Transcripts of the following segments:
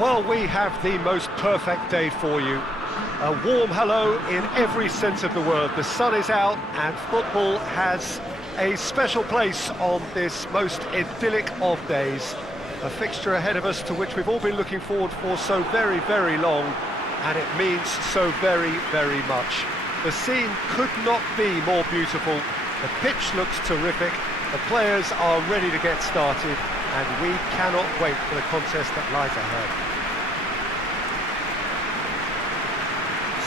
Well, we have the most perfect day for you. A warm hello in every sense of the word. The sun is out and football has a special place on this most idyllic of days. A fixture ahead of us to which we've all been looking forward for so very, very long, and it means so very, very much. The scene could not be more beautiful. The pitch looks terrific. The players are ready to get started, and we cannot wait for the contest that lies ahead.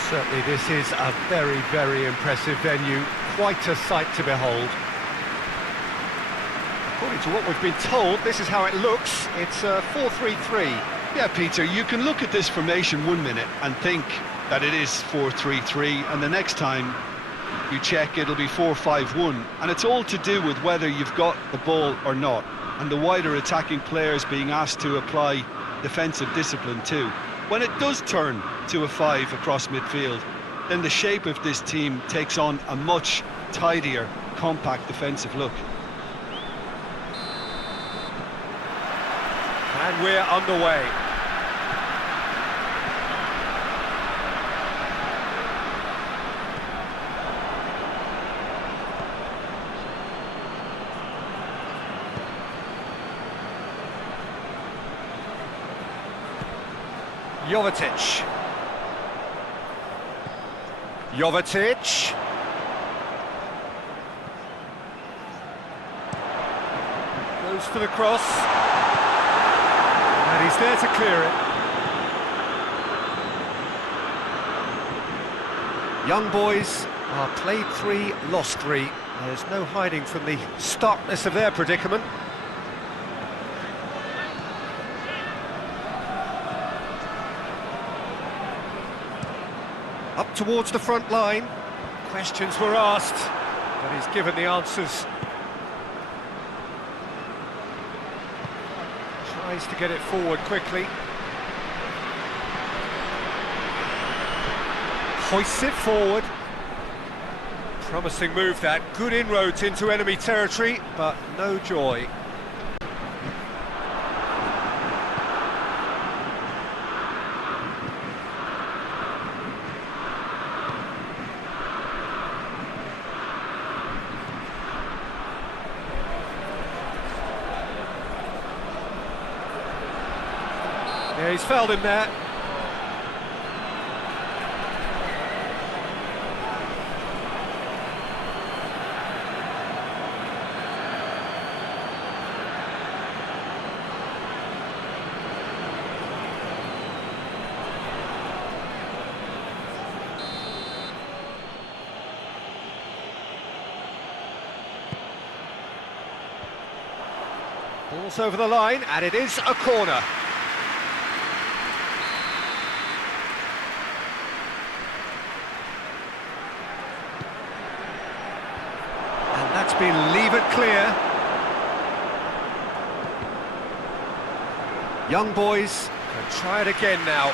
Certainly this is a very, very impressive venue, quite a sight to behold. According to what we've been told, this is how it looks. It's 4-3-3. Yeah, Peter, you can look at this formation 1 minute and think that it is 4-3-3, and the next time you check it'll be 4-5-1, and it's all to do with whether you've got the ball or not, and the wider attacking players being asked to apply defensive discipline too. When it does turn to a 5 across midfield, then the shape of this team takes on a much tidier, compact defensive look. And we're underway. Jovetic. Goes for the cross. And he's there to clear it. Young boys are played 3, lost 3. There's no hiding from the starkness of their predicament. Up towards the front line. Questions were asked, but he's given the answers. Tries to get it forward quickly. Hoists it forward. Promising move that. Good inroads into enemy territory, but no joy. Yeah, he's fouled him there. Ball's over the line, and it is a corner. That's been levered clear. Young boys can try it again now.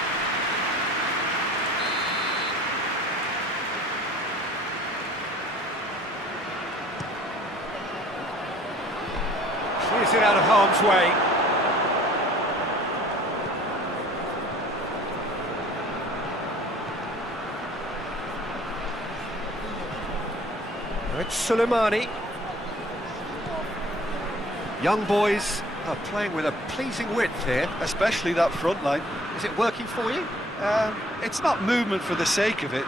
Clears it out of harm's way. It's Soleimani. Young boys are playing with a pleasing width here. Especially that front line. Is it working for you? It's not movement for the sake of it.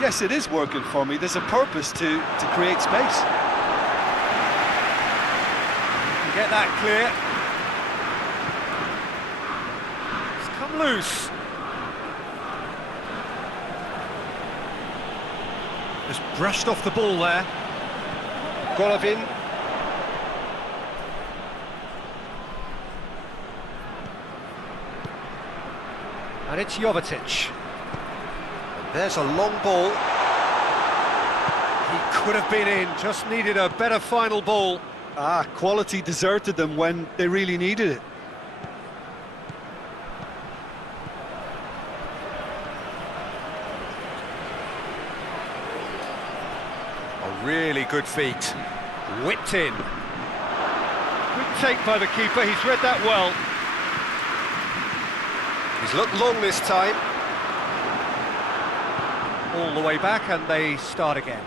Yes, it is working for me. There's a purpose to create space. You can get that clear. It's come loose. Just brushed off the ball there. Golovin. And it's Jovetic. And there's a long ball. He could have been in, just needed a better final ball. Quality deserted them when they really needed it. A really good feat. Whipped in. Good take by the keeper, he's read that well. He's looked long this time. All the way back, and they start again.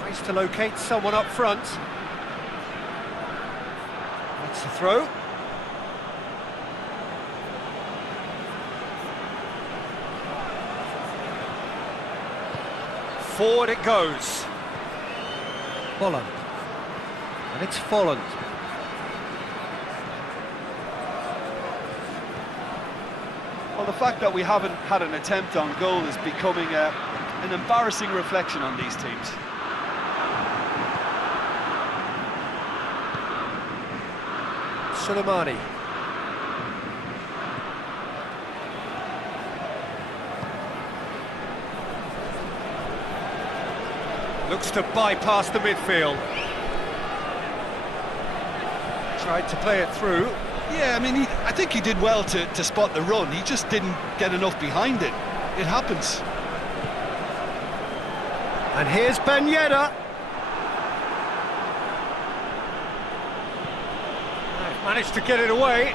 Tries to locate someone up front. That's the throw. Forward it goes. Volland. And it's Volland. Well, the fact that we haven't had an attempt on goal is becoming an embarrassing reflection on these teams. Soleimani. Looks to bypass the midfield. Tried to play it through. Yeah, I mean, I think he did well to spot the run. He just didn't get enough behind it. It happens. And here's Ben Yedder. Managed to get it away.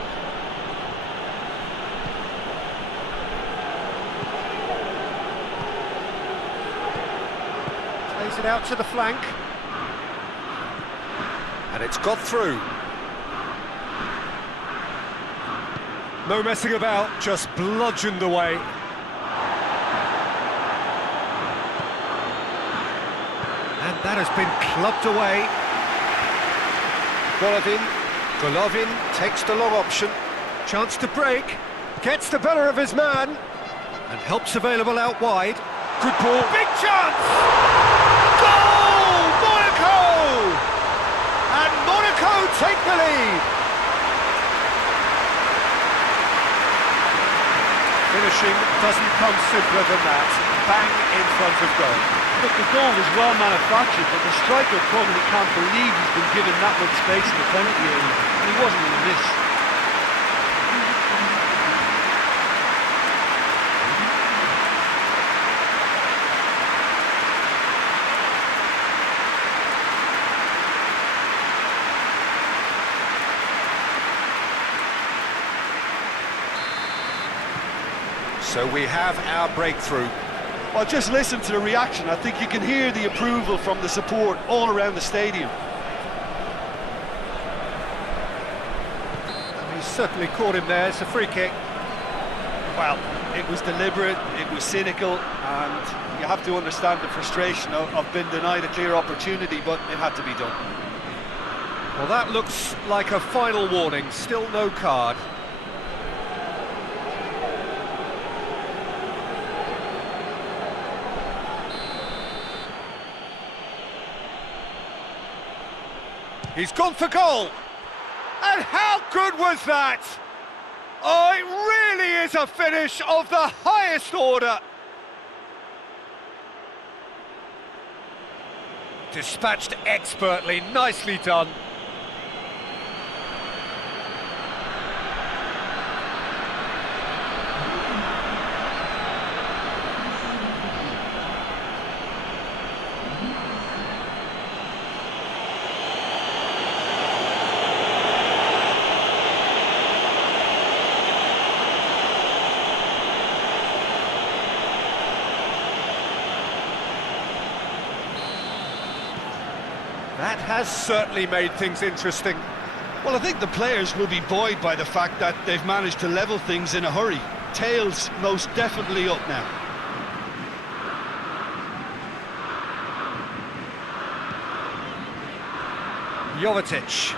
Plays it out to the flank. And it's got through. No messing about, just bludgeoned away. And that has been clubbed away. Golovin takes the long option. Chance to break. Gets the better of his man. And help's available out wide. Good ball. Big chance! Goal! Monaco! And Monaco take the lead. Finishing doesn't come simpler than that. Bang in front of goal. Look, the goal was well manufactured, but the striker probably can't believe he's been given that much space in the penalty area, and he wasn't going to miss. So we have our breakthrough. Well, just listen to the reaction. I think you can hear the approval from the support all around the stadium. He's certainly caught him there. It's a free kick. Well, it was deliberate, it was cynical, and you have to understand the frustration of being denied a clear opportunity, but it had to be done. Well, that looks like a final warning. Still no card. He's gone for goal! And how good was that? Oh, it really is a finish of the highest order! Dispatched expertly, nicely done. That has certainly made things interesting. Well, I think the players will be buoyed by the fact that they've managed to level things in a hurry. Tails most definitely up now. Jovetic.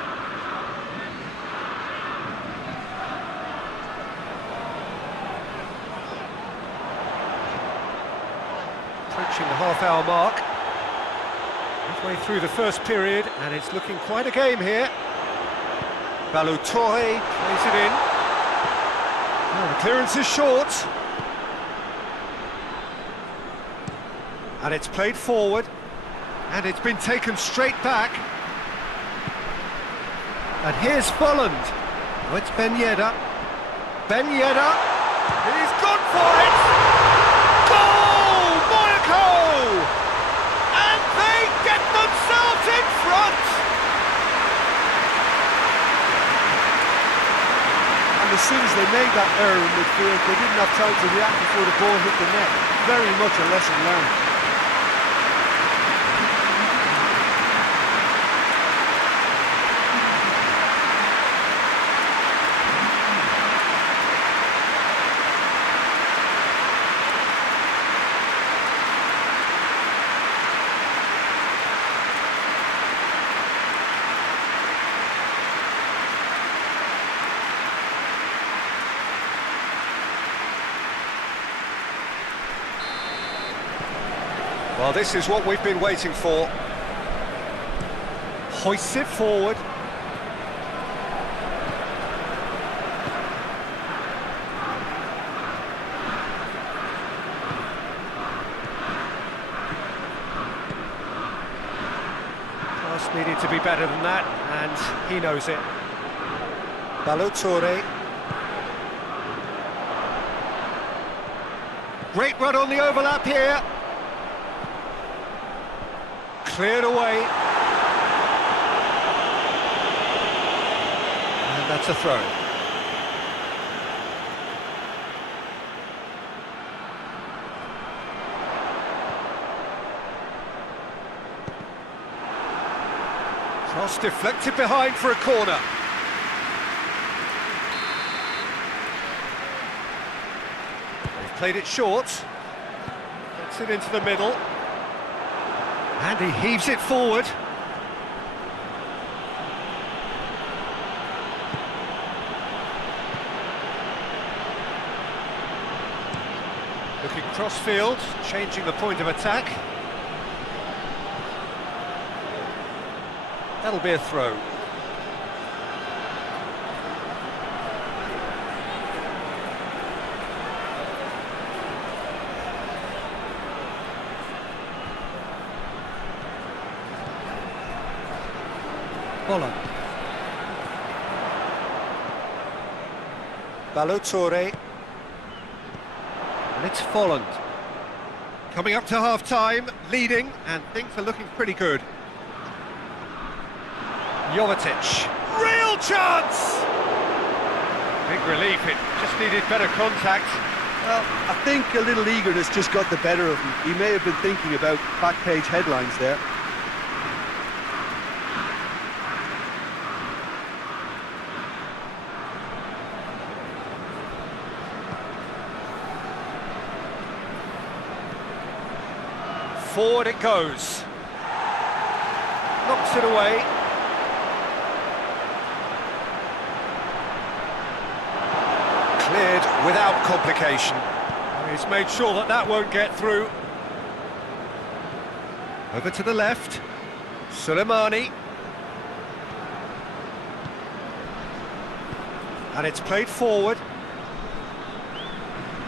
Approaching the half-hour mark. Halfway through the first period, and it's looking quite a game here. Balotore plays it in. Oh, the clearance is short. And it's played forward. And it's been taken straight back. And here's Volland. Oh, it's Ben Yedder. Ben Yedder. He's gone for it! Goal! Monaco! And they get themselves in front! they made that error in midfield. They didn't have time to react before the ball hit the net. Very much a lesson learned. Well, this is what we've been waiting for. Hoists it forward. Pass needed to be better than that, and he knows it. Balotore. Great run on the overlap here. Cleared away. And that's a throw. Cross deflected behind for a corner. They've played it short. Gets it into the middle. And he heaves it forward. Looking cross-field, changing the point of attack. That'll be a throw. Holland. Balotore. And it's Folland. Coming up to half-time, leading, and things are looking pretty good. Jovetic. Real chance! Big relief, it just needed better contact. Well, I think a little eagerness just got the better of him. He may have been thinking about back-page headlines there. Forward it goes. Knocks it away. Cleared without complication. He's made sure that that won't get through. Over to the left. Suleimani. And it's played forward.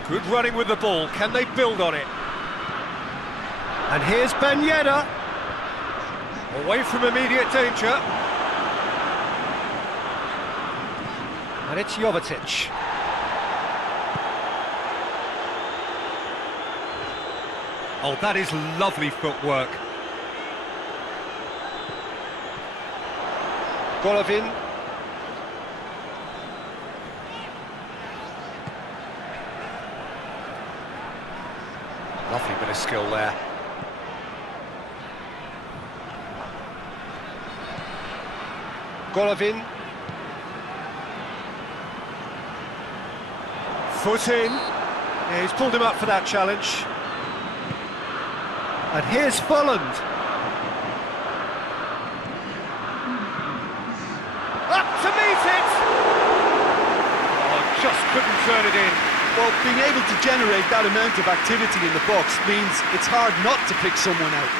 Good running with the ball. Can they build on it? And here's Ben Yedder, away from immediate danger. And it's Jovetic. Oh, that is lovely footwork. Golovin. Lovely bit of skill there. Golovin. Foot in. Yeah, he's pulled him up for that challenge. And here's Folland. Up to meet it! Oh, just couldn't turn it in. Well, being able to generate that amount of activity in the box means it's hard not to pick someone out.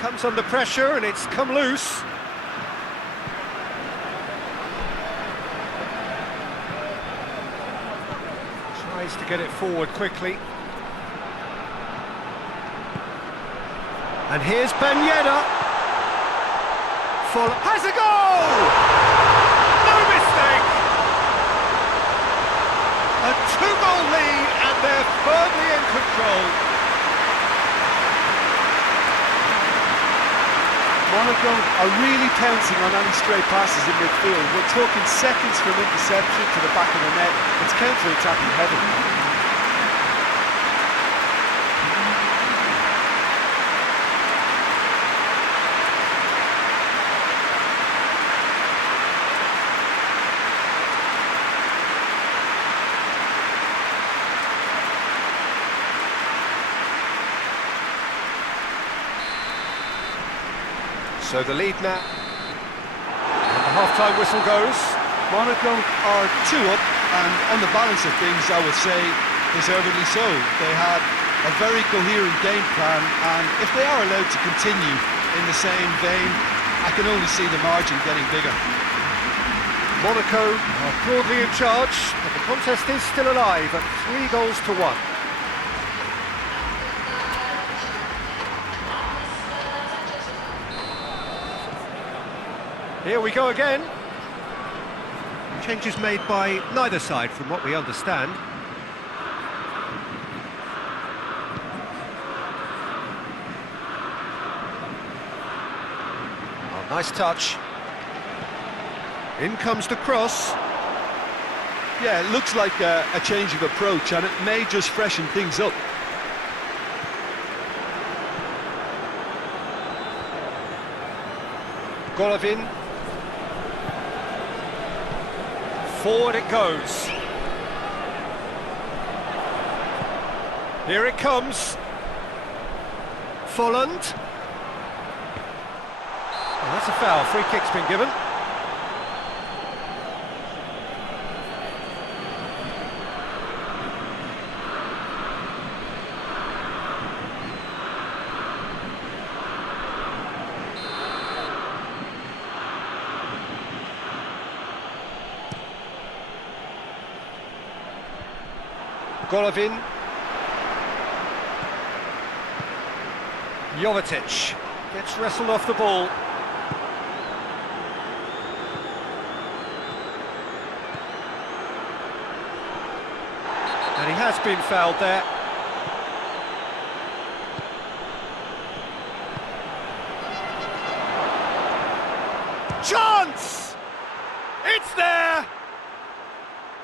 Comes under pressure and it's come loose. Tries to get it forward quickly. And here's Ben Yedder. Full has a goal! No mistake! A two-goal lead and they're firmly in control. Monaco are really pouncing on any stray passes in midfield. We're talking seconds from interception to the back of the net. It's counter-attacking heaven. So the lead now, and the half-time whistle goes. Monaco are 2 up, and on the balance of things, I would say deservedly so. They had a very coherent game plan, and if they are allowed to continue in the same vein, I can only see the margin getting bigger. Monaco are broadly in charge, but the contest is still alive at 3-1. Here we go again. Changes made by neither side, from what we understand. Oh, nice touch. In comes the cross. Yeah, it looks like a change of approach, and it may just freshen things up. Golovin. Forward it goes. Here it comes. Folland. Oh, that's a foul. Free kick's been given. Golovin. Jovetic gets wrestled off the ball. And he has been fouled there. Chance! It's there!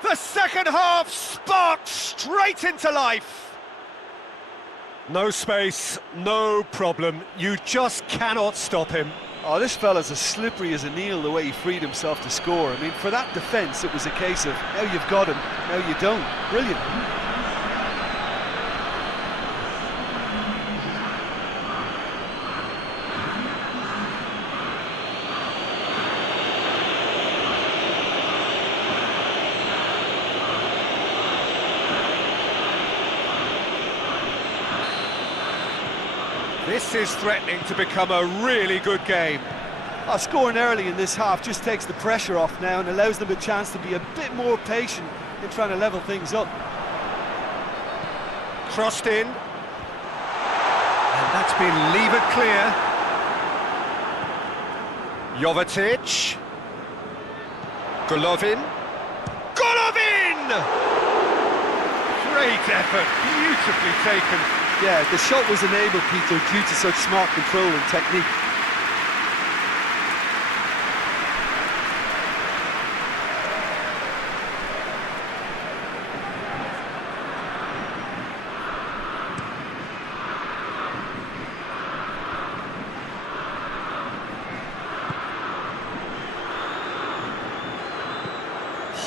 The second half sparked straight into life. No space, no problem. You just cannot stop him. Oh, this fella's as slippery as an eel the way he freed himself to score. I mean, for that defence, it was a case of now you've got him, now you don't. Brilliant. This is threatening to become a really good game. Scoring early in this half just takes the pressure off now and allows them a chance to be a bit more patient in trying to level things up. Crossed in. And that's been levered clear. Jovetic. Golovin. Golovin! Great effort, beautifully taken. Yeah, the shot was enabled, Peter, due to such smart control and technique.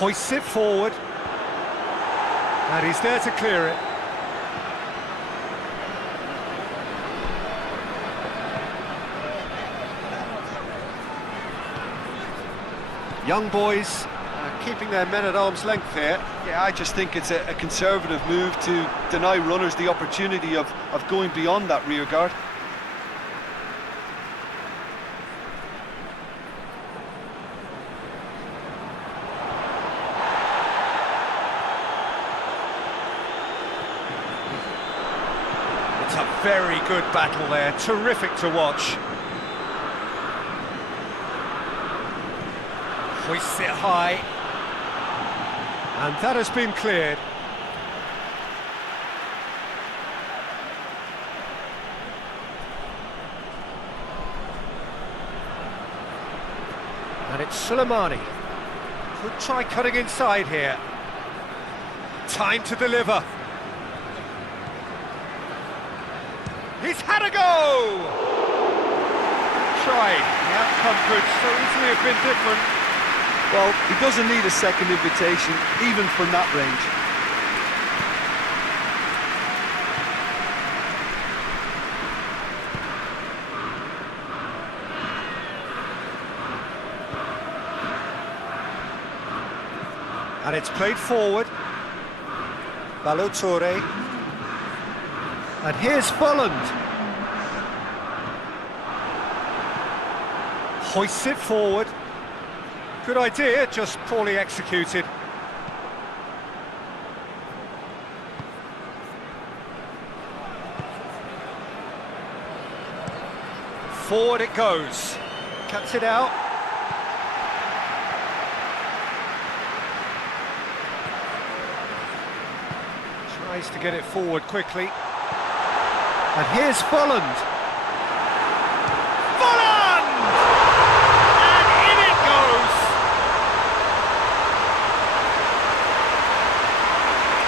Hoists it forward. And he's there to clear it. Young boys keeping their men at arm's length here. Yeah, I just think it's a conservative move to deny runners the opportunity of going beyond that rear guard. It's a very good battle there, terrific to watch. Hoists it high. And that has been cleared. And it's Soleimani. Could try cutting inside here. Time to deliver. He's had a go! Tried. The outcome could so easily have been different. Well, he doesn't need a second invitation, even from that range. And it's played forward. Balotore. And here's Volland. Hoists it forward. Good idea, just poorly executed. Forward it goes. Cuts it out. Tries to get it forward quickly. And here's Volland. Volland! And in it goes!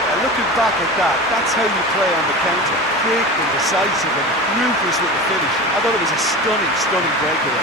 Yeah, looking back at that, that's how you play on the counter. Quick and decisive and ruthless with the finish. I thought it was a stunning, stunning breakaway.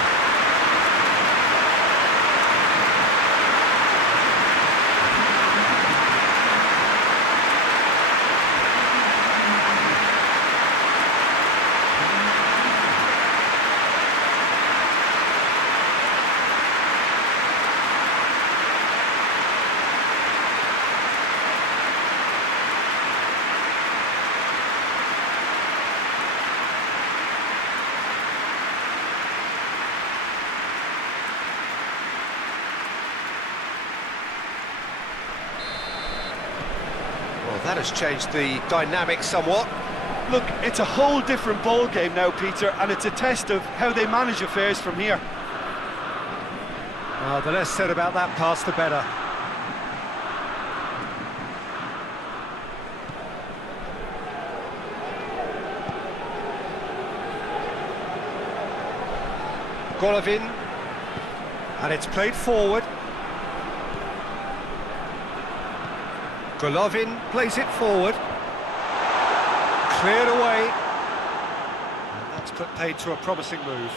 Well, that has changed the dynamic somewhat. Look, it's a whole different ball game now, Peter, and it's a test of how they manage affairs from here. The less said about that pass, the better. Golovin. And it's played forward. Golovin plays it forward. Cleared away. And that's put paid to a promising move.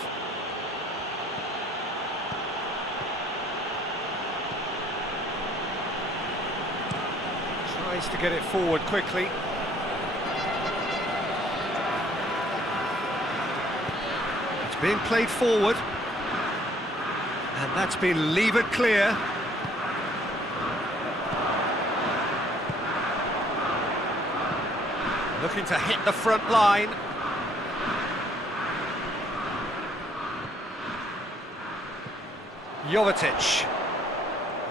Tries to get it forward quickly. It's being played forward. And that's been levered clear. Looking to hit the front line. Jovetic.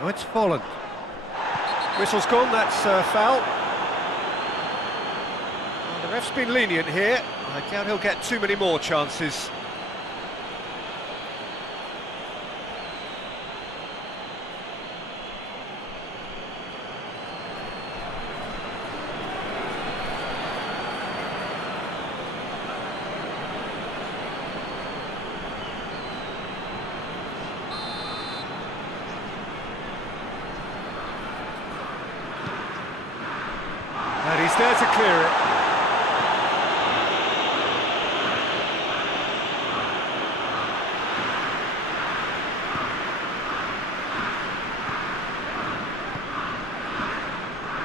Oh, it's Volland. Whistle's gone, that's foul. Well, the ref's been lenient here. I doubt he'll get too many more chances. And he's there to clear it.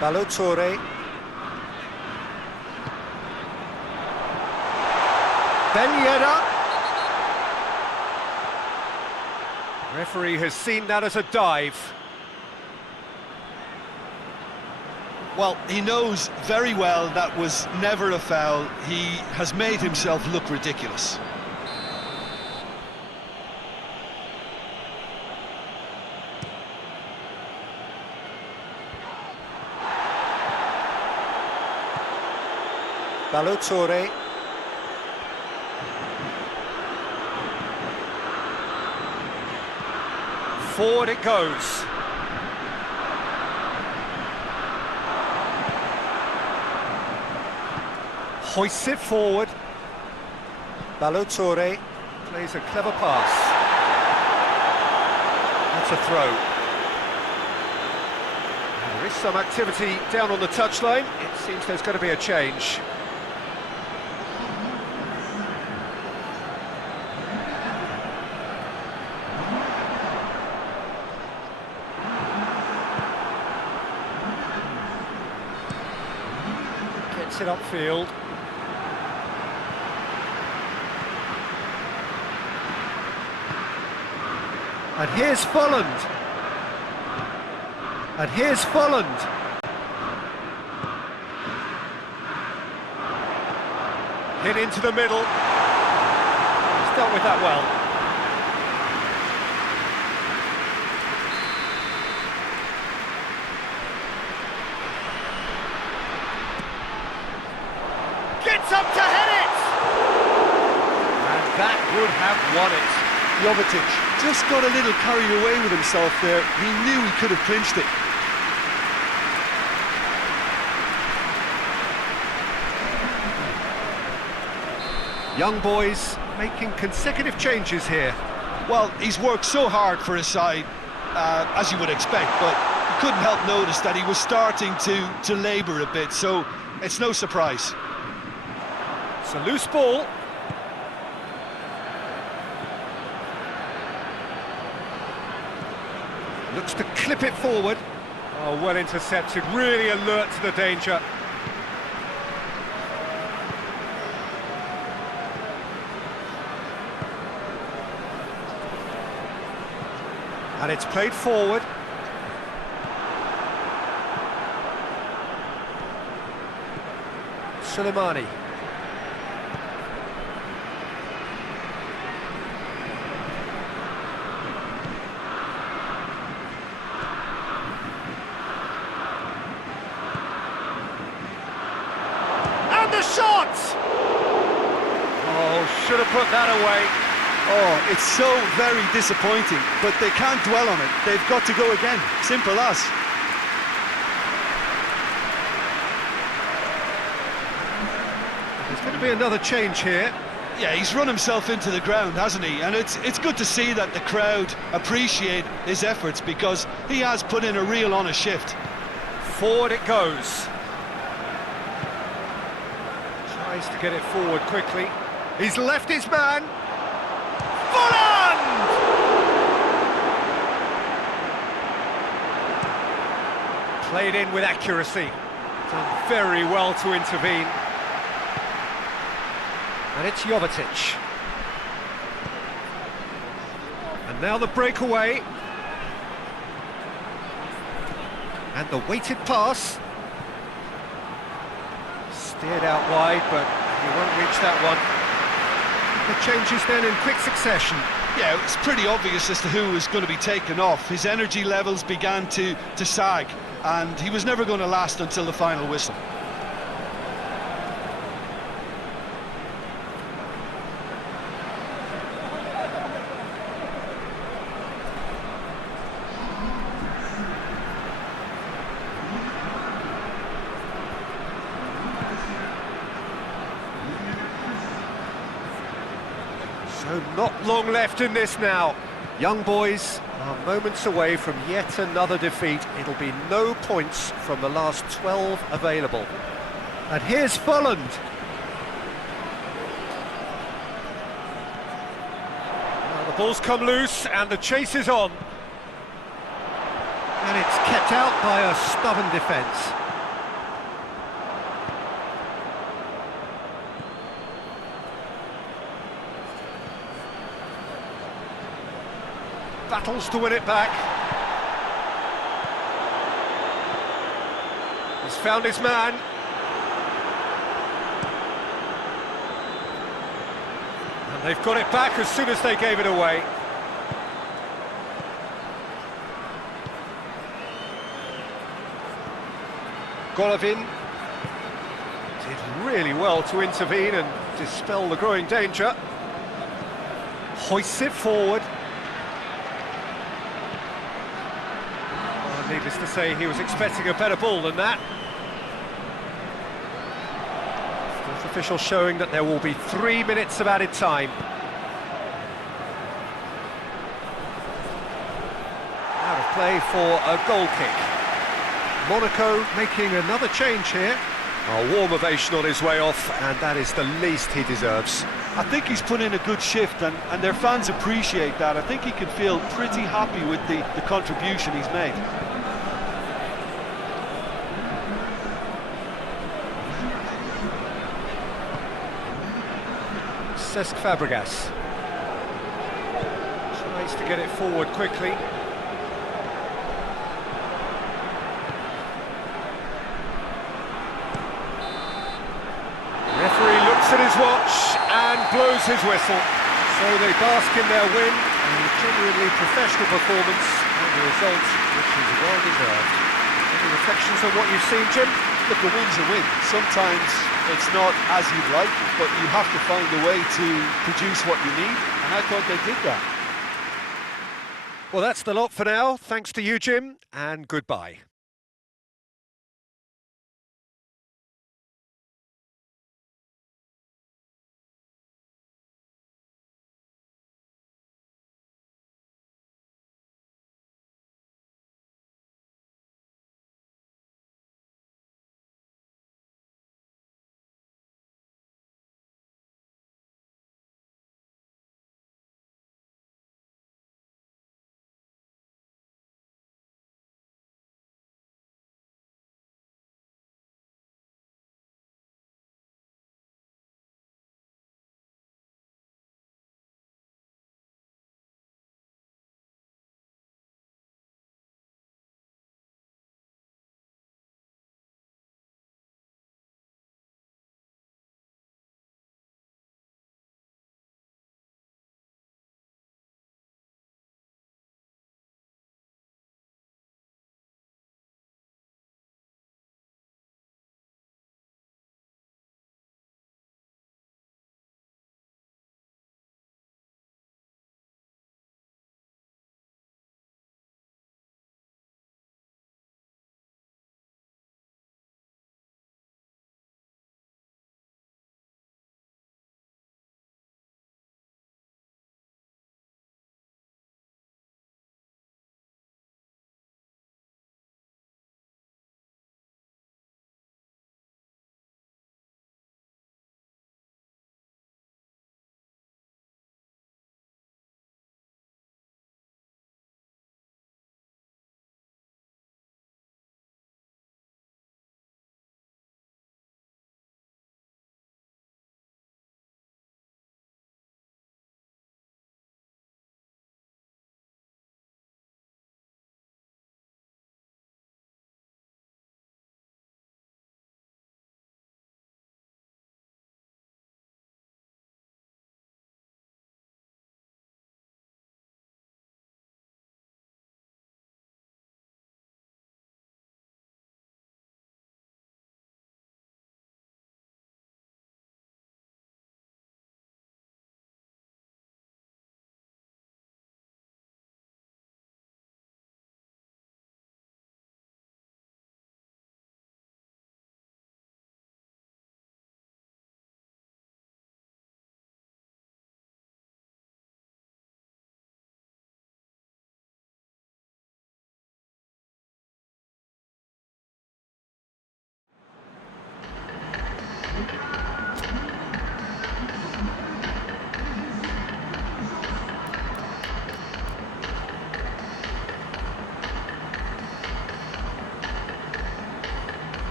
Balotore. Ben Yedder. Referee has seen that as a dive. Well, he knows very well that was never a foul. He has made himself look ridiculous. Balotore. Forward it goes. Hoists it forward. Balotore plays a clever pass. That's a throw. There is some activity down on the touchline. It seems there's going to be a change. Gets it upfield. And here's Folland. And here's Folland. Hit into the middle. He's dealt with that well. Gets up to head it! And that would have won it. Jovetic just got a little carried away with himself there. He knew he could have clinched it. Young boys making consecutive changes here. Well, he's worked so hard for his side, as you would expect, but you couldn't help notice that he was starting to labour a bit, so it's no surprise. It's a loose ball. Looks to clip it forward. Oh, well intercepted, really alert to the danger. And it's played forward. Soleimani. And the shot! Oh, should have put that away. Oh, it's so very disappointing, but they can't dwell on it. They've got to go again. Simple as. There's going to be another change here. Yeah, he's run himself into the ground, hasn't he? And it's good to see that the crowd appreciate his efforts, because he has put in a real honest shift. Forward it goes. Tries to get it forward quickly. He's left his man. Folland! Played in with accuracy. Done very well to intervene. And it's Jovetic. And now the breakaway. And the weighted pass. Steered out wide, but he won't reach that one. The changes then in quick succession. Yeah, it's pretty obvious as to who was going to be taken off. His energy levels began to sag, and he was never going to last until the final whistle. So not long left in this now. Young boys are moments away from yet another defeat. It'll be no points from the last 12 available. And here's Folland. Now the ball's come loose and the chase is on. And it's kept out by a stubborn defence. Battles to win it back. He's found his man. And they've got it back as soon as they gave it away. Golovin did really well to intervene and dispel the growing danger. Hoists it forward. Needless to say, he was expecting a better ball than that. Fourth official showing that there will be 3 minutes of added time. Out of play for a goal kick. Monaco making another change here. A warm ovation on his way off, and that is the least he deserves. I think he's put in a good shift, and their fans appreciate that. I think he can feel pretty happy with the contribution he's made. Cesc Fabregas tries to get it forward quickly. Referee looks at his watch and blows his whistle. So they bask in their win, a genuinely professional performance, and the result which is well deserved. Any reflections on what you've seen, Jim? Look, a win's a win. Sometimes it's not as you'd like, but you have to find a way to produce what you need, and I thought they did that. Well, that's the lot for now. Thanks to you, Jim, and goodbye.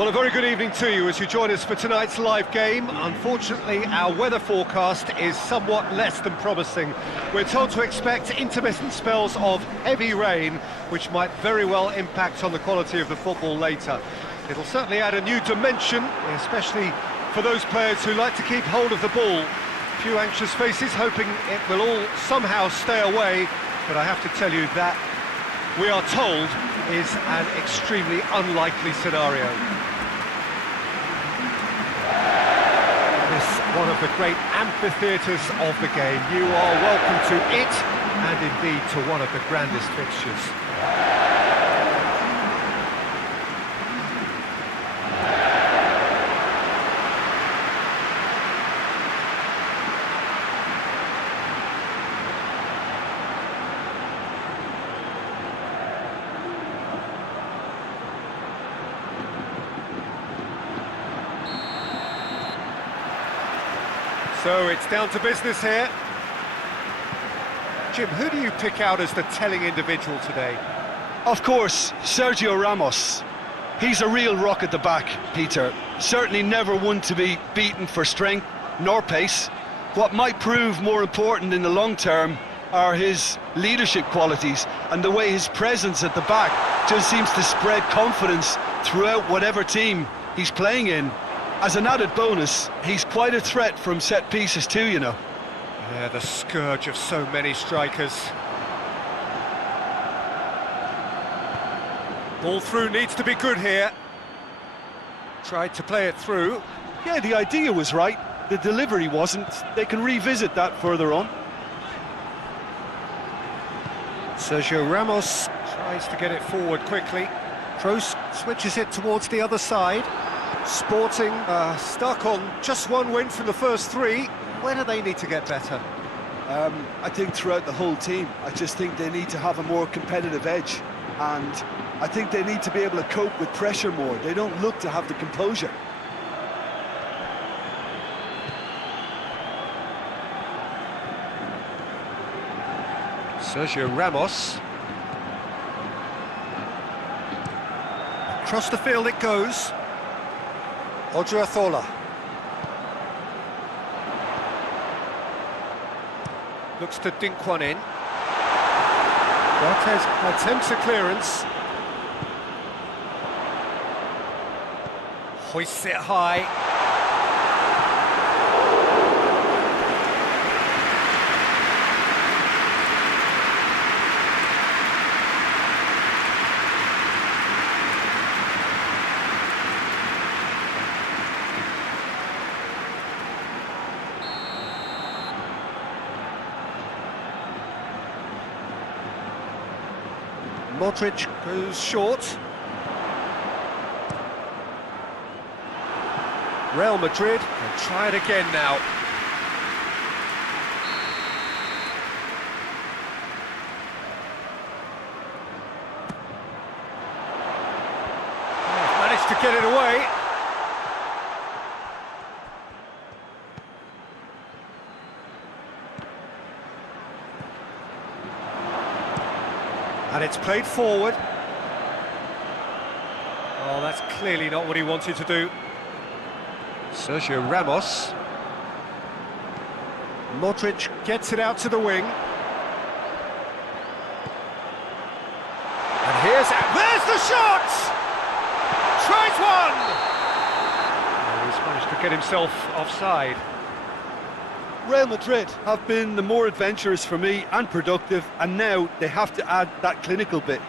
Well, a very good evening to you as you join us for tonight's live game. Unfortunately, our weather forecast is somewhat less than promising. We're told to expect intermittent spells of heavy rain, which might very well impact on the quality of the football later. It'll certainly add a new dimension, especially for those players who like to keep hold of the ball. A few anxious faces hoping it will all somehow stay away, but I have to tell you that we are told is an extremely unlikely scenario. This one of the great amphitheatres of the game. You are welcome to it, and indeed to one of the grandest fixtures. So it's down to business here. Jim, who do you pick out as the telling individual today? Of course, Sergio Ramos. He's a real rock at the back, Peter. Certainly never one to be beaten for strength nor pace. What might prove more important in the long term are his leadership qualities and the way his presence at the back just seems to spread confidence throughout whatever team he's playing in. As an added bonus, he's quite a threat from set pieces too, you know. Yeah, the scourge of so many strikers. Ball through needs to be good here. Tried to play it through. Yeah, the idea was right, the delivery wasn't. They can revisit that further on. Sergio Ramos tries to get it forward quickly. Kroos switches it towards the other side. Sporting stuck on just one win from the first three. Where do they need to get better? I think throughout the whole team. I just think they need to have a more competitive edge, and I think they need to be able to cope with pressure more. They don't look to have the composure. Sergio Ramos. Across the field it goes. Odriozola. Looks to dink one in. Barthez attempts a clearance. Hoists it high. Modric goes short. Real Madrid will try it again now. Managed to get it away. And it's played forward. Oh, that's clearly not what he wanted to do. Sergio Ramos. Modric gets it out to the wing. And there's the shot! Tries one! Oh, he's managed to get himself offside. Real Madrid have been the more adventurous for me and productive, and now they have to add that clinical bit.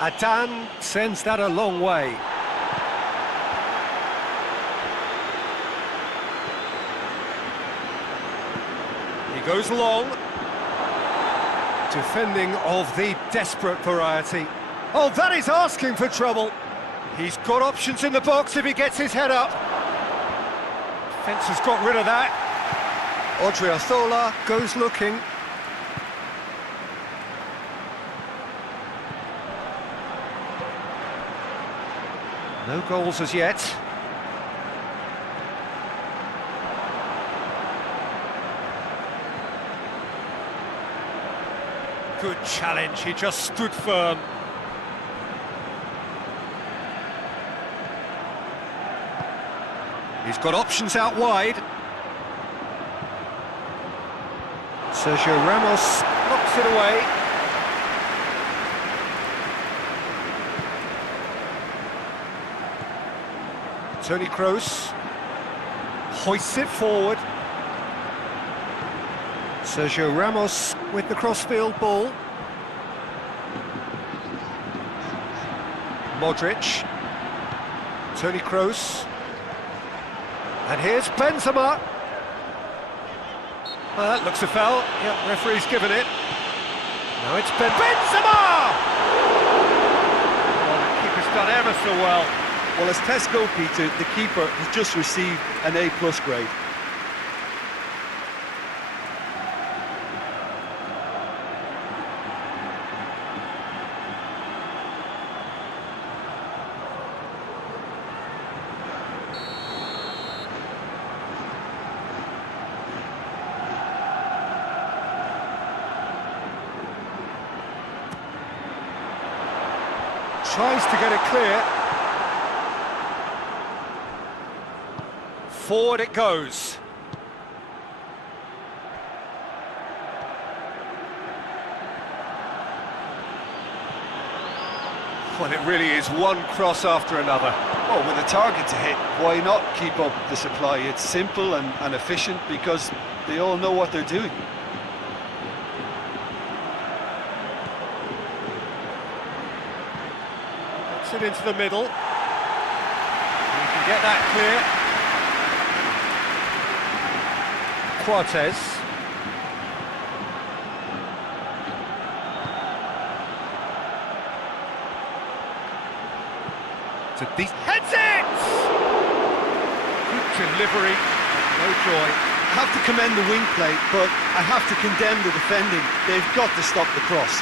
Adan sends that a long way. He goes long. Defending of the desperate variety. Oh, that is asking for trouble. He's got options in the box if he gets his head up. Fence has got rid of that. Odriozola goes looking. No goals as yet. Good challenge, he just stood firm. He's got options out wide. Sergio Ramos knocks it away. Toni Kroos hoists it forward. Sergio Ramos with the crossfield ball. Modric. Toni Kroos. And here's Benzema. Well, that looks a foul. Yep, referee's given it. Now it's Benzema! Well, the keeper's done ever so well. Well, as tests go, Peter, the keeper has just received an A+ grade. Tries to get it clear. Forward it goes. Well, it really is one cross after another. Well, with a target to hit, why not keep up the supply? It's simple and efficient because they all know what they're doing. Gets it into the middle. You can get that clear. Cortez. To deep. Heads it! Good delivery, no joy. I have to commend the wing play, but I have to condemn the defending. They've got to stop the cross.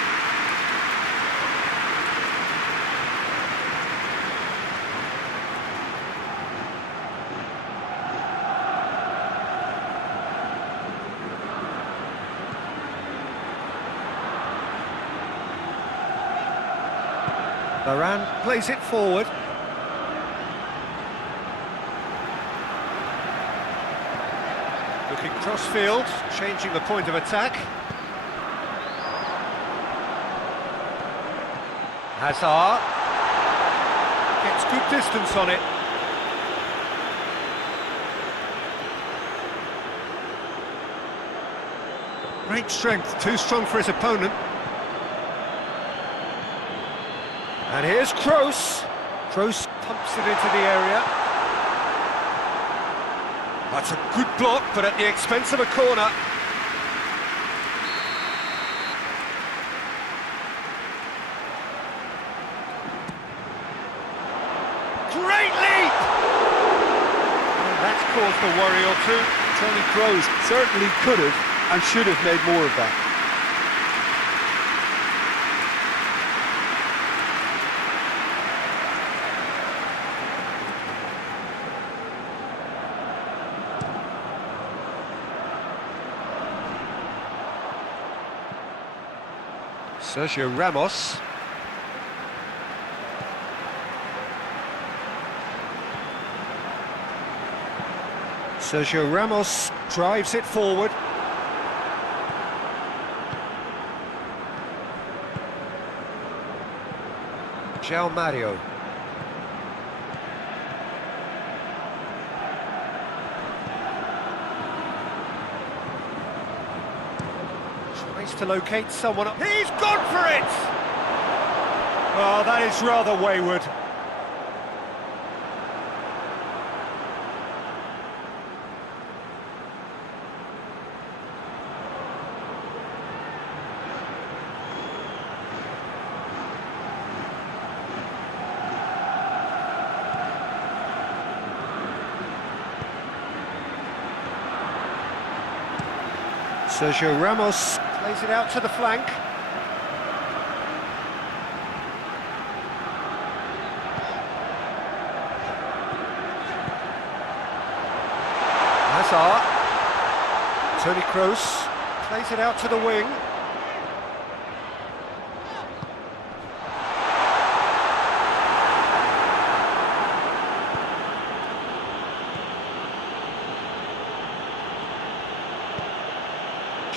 Varane plays it forward. Looking crossfield, changing the point of attack. Hazard gets good distance on it. Great strength, too strong for his opponent. And here's Kroos. Kroos pumps it into the area. That's a good block, but at the expense of a corner. Great leap! And that's caused a worry or two. Toni Kroos certainly could have and should have made more of that. Sergio Ramos. Sergio Ramos drives it forward. João Mario. Tries to locate someone. He's gone for it! Oh, that is rather wayward. Sergio Ramos plays it out to the flank. Hazard. Toni Kroos plays it out to the wing.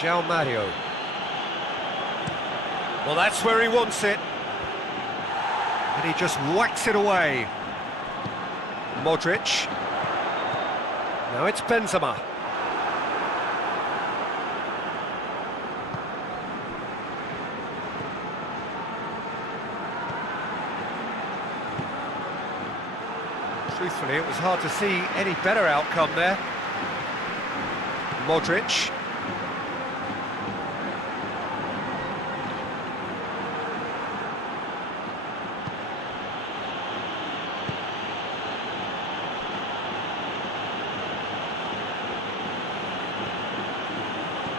João Mario. Well, that's where he wants it. And he just whacks it away. Modric. Now it's Benzema. Truthfully, it was hard to see any better outcome there. Modric.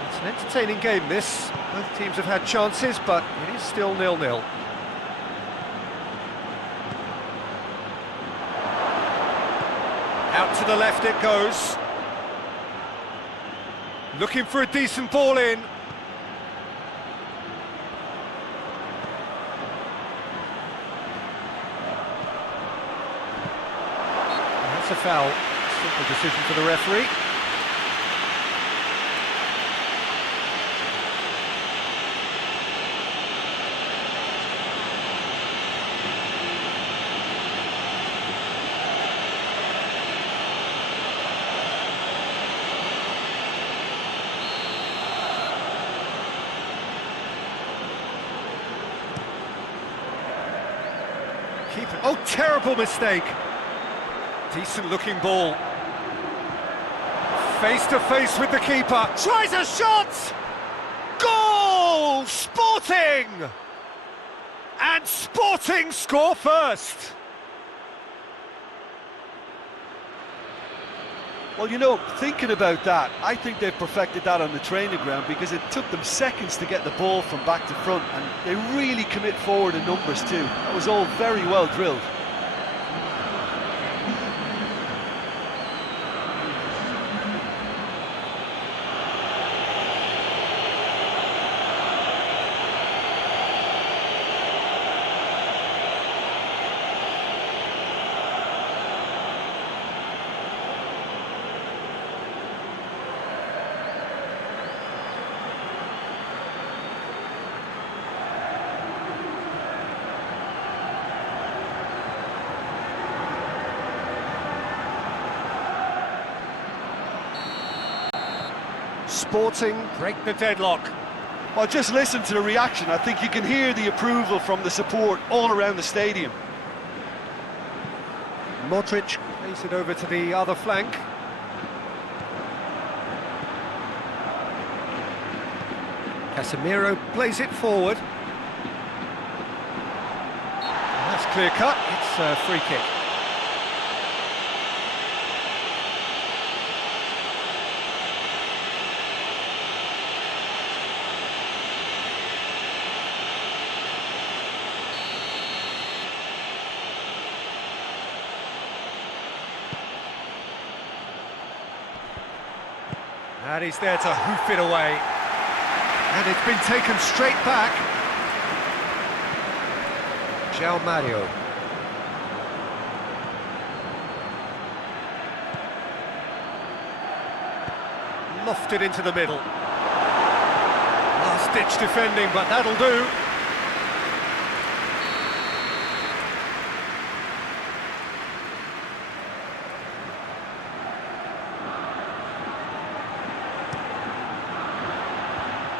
It's an entertaining game, this. Both teams have had chances, but it is still 0-0. Out to the left it goes. Looking for a decent ball in. That's a foul. Simple decision for the referee. Keeper. Oh, terrible mistake. Decent looking ball. Face to face with the keeper. Tries a shot! Goal! Sporting! And Sporting score first. Well, you know, thinking about that, I think they've perfected that on the training ground because it took them seconds to get the ball from back to front, and they really commit forward in numbers too. That was all very well drilled. Sporting break the deadlock. Well, just listen to the reaction. I think you can hear the approval from the support all around the stadium. Modric plays it over to the other flank. Casemiro plays it forward. That's clear cut. It's a free kick. And he's there to hoof it away. And it's been taken straight back. João Mario. Lofted into the middle. Last-ditch defending, but that'll do.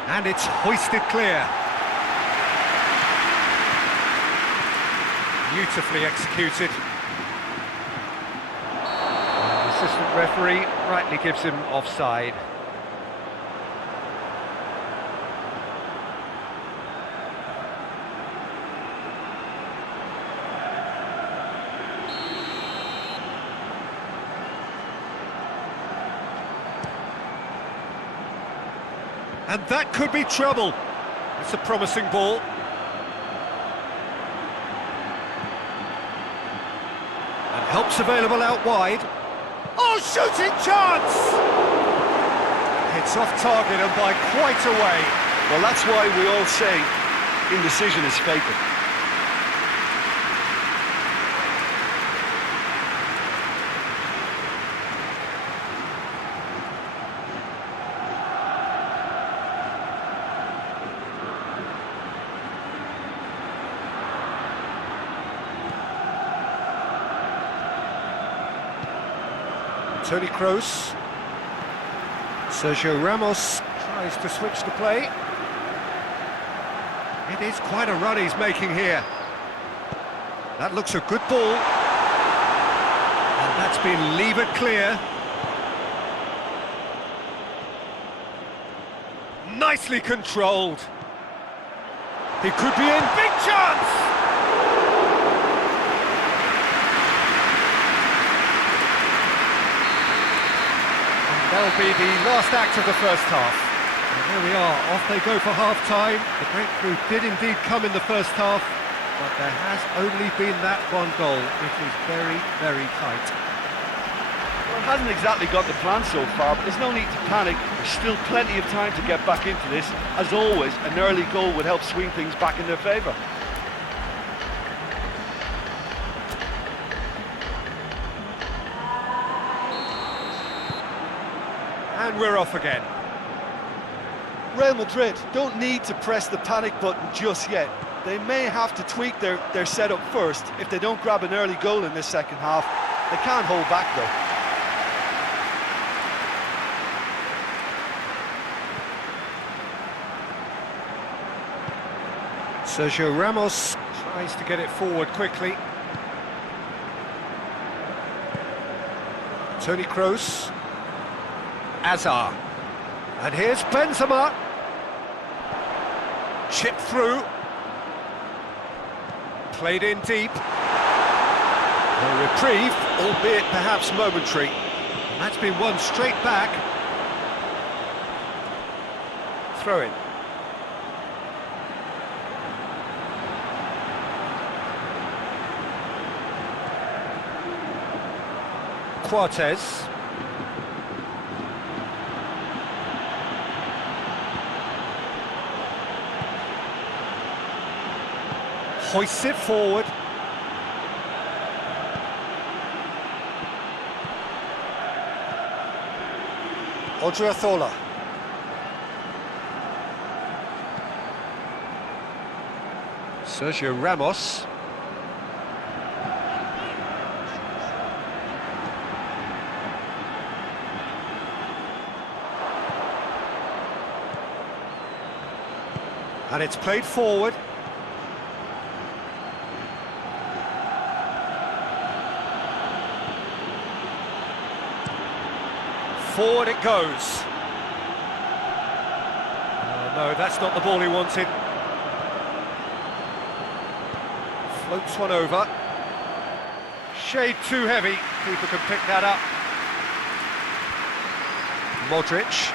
And it's hoisted clear. Beautifully executed. The assistant referee rightly gives him offside. And that could be trouble. It's a promising ball. And help's available out wide. Oh, shooting chance! It's off target and by quite a way. Well, that's why we all say indecision is fatal. Toni Kroos. Sergio Ramos tries to switch the play. It is quite a run he's making here. That looks a good ball. And that's been levered clear. Nicely controlled. He could be in. Big chance! And that'll be the last act of the first half. And there we are, off they go for half-time. The breakthrough did indeed come in the first half, but there has only been that one goal. It is very, very tight. Well, it hasn't exactly got the plan so far, but there's no need to panic. There's still plenty of time to get back into this. As always, an early goal would help swing things back in their favour. And we're off again. Real Madrid don't need to press the panic button just yet. They may have to tweak their setup first if they don't grab an early goal in this second half. They can't hold back though. Sergio Ramos tries to get it forward quickly. Toni Kroos. Azar. And here's Benzema. Chipped through. Played in deep. A reprieve, albeit perhaps momentary. And that's been won straight back. Throw in. Quartes. Hoists it forward. Odriozola. Sergio Ramos. And it's played forward. Forward it goes. Oh, no, that's not the ball he wanted. Floats one over. Shade too heavy. Keeper can pick that up. Modric.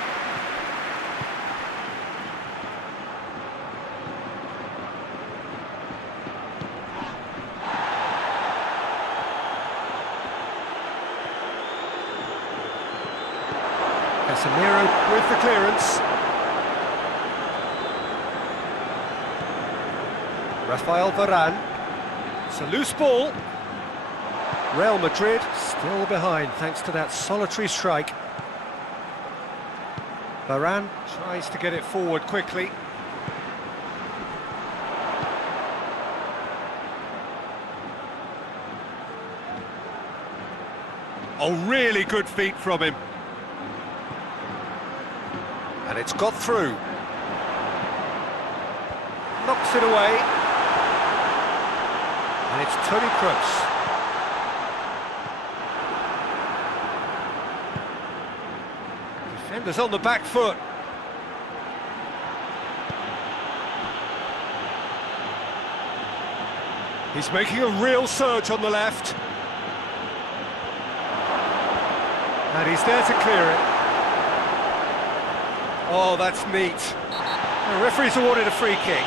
Casemiro with the clearance. Rafael Varane. It's a loose ball. Real Madrid still behind thanks to that solitary strike. Varane tries to get it forward quickly. Oh, really good feet from him. And it's got through. Knocks it away. And it's Toni Kroos. Defenders on the back foot. He's making a real surge on the left. And he's there to clear it. Oh, that's neat. The referee's awarded a free kick.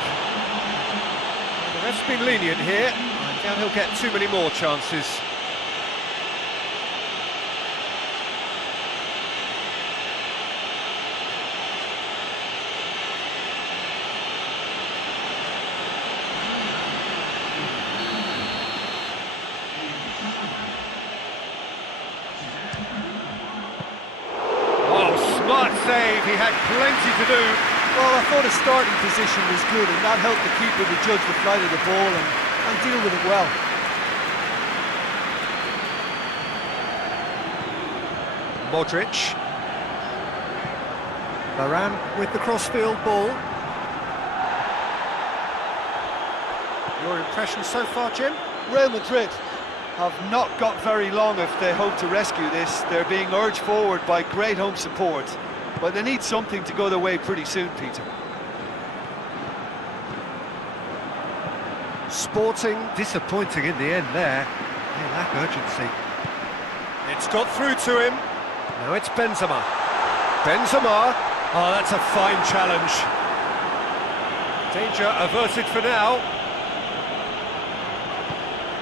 The ref's been lenient here. I doubt he'll get too many more chances. Smart save, he had plenty to do. Well, I thought his starting position was good, and that helped the keeper to judge the flight of the ball and deal with it well. Modric. Varane with the crossfield ball. Your impression so far, Jim? Real Madrid have not got very long if they hope to rescue this. They're being urged forward by great home support, but they need something to go their way pretty soon, Peter. Sporting disappointing in the end there. They lack urgency. It's got through to him. Now it's Benzema. Benzema. Oh, that's a fine challenge. Danger averted for now.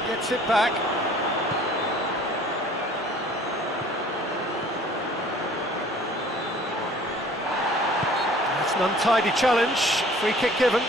Gets it back. That's an untidy challenge. Free kick given.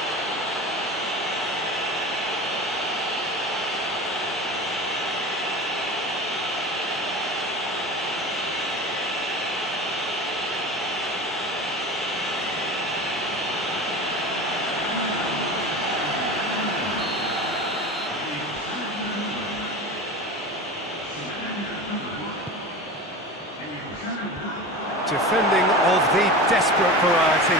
Defending of the desperate variety.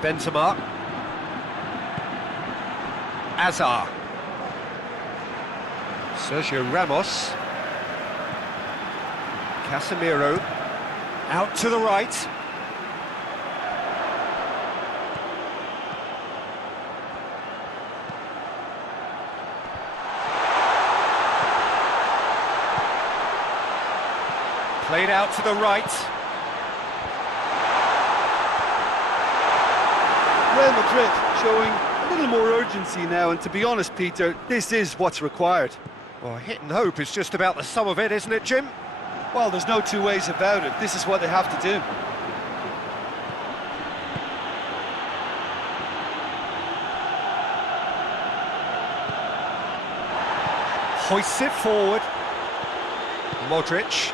Benzema. Azar. Sergio Ramos. Casemiro. Out to the right. Played out to the right. Real Madrid showing a little more urgency now, and to be honest, Peter, this is what's required. Well, hit and hope is just about the sum of it, isn't it, Jim? Well, there's no two ways about it. This is what they have to do. Hoists it forward. Modric.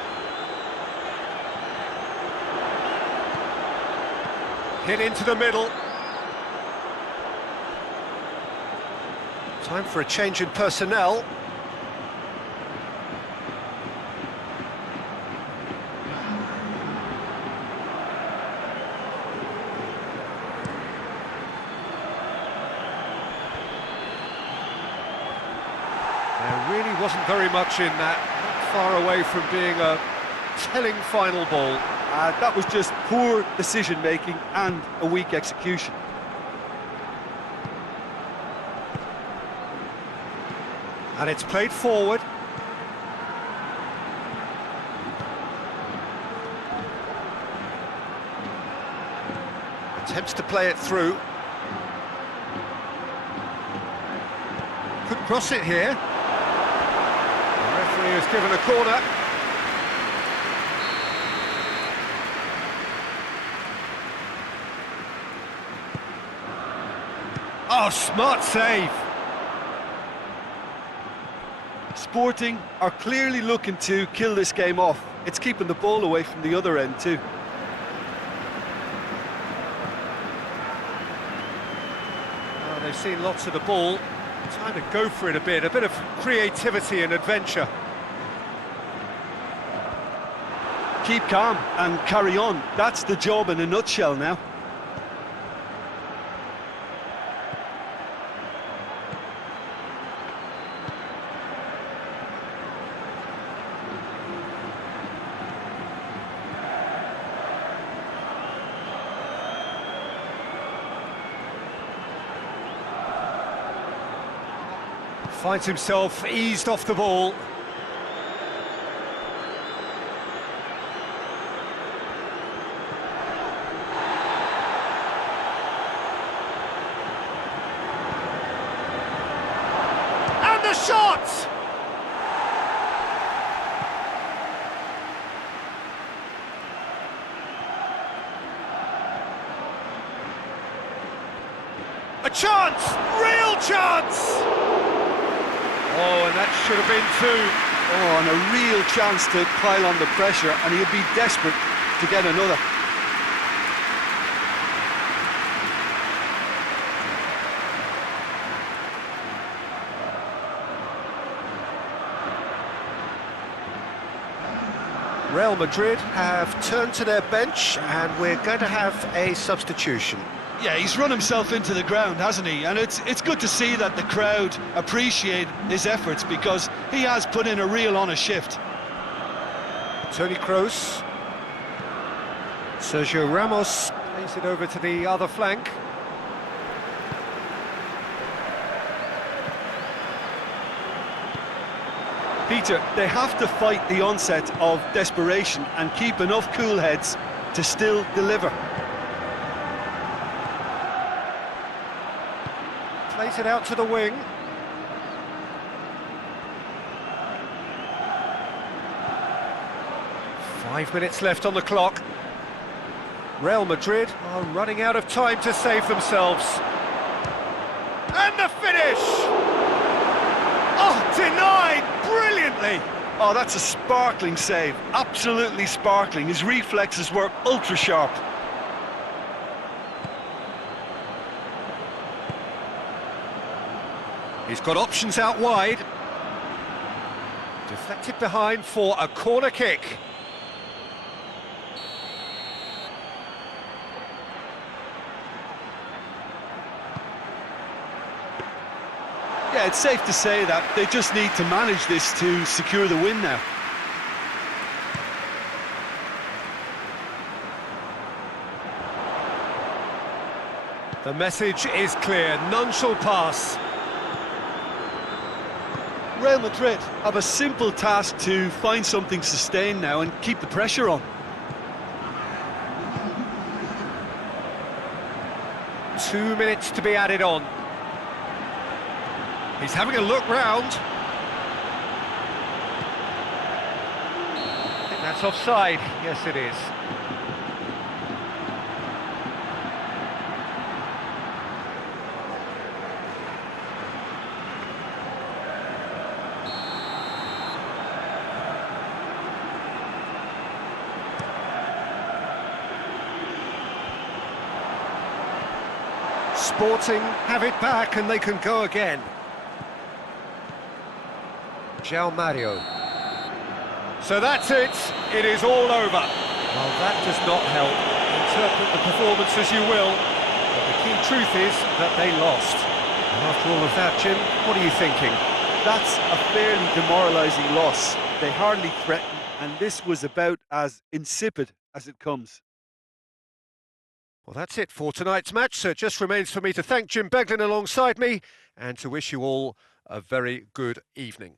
Hit into the middle. Time for a change in personnel. There really wasn't very much in that, not far away from being a telling final ball. That was just poor decision-making and a weak execution. And it's played forward. Attempts to play it through. Could cross it here. The referee has given a corner. Oh, smart save. Sporting are clearly looking to kill this game off. It's keeping the ball away from the other end too. Oh, they've seen lots of the ball. Time to go for it a bit of creativity and adventure. Keep calm and carry on. That's the job in a nutshell now. Finds himself eased off the ball. And the shot! A chance! Real chance! Oh, and that should have been two. Oh, and a real chance to pile on the pressure, and he'll be desperate to get another. Real Madrid have turned to their bench and we're going to have a substitution. Yeah, he's run himself into the ground, hasn't he? And it's good to see that the crowd appreciate his efforts because he has put in a real honest shift. Toni Kroos. Sergio Ramos plays it over to the other flank. Peter, they have to fight the onset of desperation and keep enough cool heads to still deliver. Plays it out to the wing. Five minutes left on the clock. Real Madrid are running out of time to save themselves. And the finish! Oh, denied brilliantly! Oh, that's a sparkling save, absolutely sparkling. His reflexes were ultra sharp. He's got options out wide. Deflected behind for a corner kick. Yeah, it's safe to say that they just need to manage this to secure the win now. The message is clear, none shall pass. Real Madrid have a simple task to find something sustained now and keep the pressure on. 2 minutes to be added on. He's having a look round. I think that's offside. Yes, it is. Sporting have it back and they can go again. João Mario. So that's it. It is all over. Well, that does not help. Interpret the performance as you will. But the key truth is that they lost. And after all of that, Jim, what are you thinking? That's a fairly demoralising loss. They hardly threatened, and this was about as insipid as it comes. Well, that's it for tonight's match, so it just remains for me to thank Jim Beglin alongside me and to wish you all a very good evening.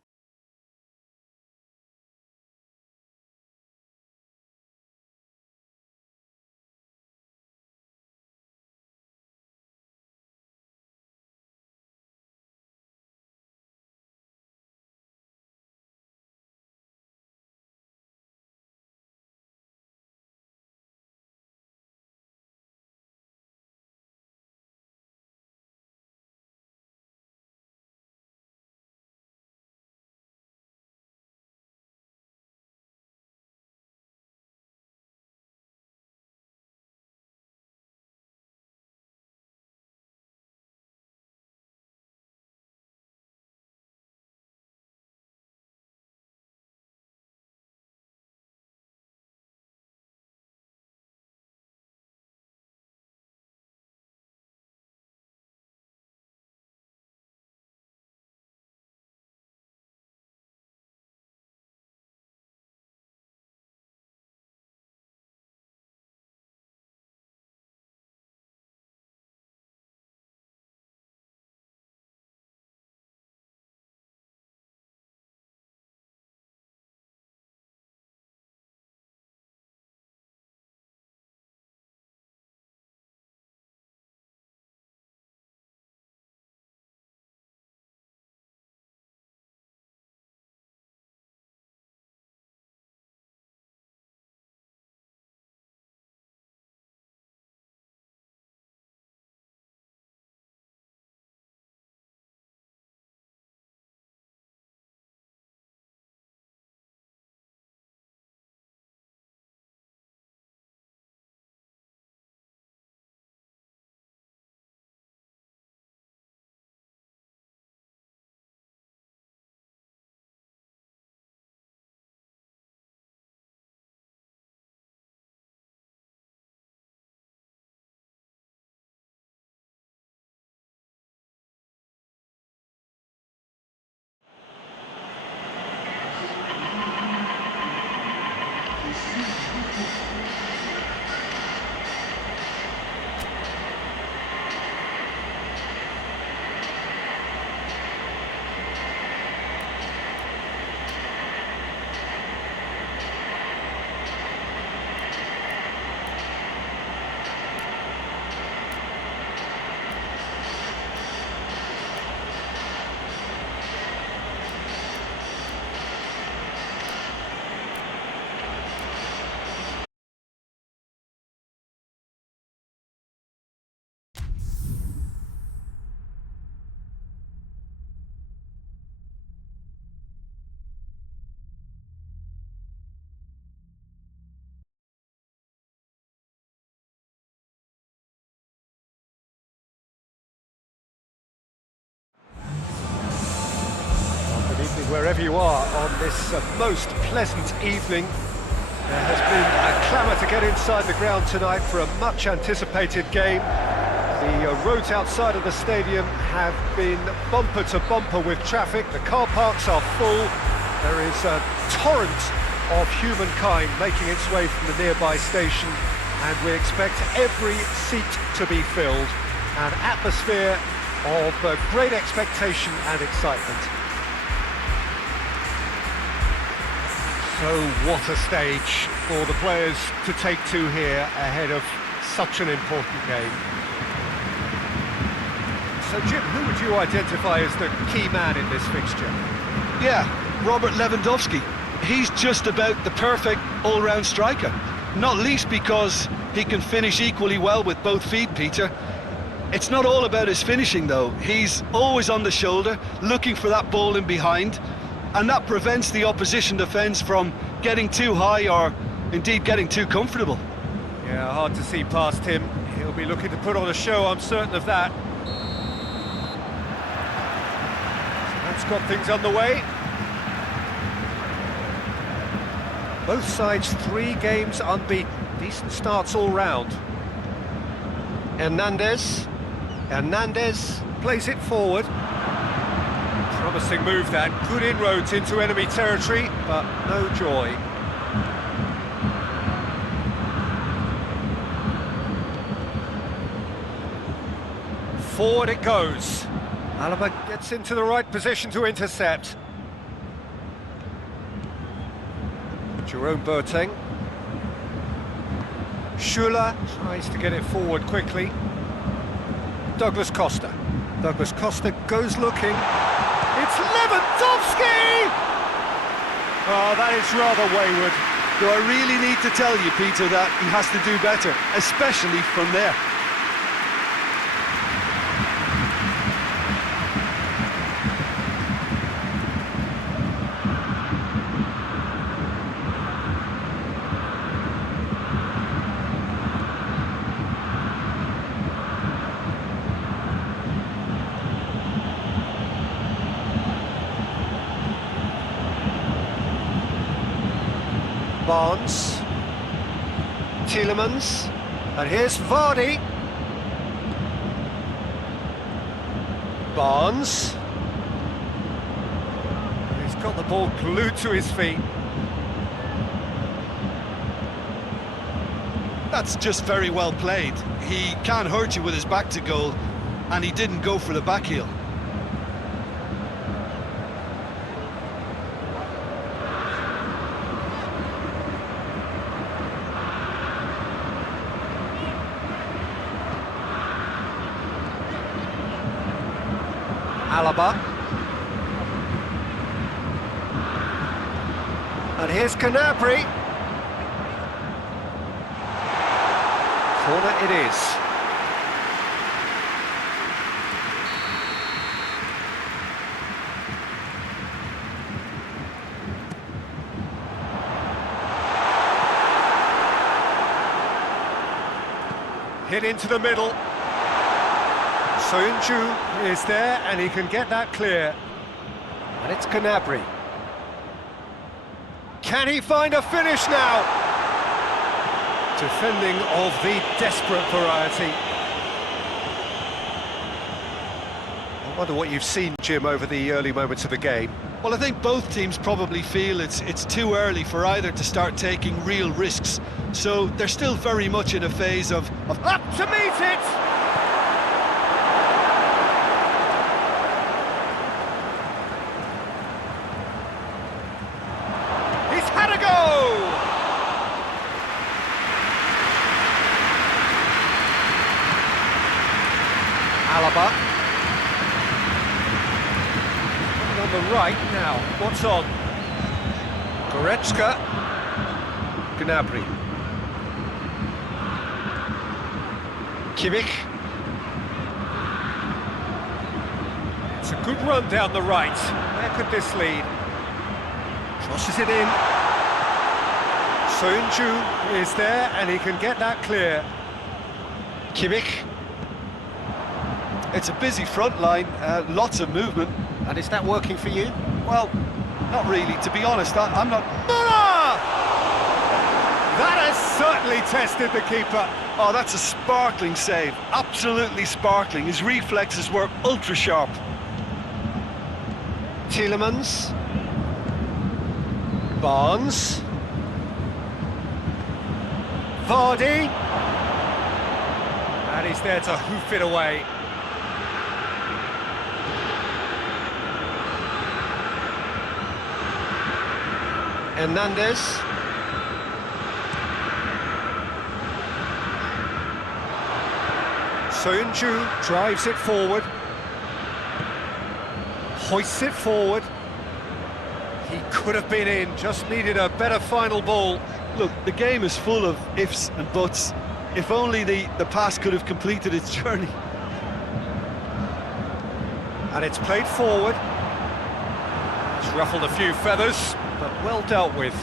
Wherever you are on this most pleasant evening, there has been a clamour to get inside the ground tonight for a much anticipated game. The roads outside of the stadium have been bumper to bumper with traffic. The car parks are full. There is a torrent of humankind making its way from the nearby station, and we expect every seat to be filled. An atmosphere of great expectation and excitement. So what a stage for the players to take to here ahead of such an important game. So Jim, who would you identify as the key man in this fixture? Yeah, Robert Lewandowski. He's just about the perfect all-round striker. Not least because he can finish equally well with both feet, Peter. It's not all about his finishing though. He's always on the shoulder, looking for that ball in behind, and that prevents the opposition defence from getting too high or indeed getting too comfortable. Yeah, hard to see past him. He'll be looking to put on a show, I'm certain of that. So that's got things underway. Both sides 3 games unbeaten. Decent starts all round. Hernandez plays it forward. Promising move that, good inroads into enemy territory, but no joy. Forward it goes. Alaba gets into the right position to intercept. Jerome Boateng. Schuller tries to get it forward quickly. Douglas Costa. Douglas Costa goes looking. It's Lewandowski! Oh, that is rather wayward. Do I really need to tell you, Peter, that he has to do better, especially from there? Barnes, Tielemans, and here's Vardy. Barnes. He's got the ball glued to his feet. That's just very well played. He can't hurt you with his back to goal, and he didn't go for the back heel. Alaba. And here's Gnabry. Corner it is. Hit into the middle. Soyuncu is there and he can get that clear. And it's Gnabry. Can he find a finish now? Defending of the desperate variety. I wonder what you've seen, Jim, over the early moments of the game. Well, I think both teams probably feel it's too early for either to start taking real risks. So they're still very much in a phase of Up to meet it! He's had a go! Alaba. On the right now, what's on? Goretzka. Gnabry. Kimmich. It's a good run down the right. Where could this lead? Crosses it in. Soyuncu is there and he can get that clear. Kimmich. it's a busy front line, lots of movement. And is that working for you? Well, not really, to be honest. I'm not... Muller! That has certainly tested the keeper. Oh, that's a sparkling save, absolutely sparkling. His reflexes were ultra sharp. Tielemans. Barnes. Vardy. And he's there to hoof it away. Hernandez. Soyuncu drives it forward. Hoists it forward. He could have been in, just needed a better final ball. Look, the game is full of ifs and buts. If only the pass could have completed its journey. And it's played forward. It's ruffled a few feathers, but well dealt with.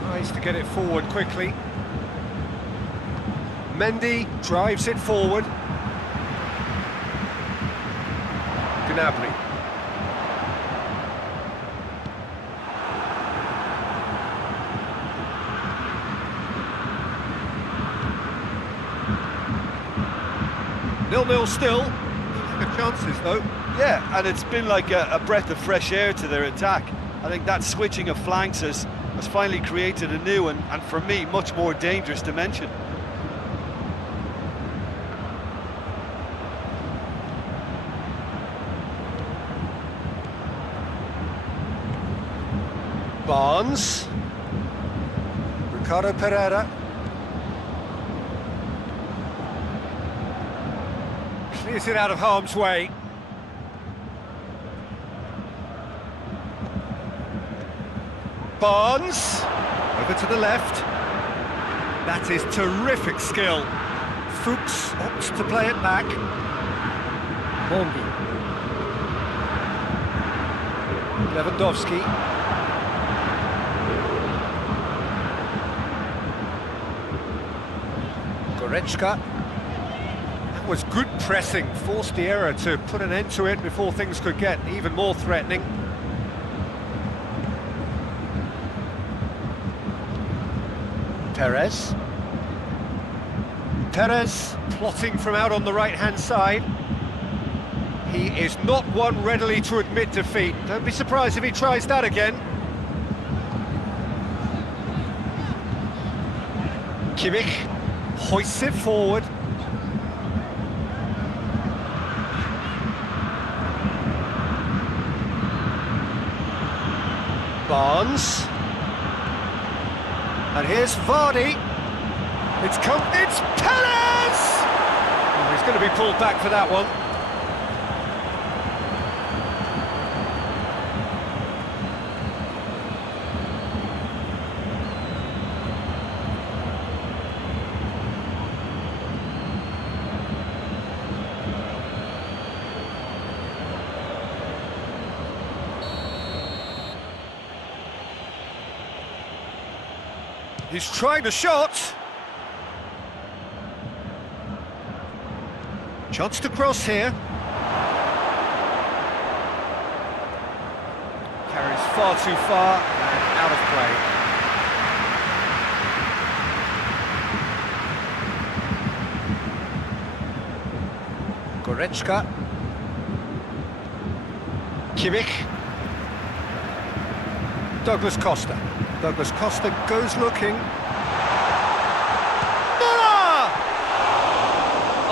Tries to get it forward quickly. Mendy drives it forward. Gnabry. Nil-nil still. Good chances though. Yeah, and it's been like a breath of fresh air to their attack. I think that switching of flanks has finally created a new and for me, much more dangerous dimension. Barnes. Ricardo Pereira. Clears it out of harm's way. Barnes. Over to the left. That is terrific skill. Fuchs opts to play it back. Bongi. Lewandowski. Goretzka. That was good pressing, forced the error to put an end to it before things could get even more threatening. Perez. Perez plotting from out on the right-hand side. He is not one readily to admit defeat. Don't be surprised if he tries that again. Kimmich hoists it forward. Barnes. And here's Vardy. It's Perez! Oh, he's going to be pulled back for that one. He's trying a shot. Chance to cross here. Carries far too far and out of play. Goretzka. Kimmich. Douglas Costa. Douglas Costa goes looking. Muller!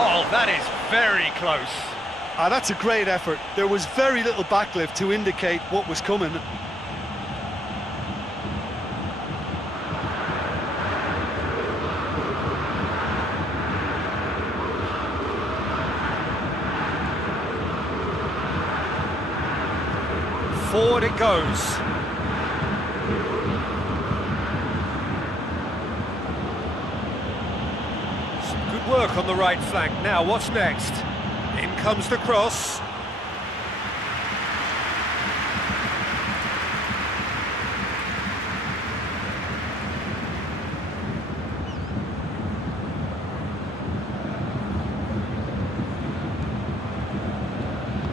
Oh, that is very close. Ah, that's a great effort. There was very little backlift to indicate what was coming. Forward it goes. Some good work on the right flank. Now, what's next? In comes the cross.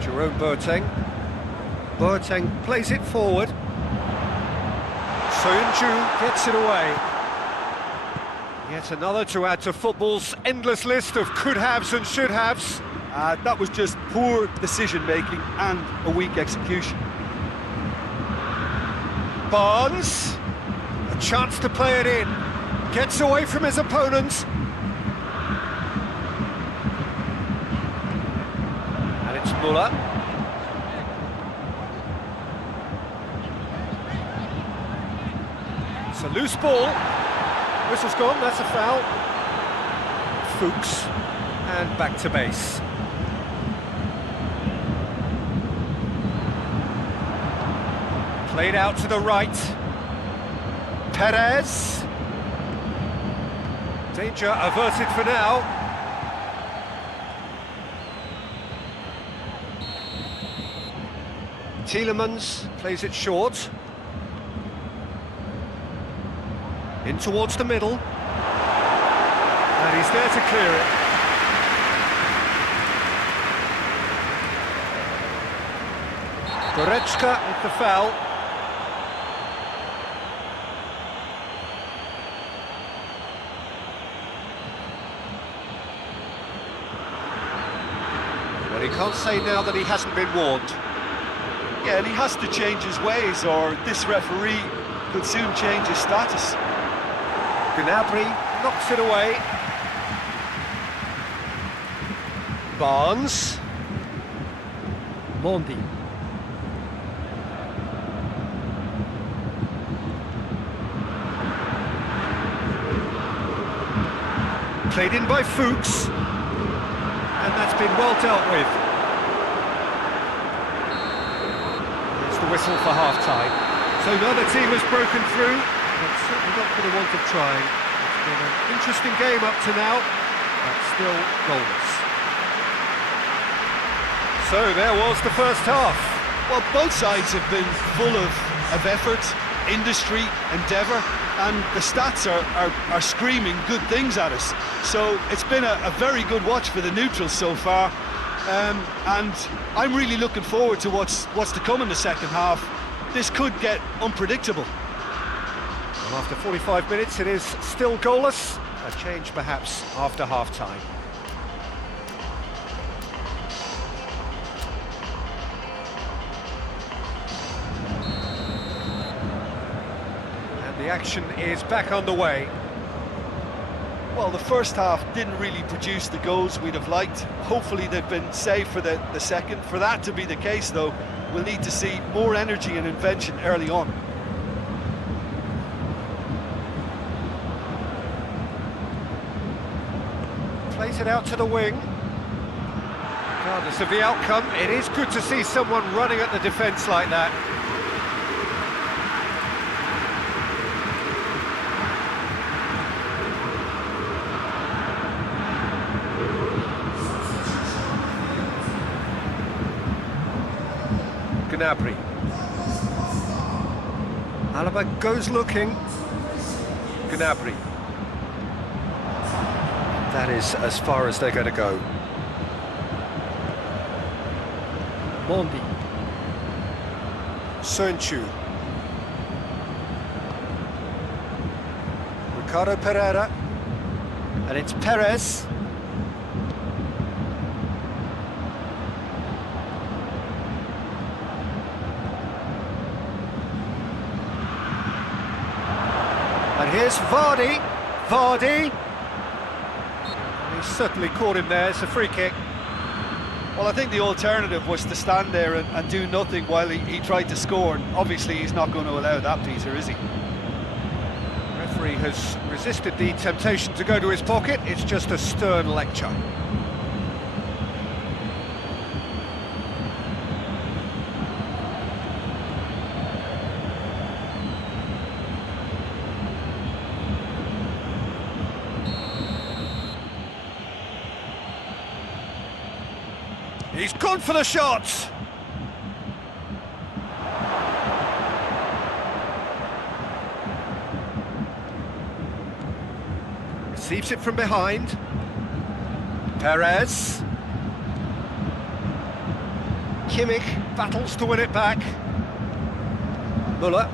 Jerome Boateng. Boateng plays it forward. Soyuncu gets it away. Yet another to add to football's endless list of could-haves and should-haves. That was just poor decision-making and a weak execution. Barnes, a chance to play it in. Gets away from his opponent. And it's Muller. It's a loose ball. Whistle's gone, that's a foul. Fuchs, and back to base. Played out to the right. Perez. Danger averted for now. Tielemans plays it short. In towards the middle. And he's there to clear it. Goretzka with the foul. Well, he can't say now that he hasn't been warned. Yeah, and he has to change his ways, or this referee could soon change his status. Gnabry knocks it away. Barnes. Mondi. Played in by Fuchs. And that's been well dealt with. It's the whistle for half-time. So another team has broken through. But certainly not for the want of trying. It's been an interesting game up to now, but still goalless. So there was the first half. Well, both sides have been full of effort, industry, endeavour, and the stats are screaming good things at us. So it's been a very good watch for the neutrals so far, and I'm really looking forward to what's to come in the second half. This could get unpredictable. Well, after 45 minutes, it is still goalless. A change perhaps after half-time. The action is back underway. Well, the first half didn't really produce the goals we'd have liked. Hopefully they've been saved for the second. For that to be the case, though, we'll need to see more energy and invention early on. Plays it out to the wing. Regardless of the outcome, it is good to see someone running at the defence like that. Gnabry. Alaba goes looking. Gnabry. That is as far as they're going to go. Mondi. Soyuncu. Ricardo Pereira. And it's Perez. And here's Vardy. Vardy. He's certainly caught him there. It's a free kick. Well, I think the alternative was to stand there and do nothing while he tried to score. And obviously, he's not going to allow that, Peter, is he? The referee has resisted the temptation to go to his pocket. It's just a stern lecture. He's gone for the shots. Receives it from behind. Perez. Kimmich battles to win it back. Müller.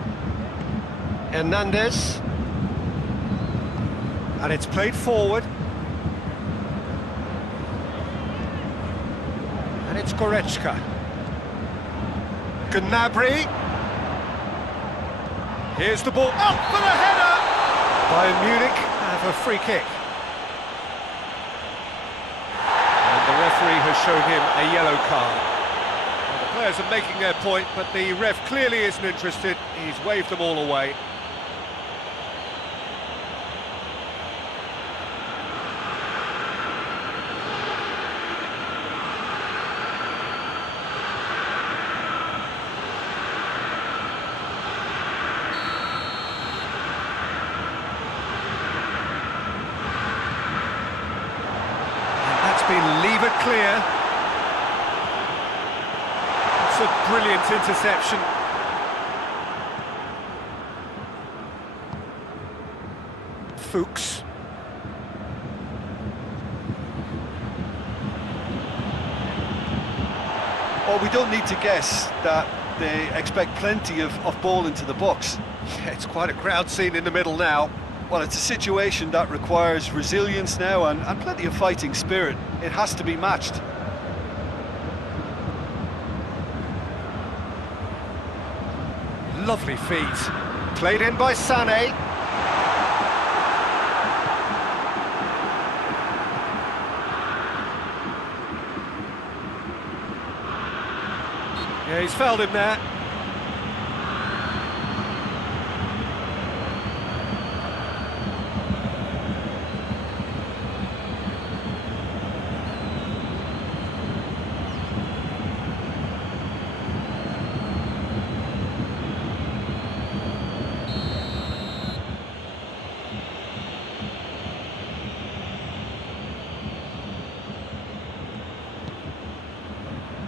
Hernandez. And it's played forward. And it's Goretzka. Gnabry. Here's the ball. Up for the header! Bayern Munich have a free kick. And the referee has shown him a yellow card. Well, the players are making their point, but the ref clearly isn't interested. He's waved them all away. Been levered clear. It's a brilliant interception. Fuchs. Well, we don't need to guess that they expect plenty of ball into the box. Yeah, it's quite a crowd scene in the middle now. Well, it's a situation that requires resilience now and plenty of fighting spirit. It has to be matched. Lovely feet. Played in by Sané. Yeah, he's fouled him there.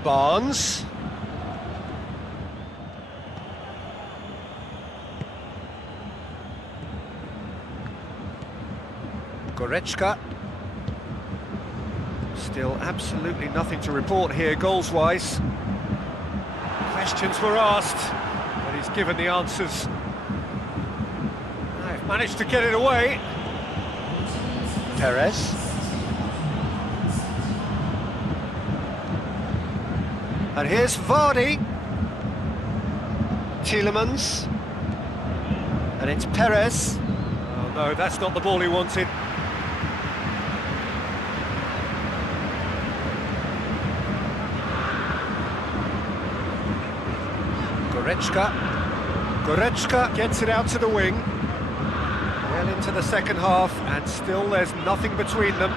Barnes. Goretzka. Still absolutely nothing to report here goals-wise. Questions were asked, but he's given the answers. They've managed to get it away. Perez. And here's Vardy. Tielemans. And it's Perez. Oh no, that's not the ball he wanted. Goretzka. Goretzka gets it out to the wing. Well into the second half, and still there's nothing between them.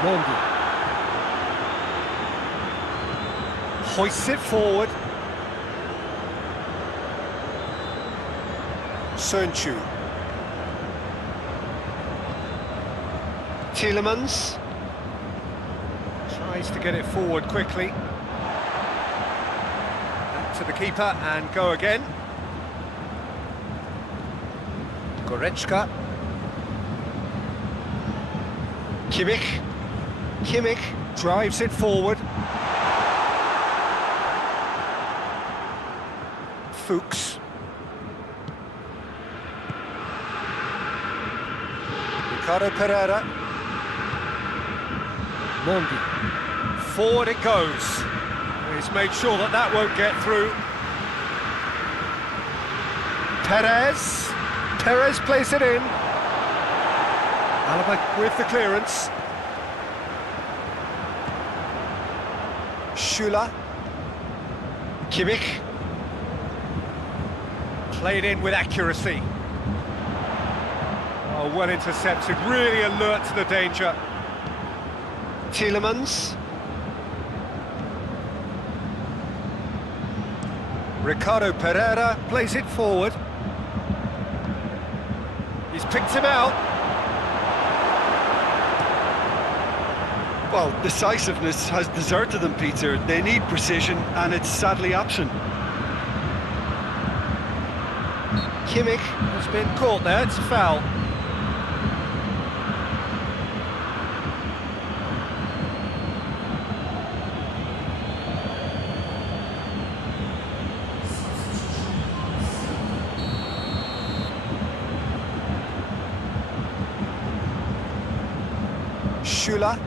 Mondi. Hoists it forward. Sönchu. Tielemans. Tries to get it forward quickly. Back to the keeper and go again. Goretzka. Kimmich. Kimmich drives it forward. Fuchs. Ricardo Pereira. Mondi. Forward it goes. He's made sure that that won't get through. Perez. Perez plays it in. Alaba with the clearance. Schüller. Kimmich. Played in with accuracy. Oh, well intercepted, really alert to the danger. Tielemans. Ricardo Pereira plays it forward. He's picked him out. Well, decisiveness has deserted them, Peter. They need precision, and it's sadly absent. Kimmich has been caught there, it's a foul. Schüller.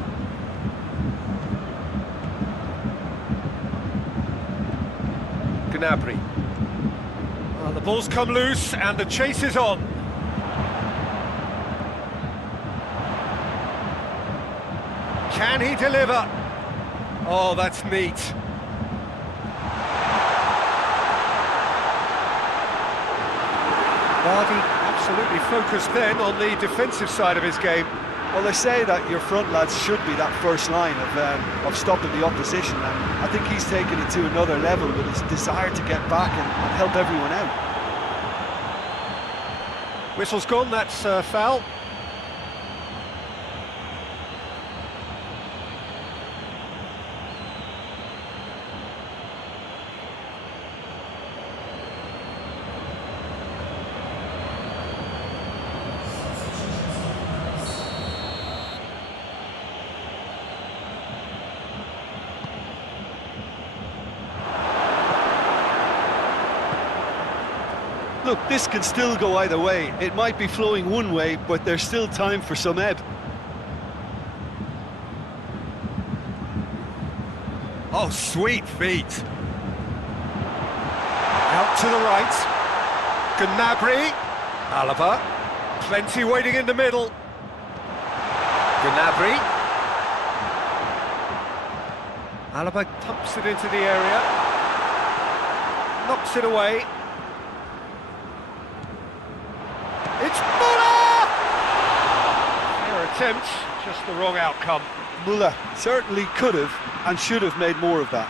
Gnabry. Well, the ball's come loose and the chase is on. Can he deliver? Oh, that's neat. Vardy absolutely focused then on the defensive side of his game. Well, they say that your front lads should be that first line of stopping the opposition, and I think he's taken it to another level with his desire to get back and help everyone out. Whistle's gone, that's foul. Look, this can still go either way. It might be flowing one way, but there's still time for some ebb. Oh, sweet feet. Out to the right. Gnabry. Alaba. Plenty waiting in the middle. Gnabry. Alaba pumps it into the area. Knocks it away. It's Muller! Fair attempt, just the wrong outcome. Muller certainly could have and should have made more of that.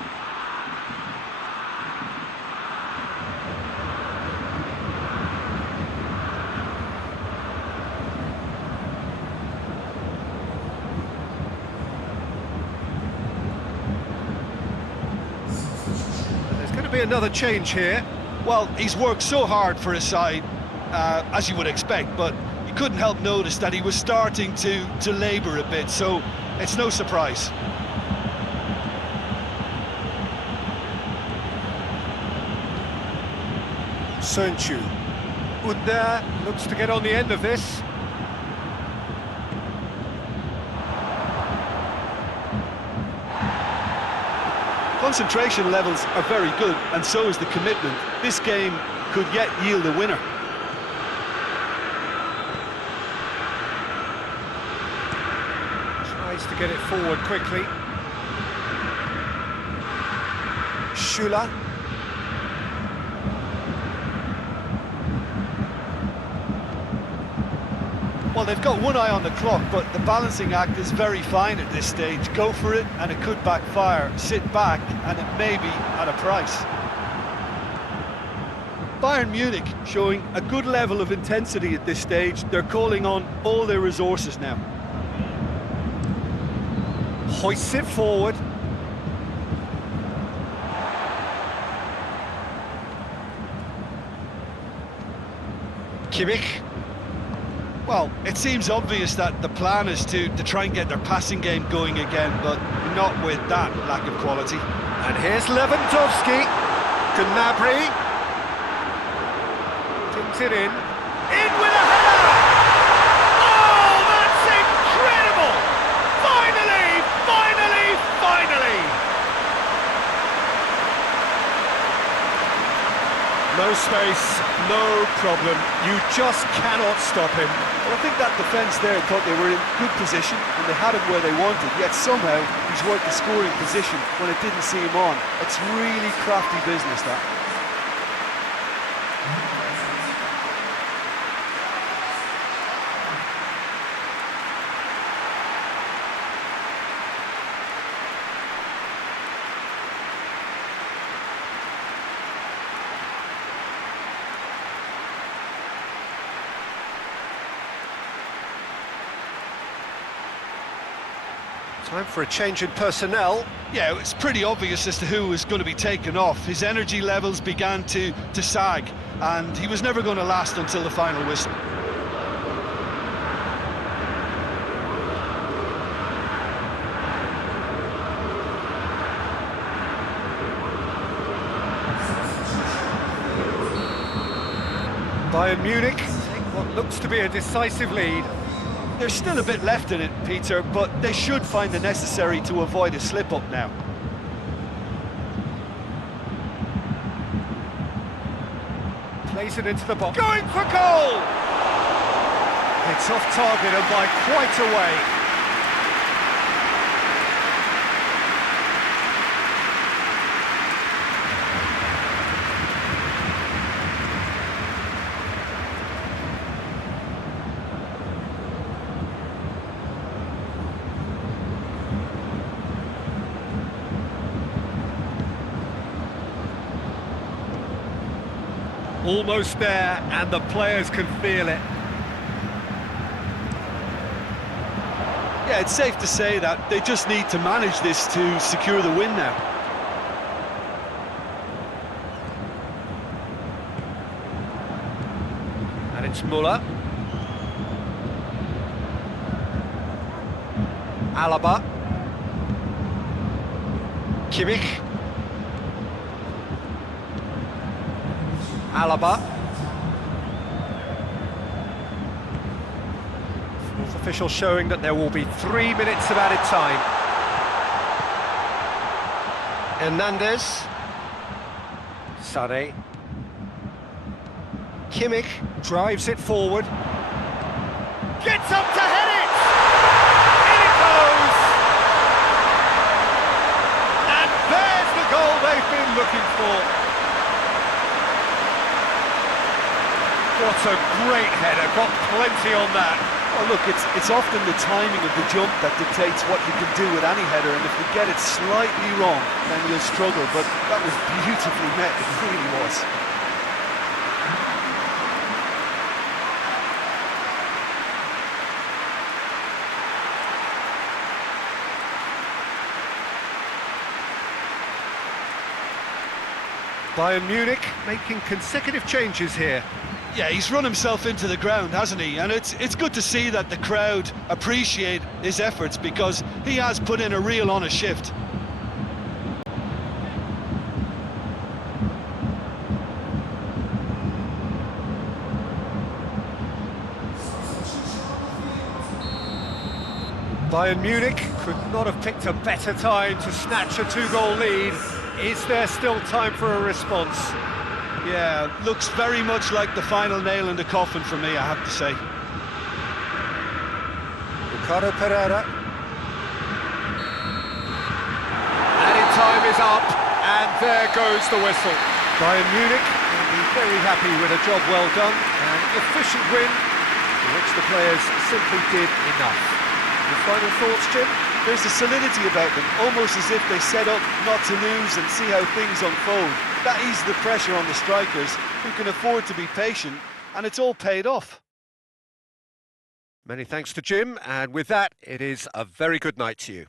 There's going to be another change here. Well, he's worked so hard for his side, as you would expect, but you couldn't help notice that he was starting to labour a bit, so it's no surprise. Saint-Etienne. Under looks to get on the end of this. Concentration levels are very good, and so is the commitment. This game could yet yield a winner. Tries to get it forward quickly. Schüller. Well, they've got one eye on the clock, but the balancing act is very fine at this stage. Go for it, and it could backfire. Sit back, and it may be at a price. Bayern Munich showing a good level of intensity at this stage. They're calling on all their resources now. Hoists it forward. Kimmich. Well, it seems obvious that the plan is to try and get their passing game going again, but not with that lack of quality. And here's Lewandowski. Gnabry. Tims it in. In with a header! Oh, that's incredible! Finally, finally, finally! No space, no problem. You just cannot stop him. Well, I think that defence there thought they were in good position and they had him where they wanted, yet somehow he's worked the scoring position when it didn't see him on. It's really crafty business, that. Time for a change in personnel. Yeah, it's pretty obvious as to who was going to be taken off. His energy levels began to sag, and he was never going to last until the final whistle. Bayern Munich take what looks to be a decisive lead. There's still a bit left in it, Peter, but they should find the necessary to avoid a slip-up now. Plays it into the box. Going for goal! It's off target and by quite a way. Almost there, and the players can feel it. Yeah, it's safe to say that they just need to manage this to secure the win now. And it's Muller. Alaba. Kimmich. Alaba. Fourth official showing that there will be 3 minutes of added time. Hernandez. Sané. Kimmich drives it forward. Gets up to head it! In it goes! And there's the goal they've been looking for. What a great header, got plenty on that. Well, look, it's often the timing of the jump that dictates what you can do with any header, and if you get it slightly wrong, then you'll struggle, but that was beautifully met, it really was. Bayern Munich making consecutive changes here. Yeah, he's run himself into the ground, hasn't he? And it's good to see that the crowd appreciate his efforts, because he has put in a real honest shift. Bayern Munich could not have picked a better time to snatch a two-goal lead. Is there still time for a response? Yeah, looks very much like the final nail in the coffin for me, I have to say. Ricardo Pereira. Added time is up, and there goes the whistle. Bayern Munich will be very happy with a job well done, an efficient win, for which the players simply did enough. Your final thoughts, Jim? There's a solidity about them, almost as if they set up not to lose and see how things unfold. That eases the pressure on the strikers, who can afford to be patient, and it's all paid off. Many thanks to Jim, and with that, it is a very good night to you.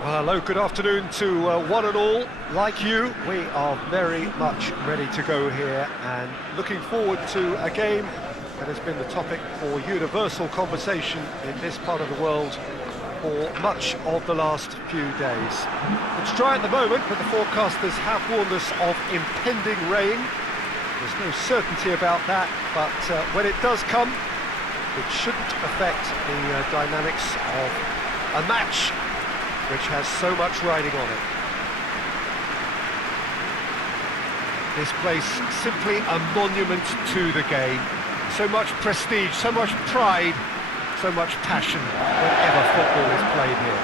Well, hello, good afternoon to one and all. Like you, we are very much ready to go here and looking forward to a game that has been the topic for universal conversation in this part of the world for much of the last few days. It's dry at the moment, but the forecasters have warned us of impending rain. There's no certainty about that, but when it does come, it shouldn't affect the dynamics of a match which has so much riding on it. This place, simply a monument to the game. So much prestige, so much pride, so much passion whenever football is played here.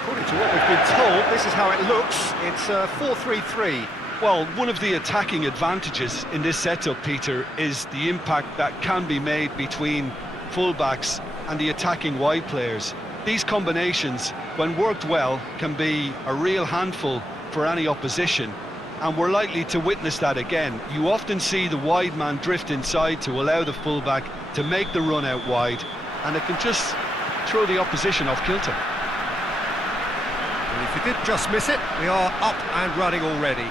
According to what we've been told, this is how it looks. It's 4-3-3. Well, one of the attacking advantages in this setup, Peter, is the impact that can be made between fullbacks and the attacking wide players. These combinations, when worked well, can be a real handful for any opposition, and we're likely to witness that again. You often see the wide man drift inside to allow the fullback to make the run out wide, and it can just throw the opposition off kilter. And if you did just miss it, we are up and running already.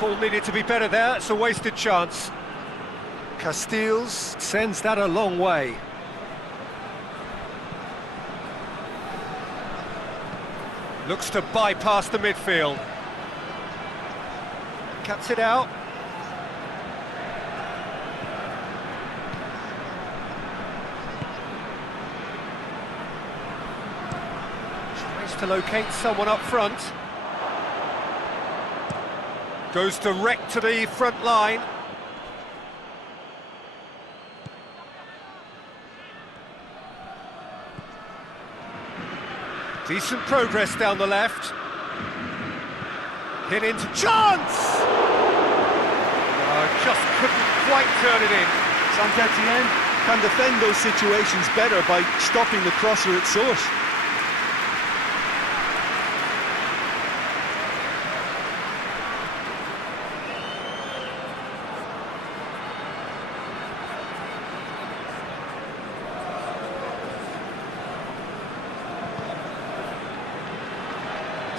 Ball needed to be better there, it's a wasted chance. Castiles sends that a long way. Looks to bypass the midfield. Cuts it out. Tries to locate someone up front. Goes direct to the front line. Decent progress down the left. Hit into chance! Just couldn't quite turn it in. Saint-Etienne can defend those situations better by stopping the crosser at source.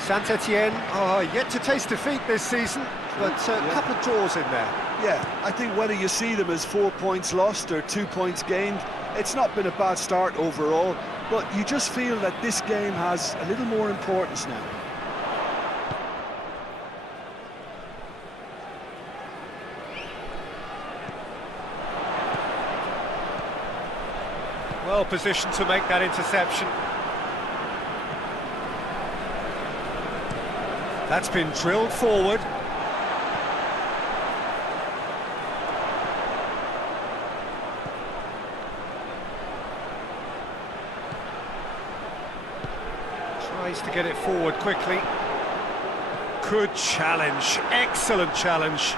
Saint-Etienne are yet to taste defeat this season, but a couple of draws in there. Yeah, I think whether you see them as 4 points lost or 2 points gained, it's not been a bad start overall, but you just feel that this game has a little more importance now. Well positioned to make that interception. That's been drilled forward. Tries to get it forward quickly. Good challenge, excellent challenge.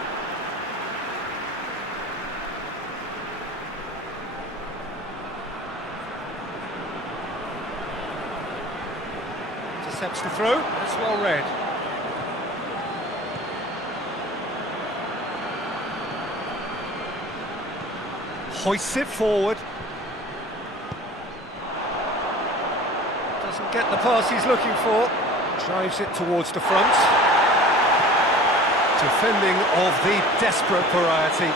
Intercepts the throw, that's well read. Hoists it forward. Doesn't get the pass he's looking for. Drives it towards the front. Defending of the desperate variety.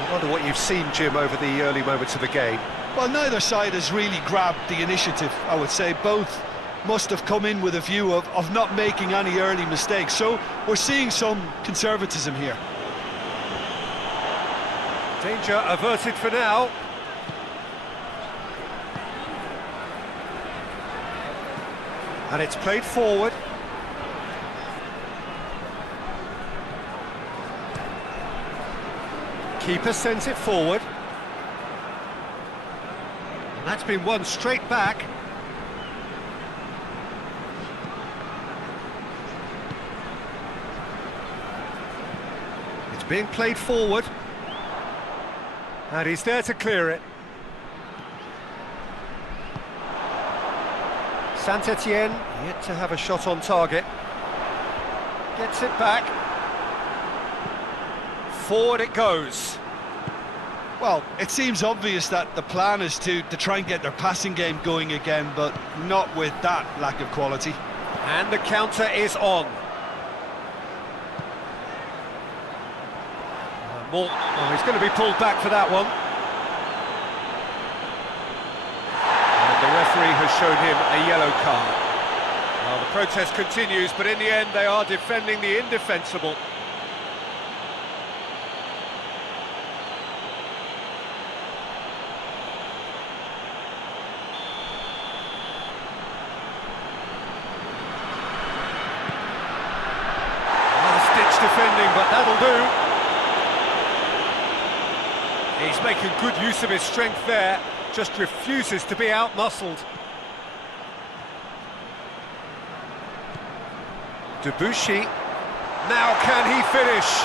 I wonder what you've seen, Jim, over the early moments of the game. Well, neither side has really grabbed the initiative, I would say. Both must have come in with a view of not making any early mistakes. So we're seeing some conservatism here. Danger averted for now. And it's played forward. Keeper sends it forward. And that's been won straight back. It's being played forward. And he's there to clear it. Saint-Etienne yet to have a shot on target. Gets it back. forward it goes. Well, it seems obvious that the plan is to try and get their passing game going again, but not with that lack of quality. And the counter is on. He's going to be pulled back for that one. And the referee has shown him a yellow card. Well, the protest continues, but in the end they are defending the indefensible. Last-ditch defending, but that'll do. He's making good use of his strength there, just refuses to be out-muscled. Debuchy, now can he finish?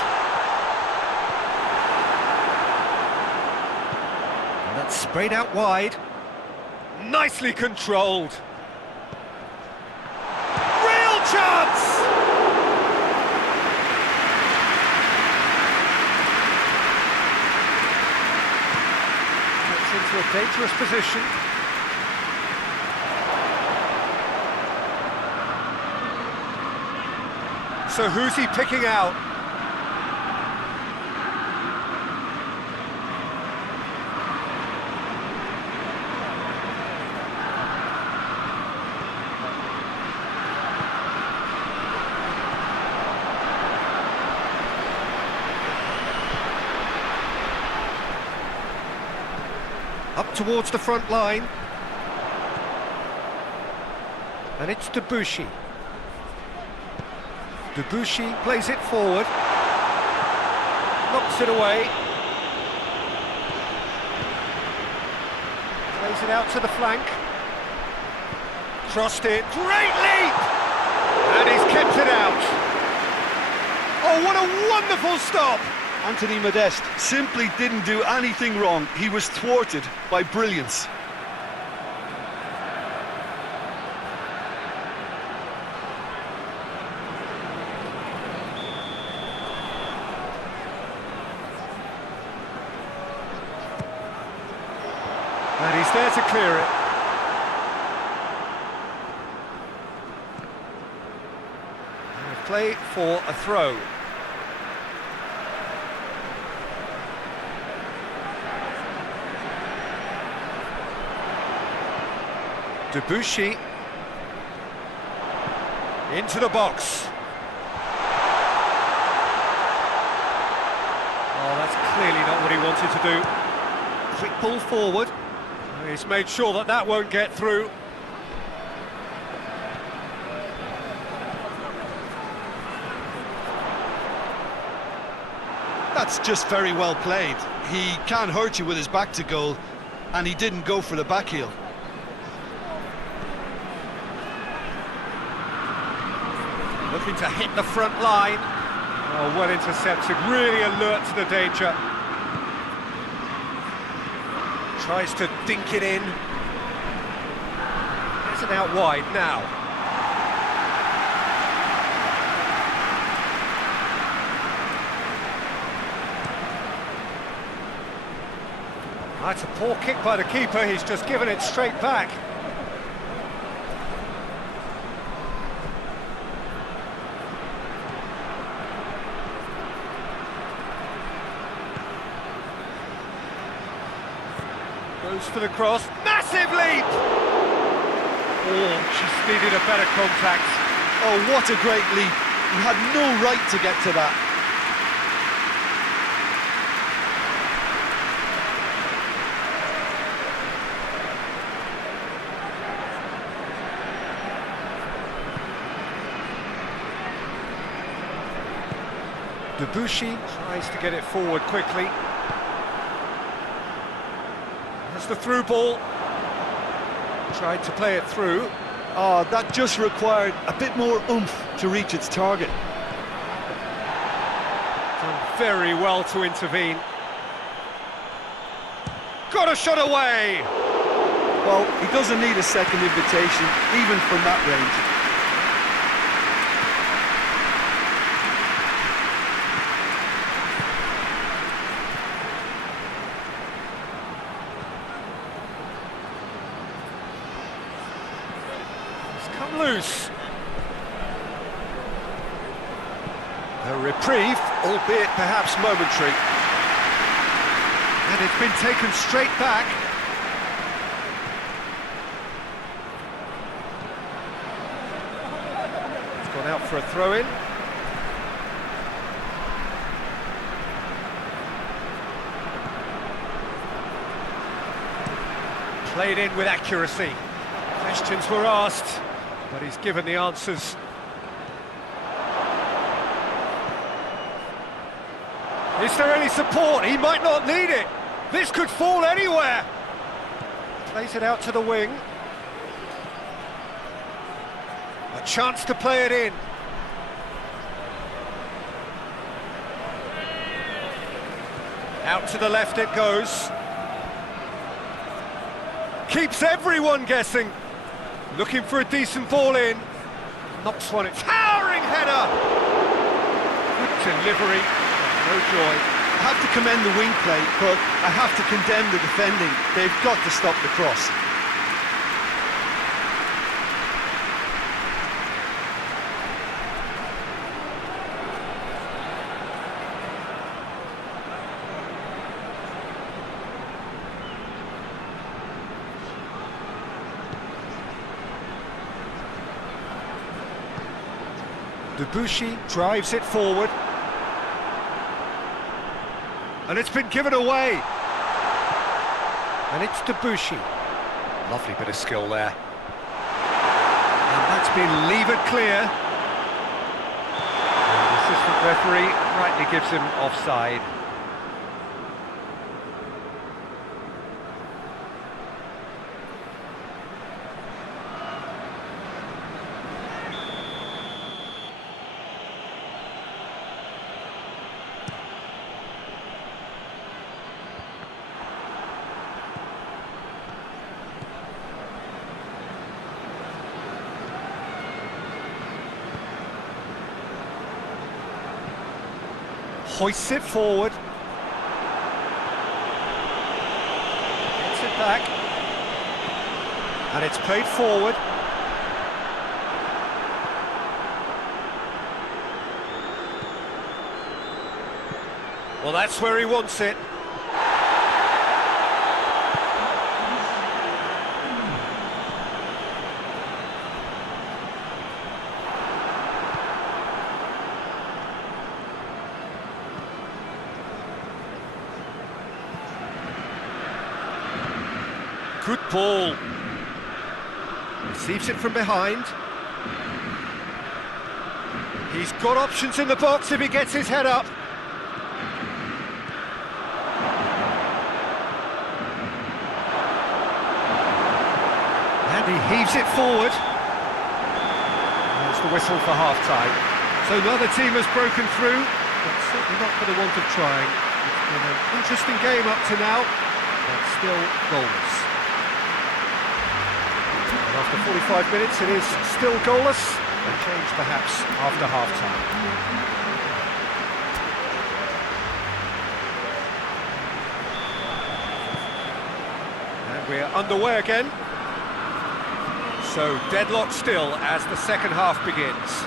And that's sprayed out wide. Nicely controlled. Real chance! Into a dangerous position. So who's he picking out? Up towards the front line. And it's Debuchy. Debuchy plays it forward. Knocks it away. Plays it out to the flank. Crossed it. Great leap! And he's kept it out. Oh, what a wonderful stop! Anthony Modeste simply didn't do anything wrong. He was thwarted by brilliance. And he's there to clear it. And play for a throw. Debuchy into the box. Oh, that's clearly not what he wanted to do. Quick ball forward. He's made sure that that won't get through. That's just very well played. He can hurt you with his back to goal, and he didn't go for the back heel. Looking to hit the front line. Oh, well intercepted, really alert to the danger. Tries to dink it in. Gets it out wide now. That's a poor kick by the keeper, he's just given it straight back. Goes for the cross, massive leap! Oh, just needed a better contact. Oh, what a great leap. He had no right to get to that. Debuchy tries to get it forward quickly. There's the through ball. Tried to play it through. Oh, that just required a bit more oomph to reach its target. Done very well to intervene. Got a shot away! Well, he doesn't need a second invitation, even from that range. loose. A reprieve, albeit perhaps momentary. And it's been taken straight back. It's gone out for a throw-in. Played in with accuracy. Questions were asked, but he's given the answers. Is there any support? He might not need it. This could fall anywhere. Plays it out to the wing. A chance to play it in. Out to the left it goes. Keeps everyone guessing. Looking for a decent ball in. Knocks one, it's towering header! Good delivery, no joy. I have to commend the wing play, but I have to condemn the defending. They've got to stop the cross. Debuchy drives it forward. And it's been given away. And it's Debuchy. Lovely bit of skill there. And that's been levered clear. And the assistant referee rightly gives him offside. Hoists it forward. Gets it back. And it's played forward. Well, that's where he wants it. Good ball. Receives it from behind. He's got options in the box if he gets his head up. And he heaves it forward. There's the whistle for half-time. So neither team has broken through, but certainly not for the want of trying. It's been an interesting game up to now, but still goals. After 45 minutes, it is still goalless. A change perhaps after half-time. And we're underway again. So deadlock still as the second half begins.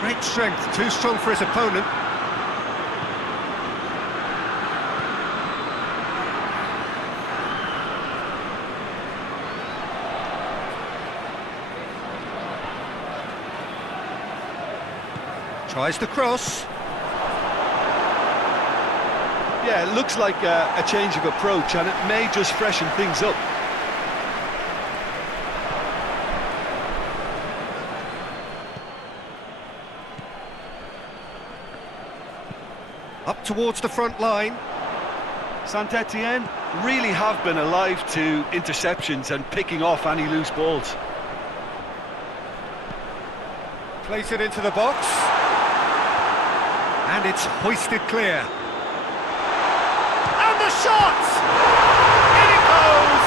Great strength, too strong for his opponent. Tries the cross. Yeah, it looks like a change of approach, and it may just freshen things up. Up towards the front line. Saint-Etienne really have been alive to interceptions and picking off any loose balls. Place it into the box. And it's hoisted clear. And the shot! In it goes!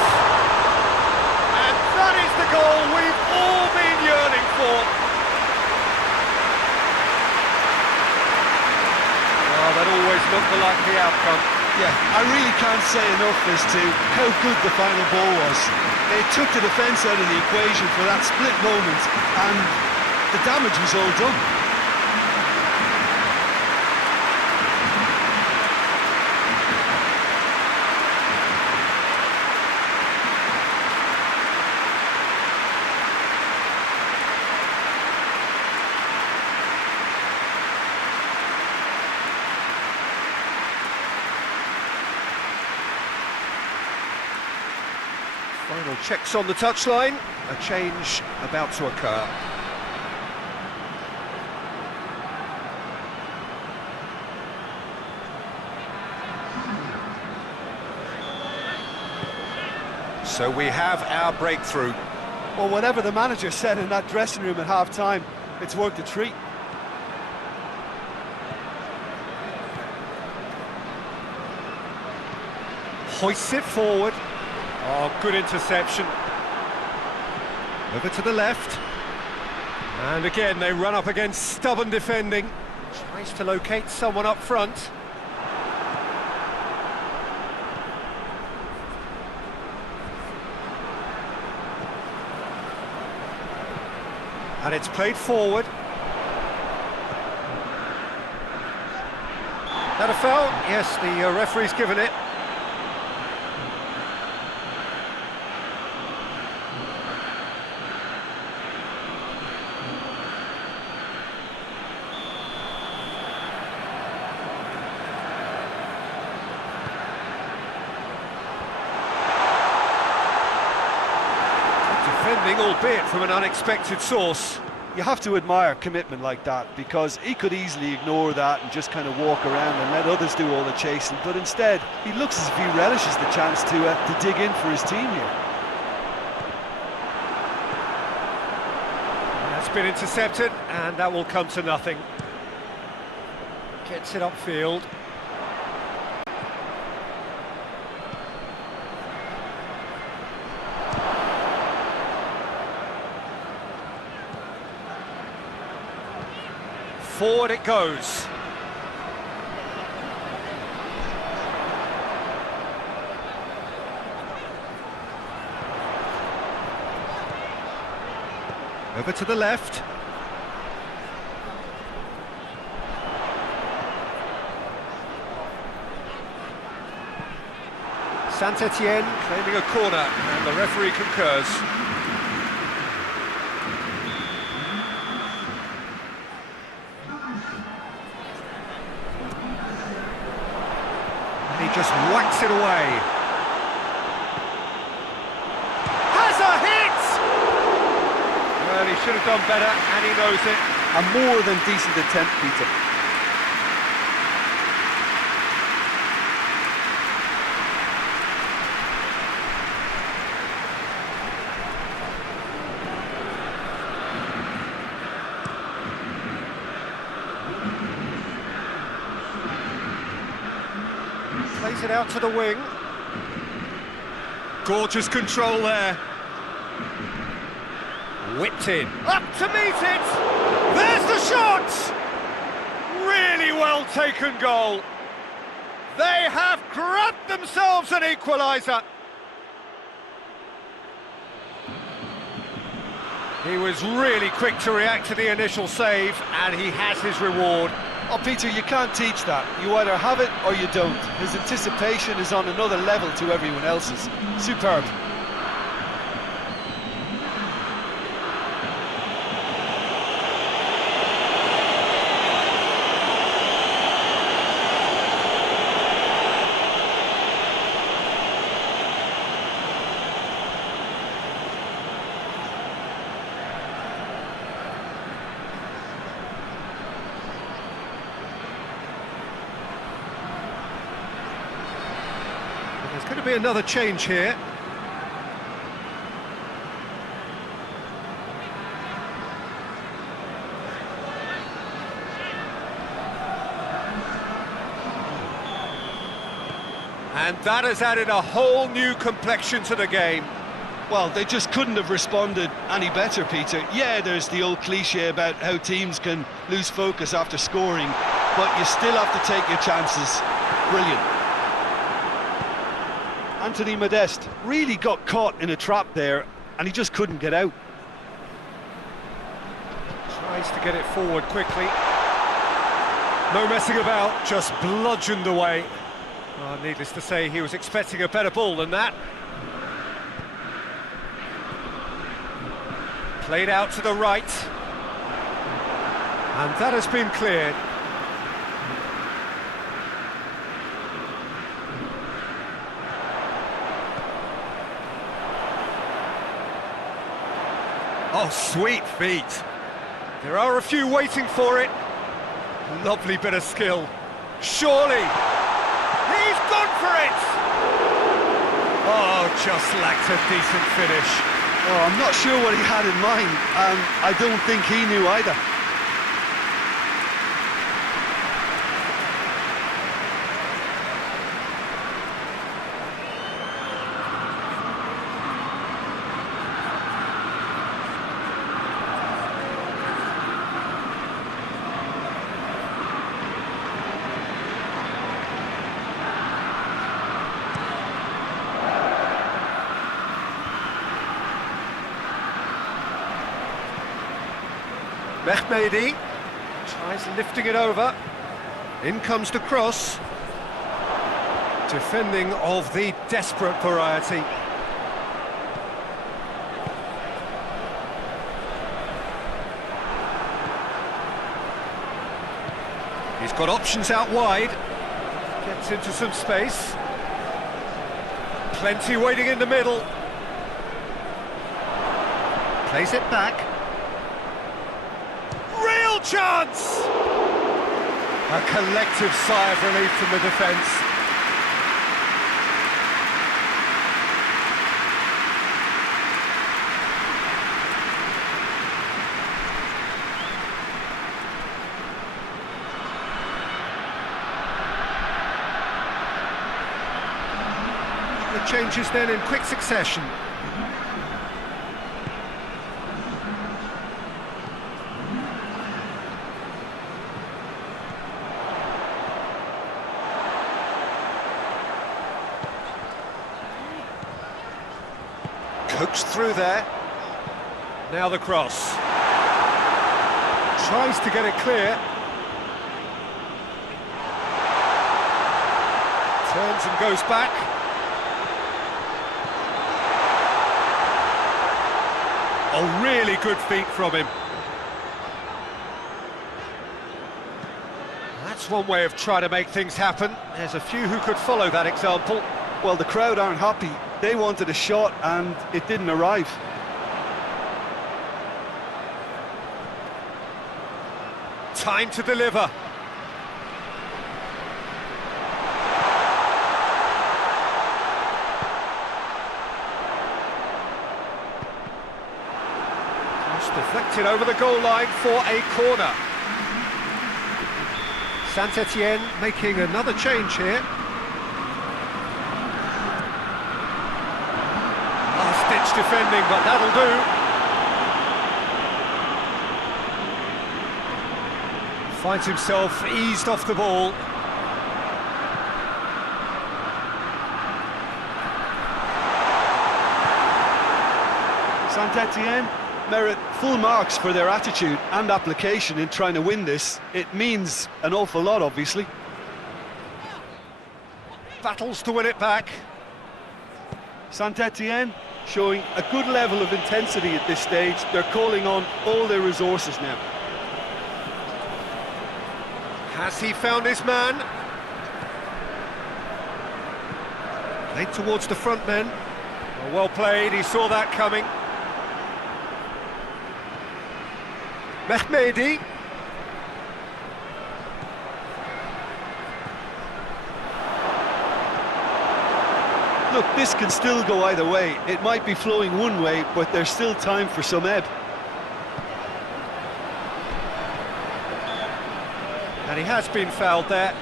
And that is the goal we've all been yearning for. Well, that always looked the likely outcome. Yeah, I really can't say enough as to how good the final ball was. It took the defence out of the equation for that split moment, and the damage was all done. Final checks on the touchline, a change about to occur. So we have our breakthrough. Well, whatever the manager said in that dressing room at half-time, it's worked a treat. Hoists it forward. Oh, good interception. Over to the left. And again, they run up against stubborn defending. Tries to locate someone up front. And it's played forward. That a foul? Yes, the referee's given it. Defending, albeit from an unexpected source. You have to admire commitment like that, because he could easily ignore that and just kind of walk around and let others do all the chasing, but instead he looks as if he relishes the chance to dig in for his team here. That's been intercepted, and that will come to nothing. Gets it upfield. Forward it goes. Over to the left. Saint-Etienne claiming a corner, and the referee concurs. He just whacks it away. Has a hit! Well, he should have done better, and he knows it. A more than decent attempt, Peter. Plays it out to the wing. Gorgeous control there. Whipped in. Up to meet it! There's the shot! Really well taken goal. They have grabbed themselves an equaliser. He was really quick to react to the initial save, and he has his reward. Oh, Peter, you can't teach that. You either have it or you don't. His anticipation is on another level to everyone else's. Superb. There's going to be another change here. And that has added a whole new complexion to the game. Well, they just couldn't have responded any better, Peter. Yeah, there's the old cliche about how teams can lose focus after scoring, but you still have to take your chances. Brilliant. Anthony Modeste really got caught in a trap there, and he just couldn't get out. Tries to get it forward quickly. No messing about, just bludgeoned away. Well, needless to say, he was expecting a better ball than that. Played out to the right. And that has been cleared. Oh, sweet feet. There are a few waiting for it. Lovely bit of skill. Surely. He's gone for it! Oh, just lacked a decent finish. Oh, I'm not sure what he had in mind, and I don't think he knew either. Mehmedi tries lifting it over. In comes the cross. Defending of the desperate variety. He's got options out wide. Gets into some space. Plenty waiting in the middle. Plays it back. Real chance! A collective sigh of relief from the defence. The changes then in quick succession. Coaxed through there. Now the cross. Tries to get it clear. Turns and goes back. Oh, really good feet from him. That's one way of trying to make things happen. There's a few who could follow that example. Well, the crowd aren't happy. They wanted a shot and it didn't arrive. Time to deliver. Just deflected over the goal line for a corner. Saint-Etienne making another change here. Last-ditch defending, but that'll do. Finds himself eased off the ball. Saint-Etienne merit full marks for their attitude and application in trying to win this. It means an awful lot, obviously. Battles to win it back. Saint-Etienne showing a good level of intensity at this stage. They're calling on all their resources now. Has he found his man? Played towards the front men. Well played, he saw that coming. Mehmedi. Look, this can still go either way. It might be flowing one way, but there's still time for some ebb. And he has been fouled there.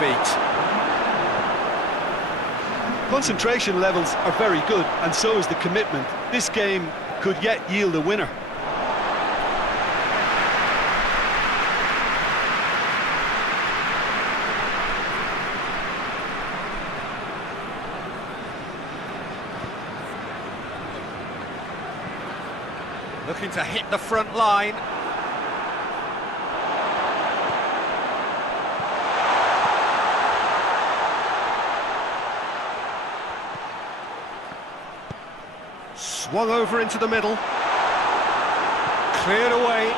feet. Concentration levels are very good, and so is the commitment. This game could yet yield a winner. Looking to hit the front line. Swung over into the middle. Cleared away.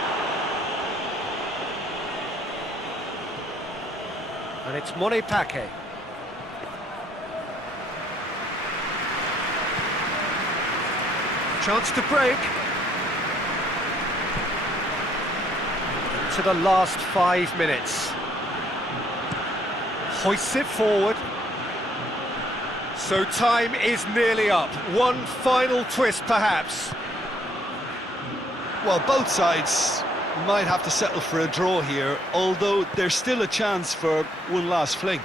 And it's Monaco. Chance to break. To the last 5 minutes. Hoists it forward. So time is nearly up. One final twist, perhaps. Well, both sides might have to settle for a draw here, although there's still a chance for one last fling.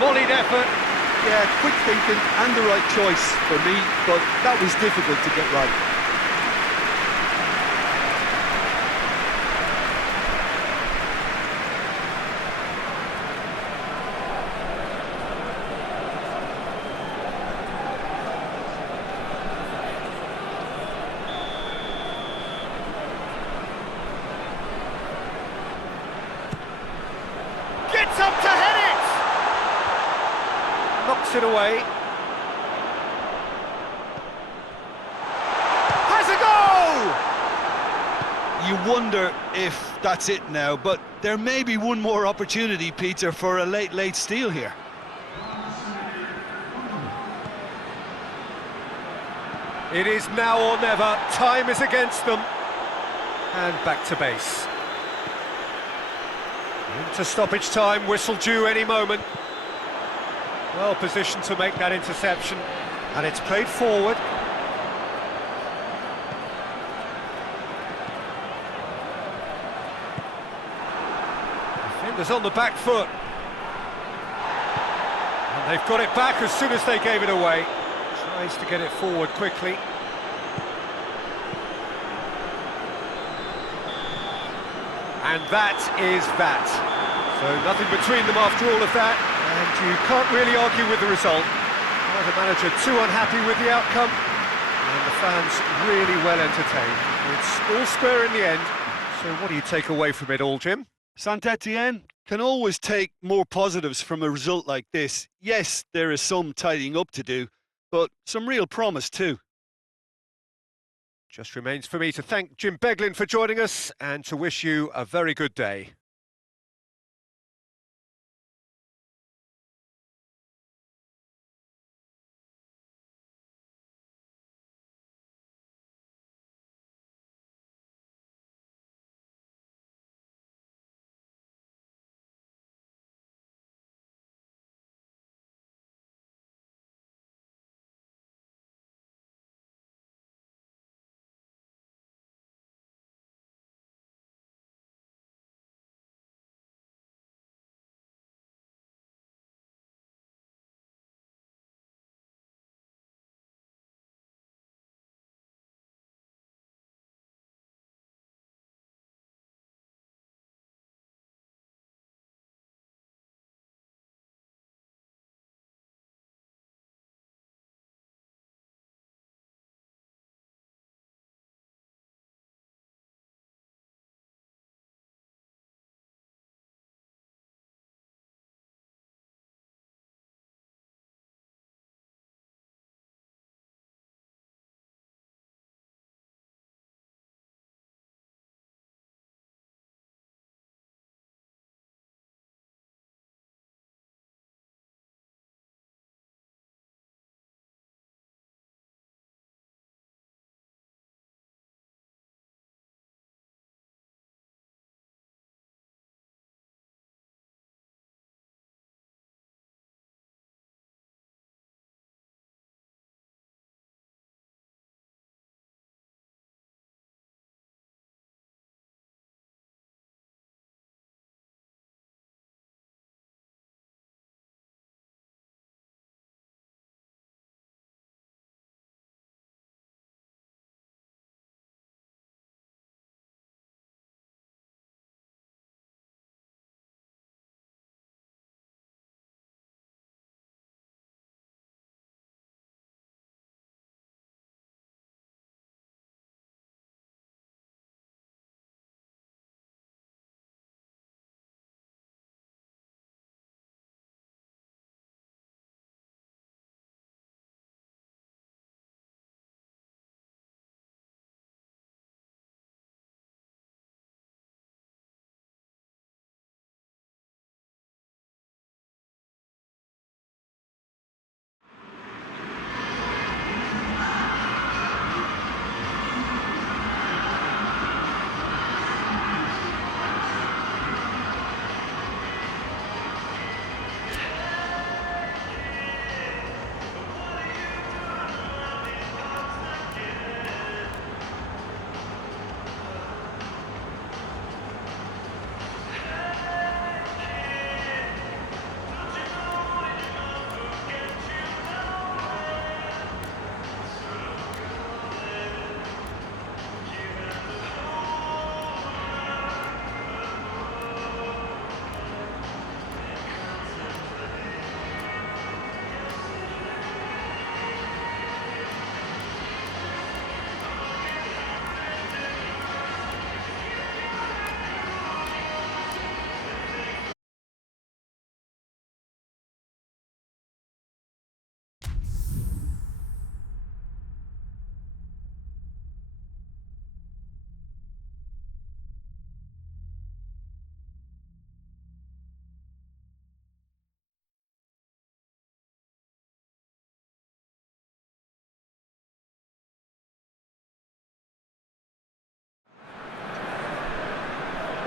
Volleyed effort. Yeah, quick thinking and the right choice for me, but that was difficult to get right. Gets up to head it! Knocks it away. Has a goal! You wonder if that's it now, but there may be one more opportunity, Peter, for a late steal here. It is now or never. Time is against them. And back to base. Into stoppage time, whistle due any moment. Well positioned to make that interception. And it's played forward. Defenders on the back foot. And they've got it back as soon as they gave it away. Tries to get it forward quickly. And that is that. So nothing between them after all of that, and you can't really argue with the result. Well, the manager too unhappy with the outcome, and the fans really well entertained. It's all square in the end. So what do you take away from it all, Jim? Saint-Etienne can always take more positives from a result like this. Yes, there is some tidying up to do, but some real promise too. Just remains for me to thank Jim Beglin for joining us and to wish you a very good day.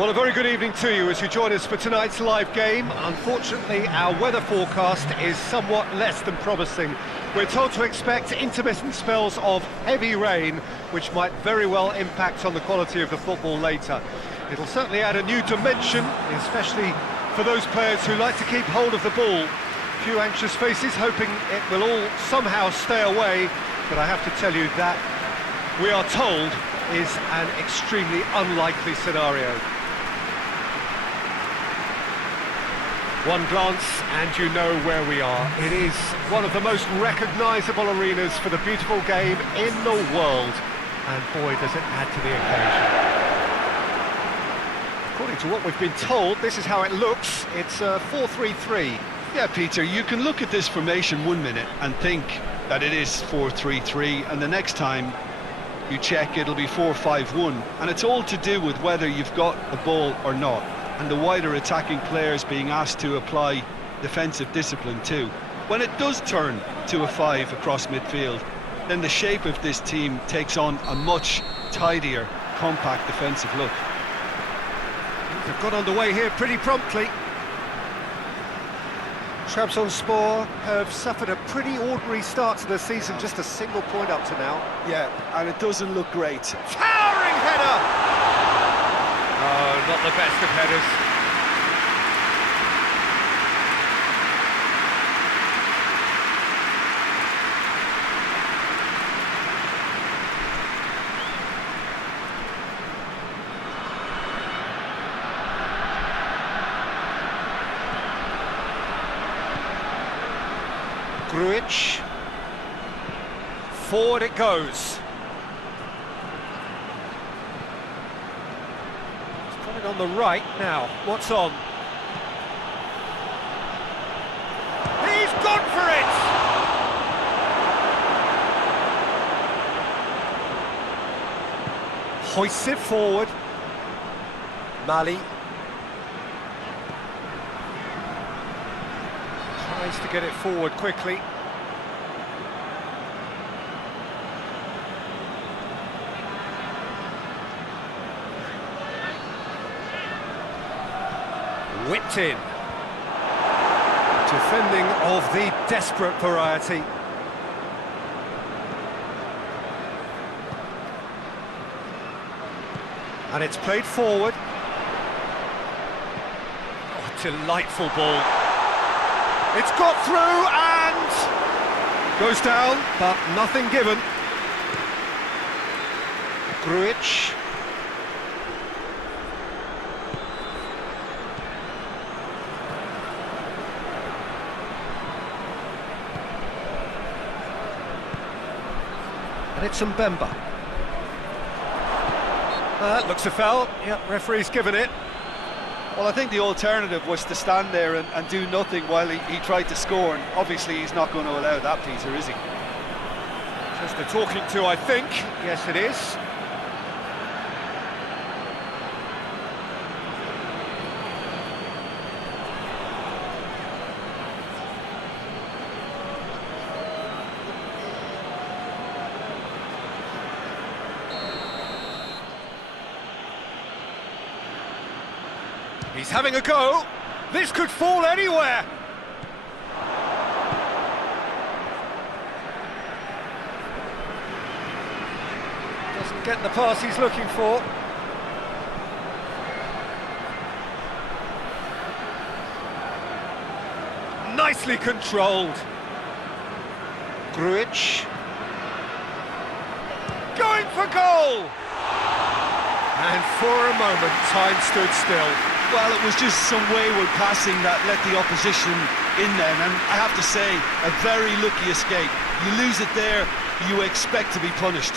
Well, a very good evening to you as you join us for tonight's live game. Unfortunately, our weather forecast is somewhat less than promising. We're told to expect intermittent spells of heavy rain, which might very well impact on the quality of the football later. It'll certainly add a new dimension, especially for those players who like to keep hold of the ball. A few anxious faces hoping it will all somehow stay away, but I have to tell you that we are told is an extremely unlikely scenario. One glance and you know where we are. It is one of the most recognisable arenas for the beautiful game in the world. And boy, does it add to the occasion. According to what we've been told, this is how it looks. It's a 4-3-3. Yeah, Peter, you can look at this formation 1 minute and think that it is 4-3-3, and the next time you check it'll be 4-5-1. And it's all to do with whether you've got the ball or not, and the wider attacking players being asked to apply defensive discipline too. When it does turn to a 5 across midfield, then the shape of this team takes on a much tidier, compact defensive look. They've got underway here pretty promptly. Trabzonspor have suffered a pretty ordinary start to the season, just a single point up to now. Yeah, and it doesn't look great. Towering header! Oh, not the best of headers. Grujic. Forward it goes. On the right now, what's on? He's gone for it! Hoists it forward. Mali tries to get it forward quickly. Whipped in. Defending of the desperate variety. And it's played forward. Oh, delightful ball. It's got through and goes down, but nothing given. Grujic. And it's Mbemba. That looks a foul. Yep, referee's given it. Well, I think the alternative was to stand there and do nothing while he tried to score, and obviously he's not going to allow that, Peter, is he? Just a talking to, I think. Yes, it is. He's having a go. This could fall anywhere. Doesn't get the pass he's looking for. Nicely controlled. Grujic. Going for goal! And for a moment, time stood still. Well, it was just some wayward passing that let the opposition in then, and I have to say, a very lucky escape. You lose it there, you expect to be punished.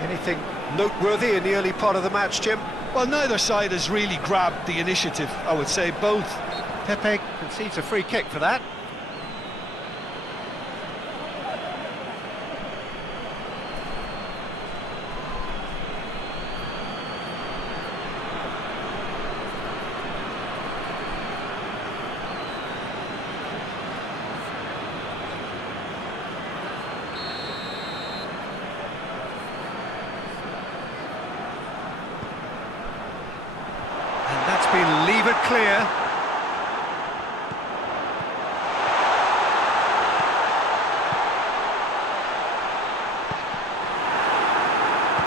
Anything noteworthy in the early part of the match, Jim? Well, neither side has really grabbed the initiative, I would say. Both. Pepe concedes a free kick for that. Delivered clear.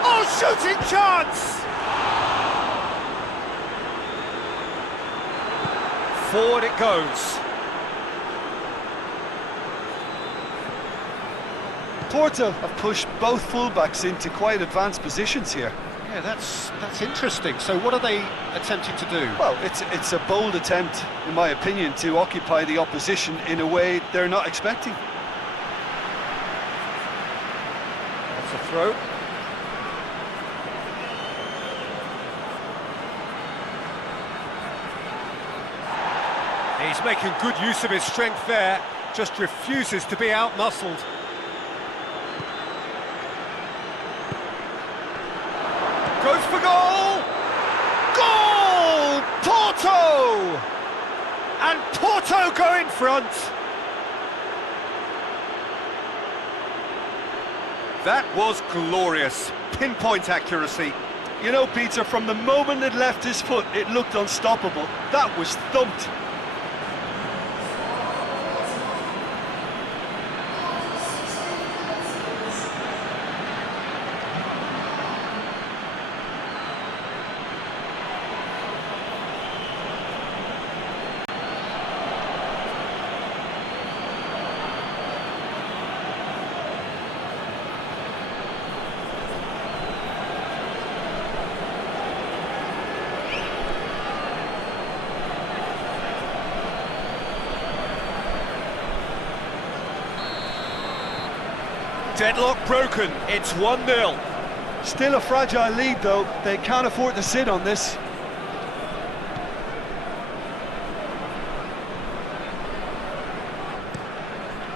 Oh, shooting chance! Forward it goes. Porto have pushed both fullbacks into quite advanced positions here. Yeah, that's interesting. So what are they attempting to do? Well, it's a bold attempt, in my opinion, to occupy the opposition in a way they're not expecting. That's a throw. He's making good use of his strength there, just refuses to be out-muscled. Goes for goal! Goal! Porto! And Porto go in front. That was glorious. Pinpoint accuracy. You know, Peter, from the moment it left his foot, it looked unstoppable. That was thumped. Deadlock broken, it's 1-0. Still a fragile lead, though. They can't afford to sit on this.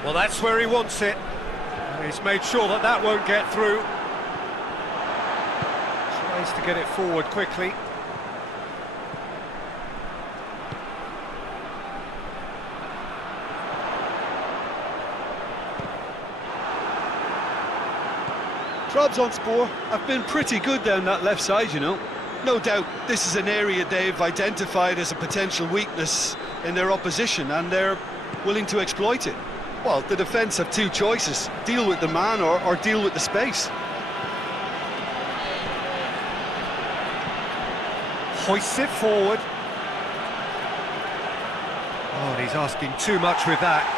Well, that's where he wants it. And he's made sure that that won't get through. Tries to get it forward quickly. Trabzonspor have been pretty good down that left side, you know. No doubt this is an area they've identified as a potential weakness in their opposition, and they're willing to exploit it. Well, the defence have two choices: deal with the man or deal with the space. Hoists it forward. Oh, and he's asking too much with that.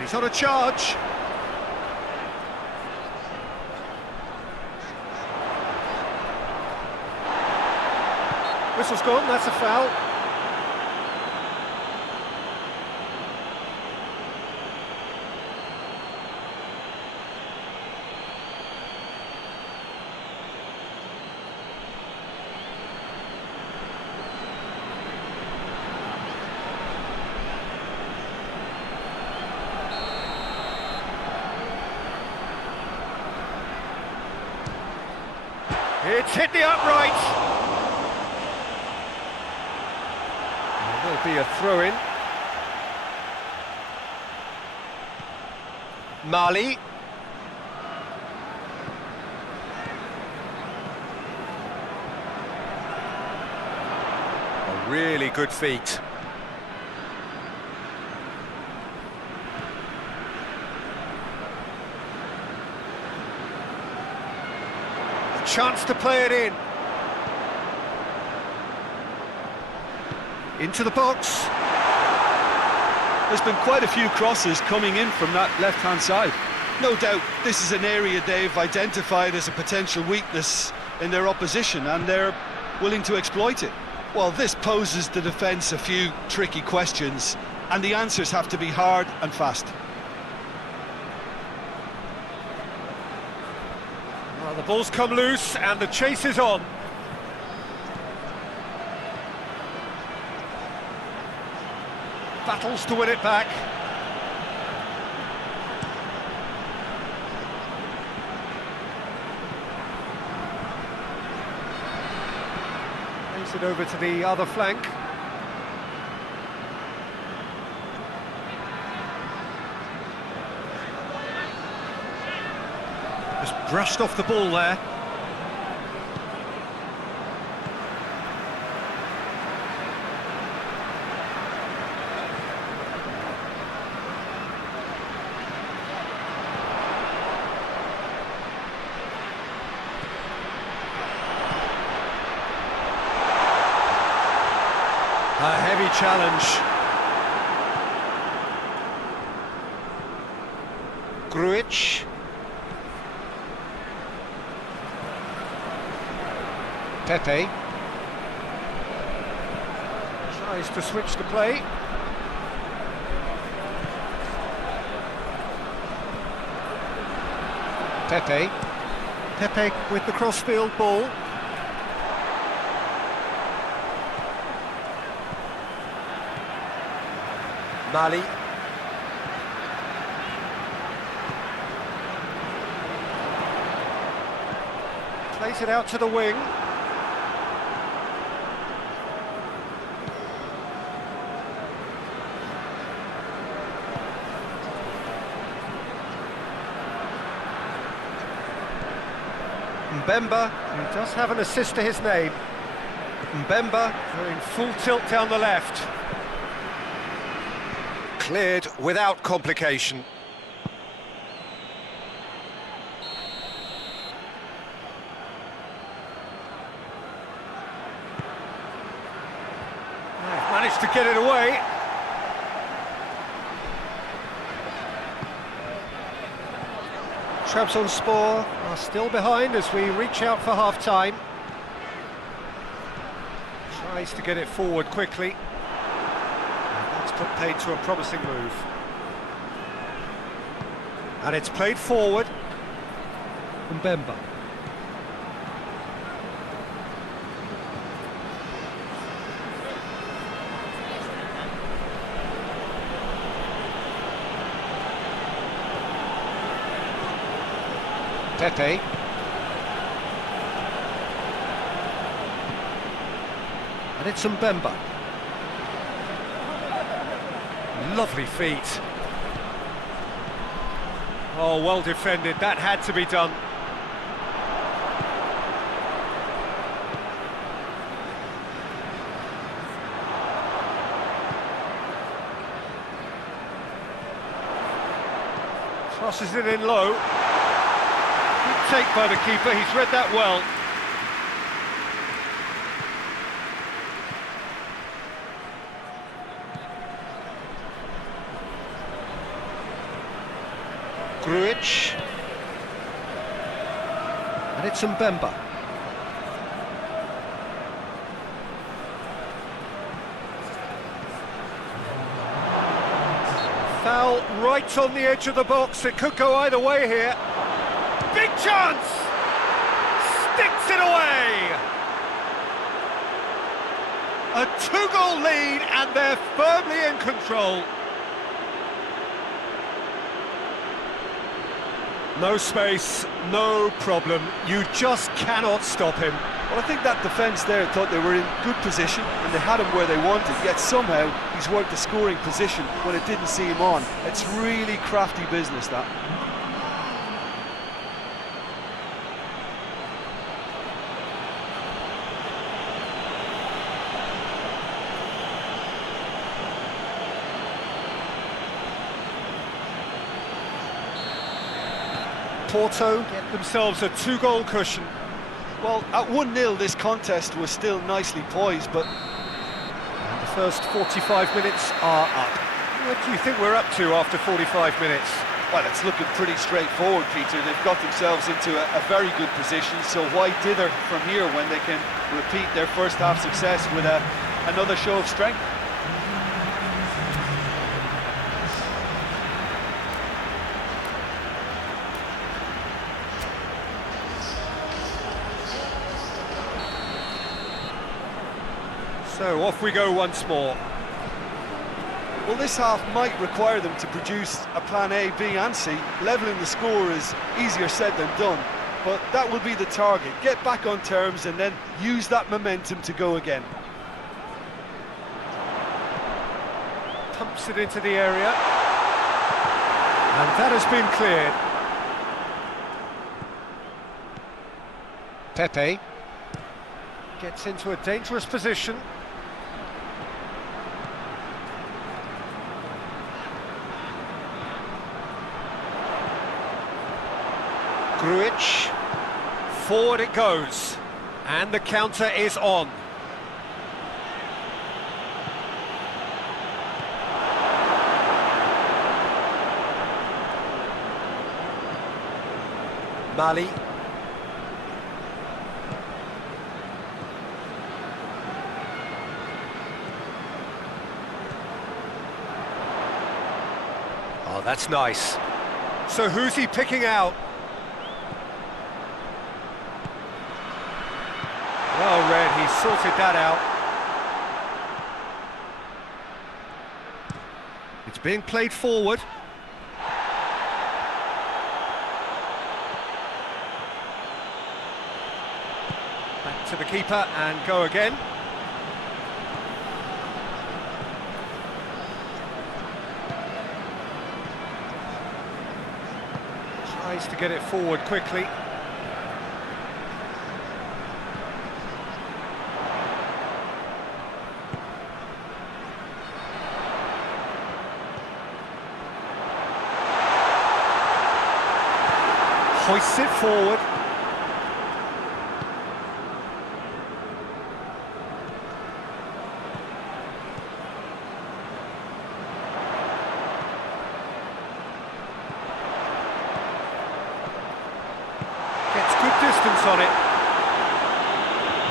He's on a charge. Whistle's gone, that's a foul. It's hit the upright. There'll be a throw-in. Mali. A really good feat. Chance to play it in. Into the box. There's been quite a few crosses coming in from that left-hand side. No doubt this is an area they've identified as a potential weakness in their opposition, and they're willing to exploit it. Well, this poses the defence a few tricky questions, and the answers have to be hard and fast. Well, the ball's come loose and the chase is on. Battles to win it back. Gets it over to the other flank. Just brushed off the ball there. A heavy challenge. Grujic. Pepe. Tries to switch the play. Pepe. Pepe with the crossfield ball. Mali. Plays it out to the wing. Mbemba, who does have an assist to his name. Mbemba going full tilt down the left. Cleared without complication. They've managed to get it away. Trabzonspor are still behind as we reach out for half-time. Tries to get it forward quickly. That's put paid to a promising move. And it's played forward. Mbemba. Pepe. And it's Mbemba. Lovely feet. Oh, well defended. That had to be done. Crosses it in low. Good take by the keeper. He's read that well. Grujic. And it's Mbemba. Foul right on the edge of the box. It could go either way here. Big chance! Sticks it away! A two-goal lead and they're firmly in control. No space, no problem. You just cannot stop him. Well, I think that defence there thought they were in good position and they had him where they wanted, yet somehow he's worked the scoring position when it didn't see him on. It's really crafty business, that. Porto get themselves a two-goal cushion. Well, at 1-0 this contest was still nicely poised, but... And the first 45 minutes are up. What do you think we're up to after 45 minutes? Well, it's looking pretty straightforward, Peter. They've got themselves into a very good position, so why dither from here when they can repeat their first half success with another show of strength? So off we go once more. Well, this half might require them to produce a plan A, B and C. Levelling the score is easier said than done. but that will be the target. Get back on terms and then use that momentum to go again. Pumps it into the area. And that has been cleared. Pepe gets into a dangerous position. Grujic, forward it goes, and the counter is on. Mali. Oh, that's nice. So who's he picking out? Well read, he sorted that out. It's being played forward. Back to the keeper and go again. Tries to get it forward quickly. Hoists it forward. Gets good distance on it.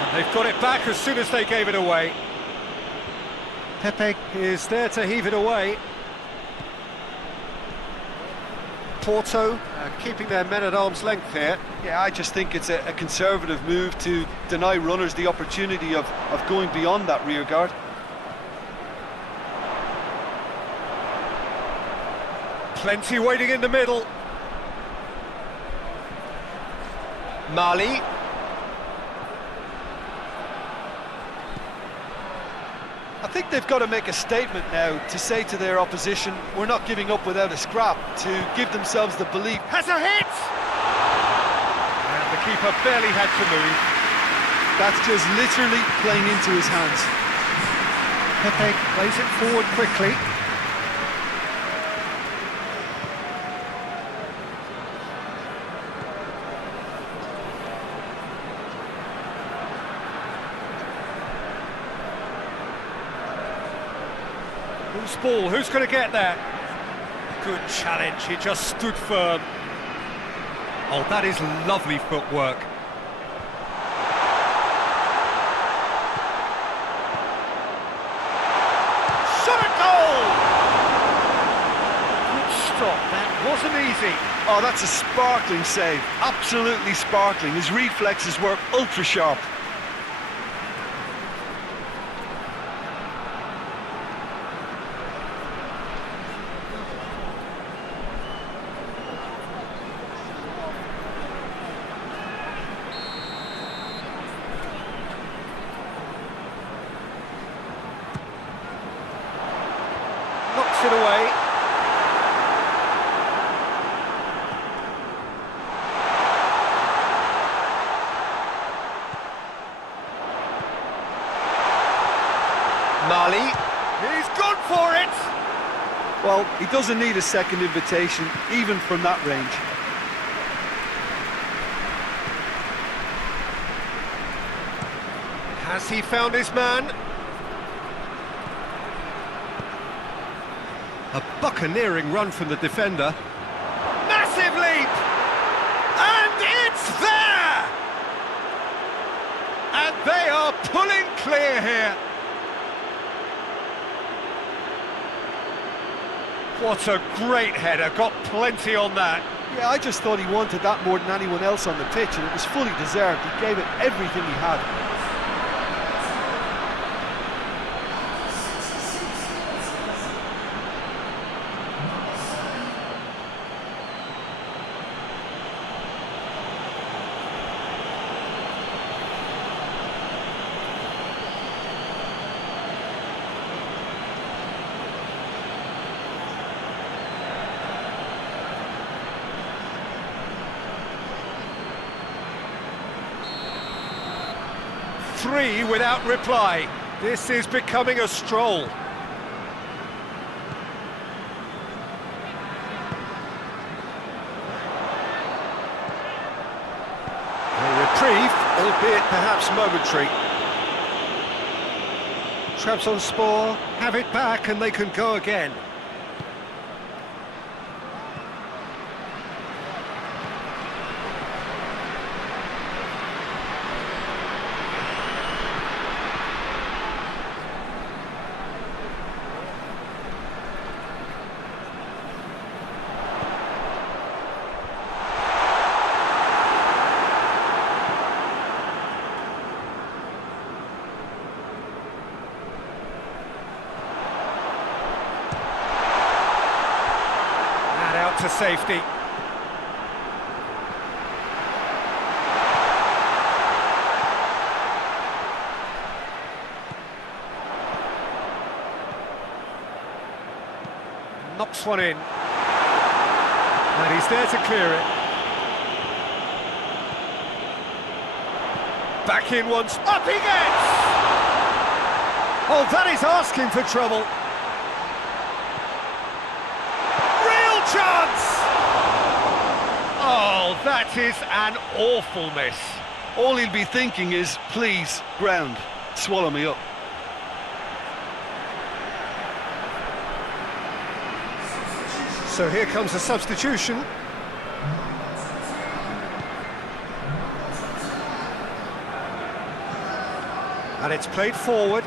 And they've got it back as soon as they gave it away. Pepe is there to heave it away. Porto keeping their men at arm's length here. Yeah, I just think it's a conservative move to deny runners the opportunity of going beyond that rear guard. Plenty waiting in the middle. Mali. I think they've got to make a statement now to say to their opposition, we're not giving up without a scrap, to give themselves the belief. Has a hit! And the keeper barely had to move. That's just literally playing into his hands. Pepe plays it forward quickly. Who's ball? Who's going to get that? Good challenge, he just stood firm. Oh, that is lovely footwork. Shot at goal! Good stop, that wasn't easy. Oh, that's a sparkling save, absolutely sparkling. His reflexes work ultra sharp. Knocks it away. Mali, he's gone for it! Well, he doesn't need a second invitation, even from that range. Has he found his man? A buccaneering run from the defender. Massive leap! And it's there! And they are pulling clear here. What a great header, got plenty on that. Yeah, I just thought he wanted that more than anyone else on the pitch, and it was fully deserved. He gave it everything he had. 3 without reply. This is becoming a stroll. A reprieve, albeit perhaps momentary. Trabzonspor have it back and they can go again. To safety. Knocks one in. And he's there to clear it. Back in once. Up he gets! Oh, that is asking for trouble. Chance! Oh, that is an awful miss. All he'll be thinking is, please, ground, swallow me up. So here comes a substitution. And it's played forward.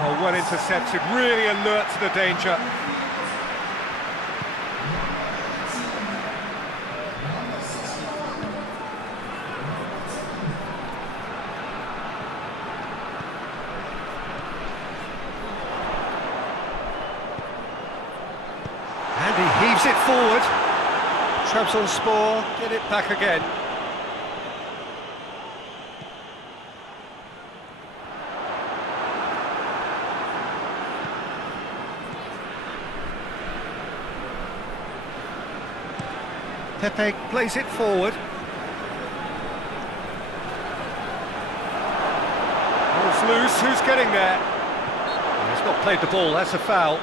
Oh, well intercepted, really alert to the danger. Heaves it forward. Trabzonspor get it back again. Pepe plays it forward. Ball's loose, who's getting there? He's not played the ball, that's a foul.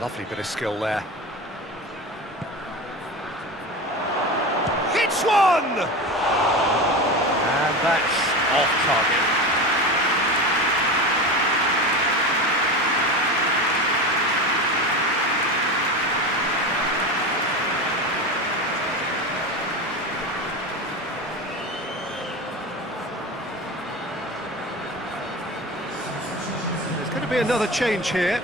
Lovely bit of skill there. Hits one! And that's off target. There's going to be another change here.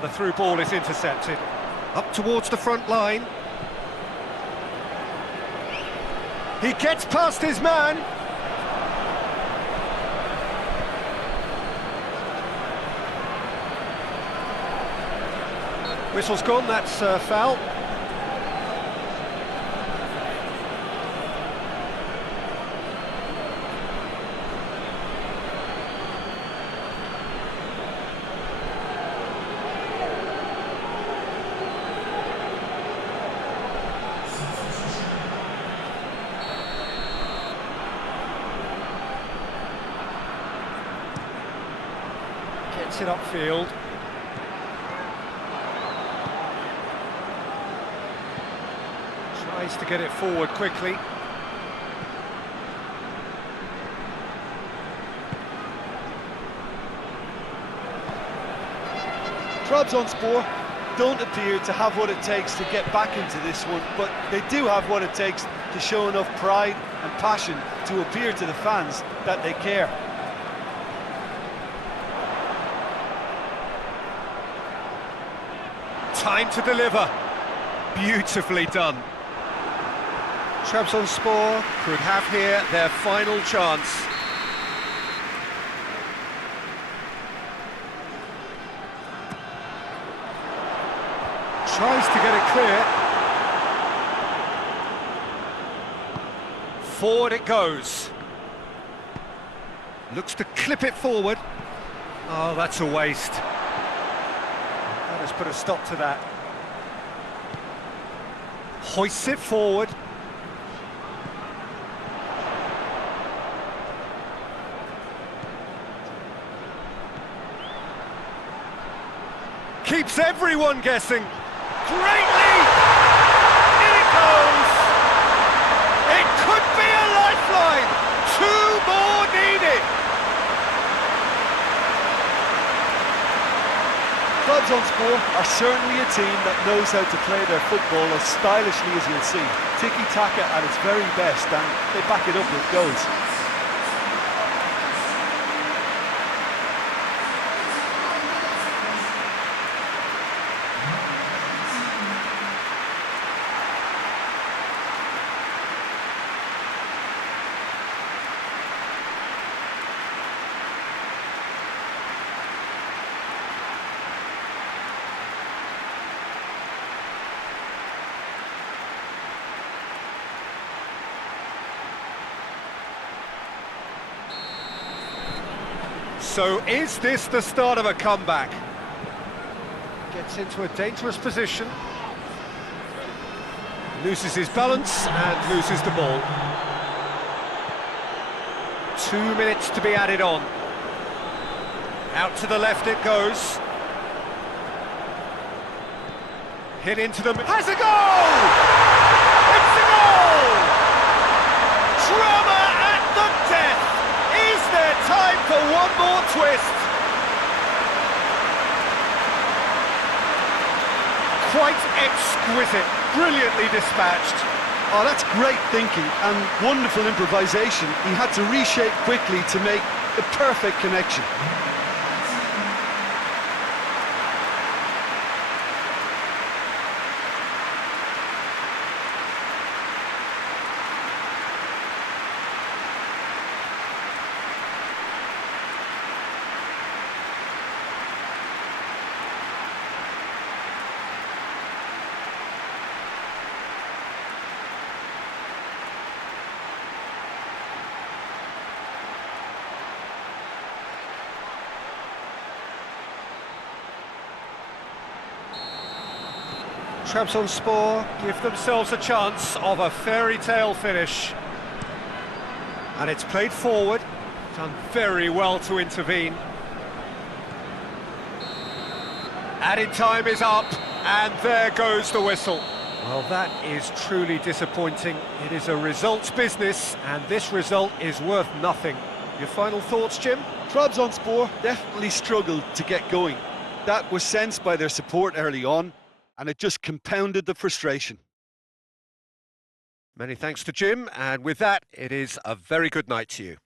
The through ball is intercepted. Up towards the front line. He gets past his man. Whistle's gone, that's foul. Gets it upfield. Space to get it forward quickly. Trabzonspor don't appear to have what it takes to get back into this one, but they do have what it takes to show enough pride and passion to appear to the fans that they care. Time to deliver. Beautifully done. Trabzonspor could have here their final chance. Tries to get it clear. Forward it goes. Looks to clip it forward. Oh, that's a waste. That has put a stop to that. Hoists it forward. Keeps everyone guessing. Great leap! In it goes! It could be a lifeline! 2 more needed! Trabzonspor are certainly a team that knows how to play their football as stylishly as you'll see. Tiki-taka at its very best, and they back it up with goals. So is this the start of a comeback? Gets into a dangerous position. Loses his balance and loses the ball. 2 minutes to be added on. Out to the left it goes. Hit into them. Has a goal! It's a goal! Drama at the death! Is there time for one more twist? Quite exquisite, brilliantly dispatched. Oh, that's great thinking and wonderful improvisation. He had to reshape quickly to make the perfect connection. Trabzonspor give themselves a chance of a fairy tale finish. And it's played forward, done very well to intervene. Added time is up, and there goes the whistle. Well, that is truly disappointing. It is a results business, and this result is worth nothing. Your final thoughts, Jim? Trabzonspor definitely struggled to get going. That was sensed by their support early on, and it just compounded the frustration. Many thanks to Jim, and with that, it is a very good night to you.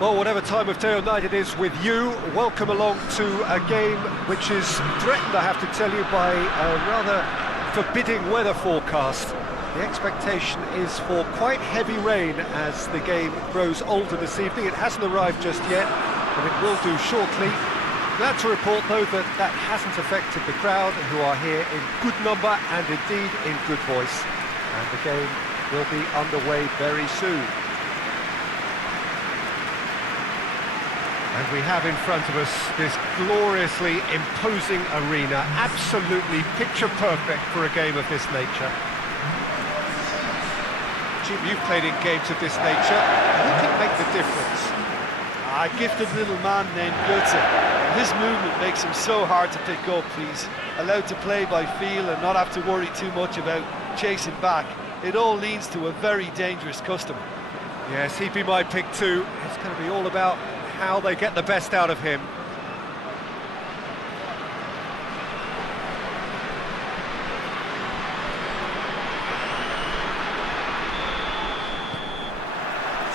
Well, whatever time of day or night it is with you, welcome along to a game which is threatened, I have to tell you, by a rather forbidding weather forecast. The expectation is for quite heavy rain as the game grows older this evening. It hasn't arrived just yet, but it will do shortly. Glad to report, though, that that hasn't affected the crowd, who are here in good number and indeed in good voice. And the game will be underway very soon. And we have in front of us this gloriously imposing arena, absolutely picture perfect for a game of this nature. Jim, you've played in games of this nature. Who can make the difference? A gifted little man named Götze. His movement makes him so hard to pick up. He's allowed to play by feel and not have to worry too much about chasing back. It all leads to a very dangerous customer. Yes, he'd be my pick too. It's going to be all about how they get the best out of him.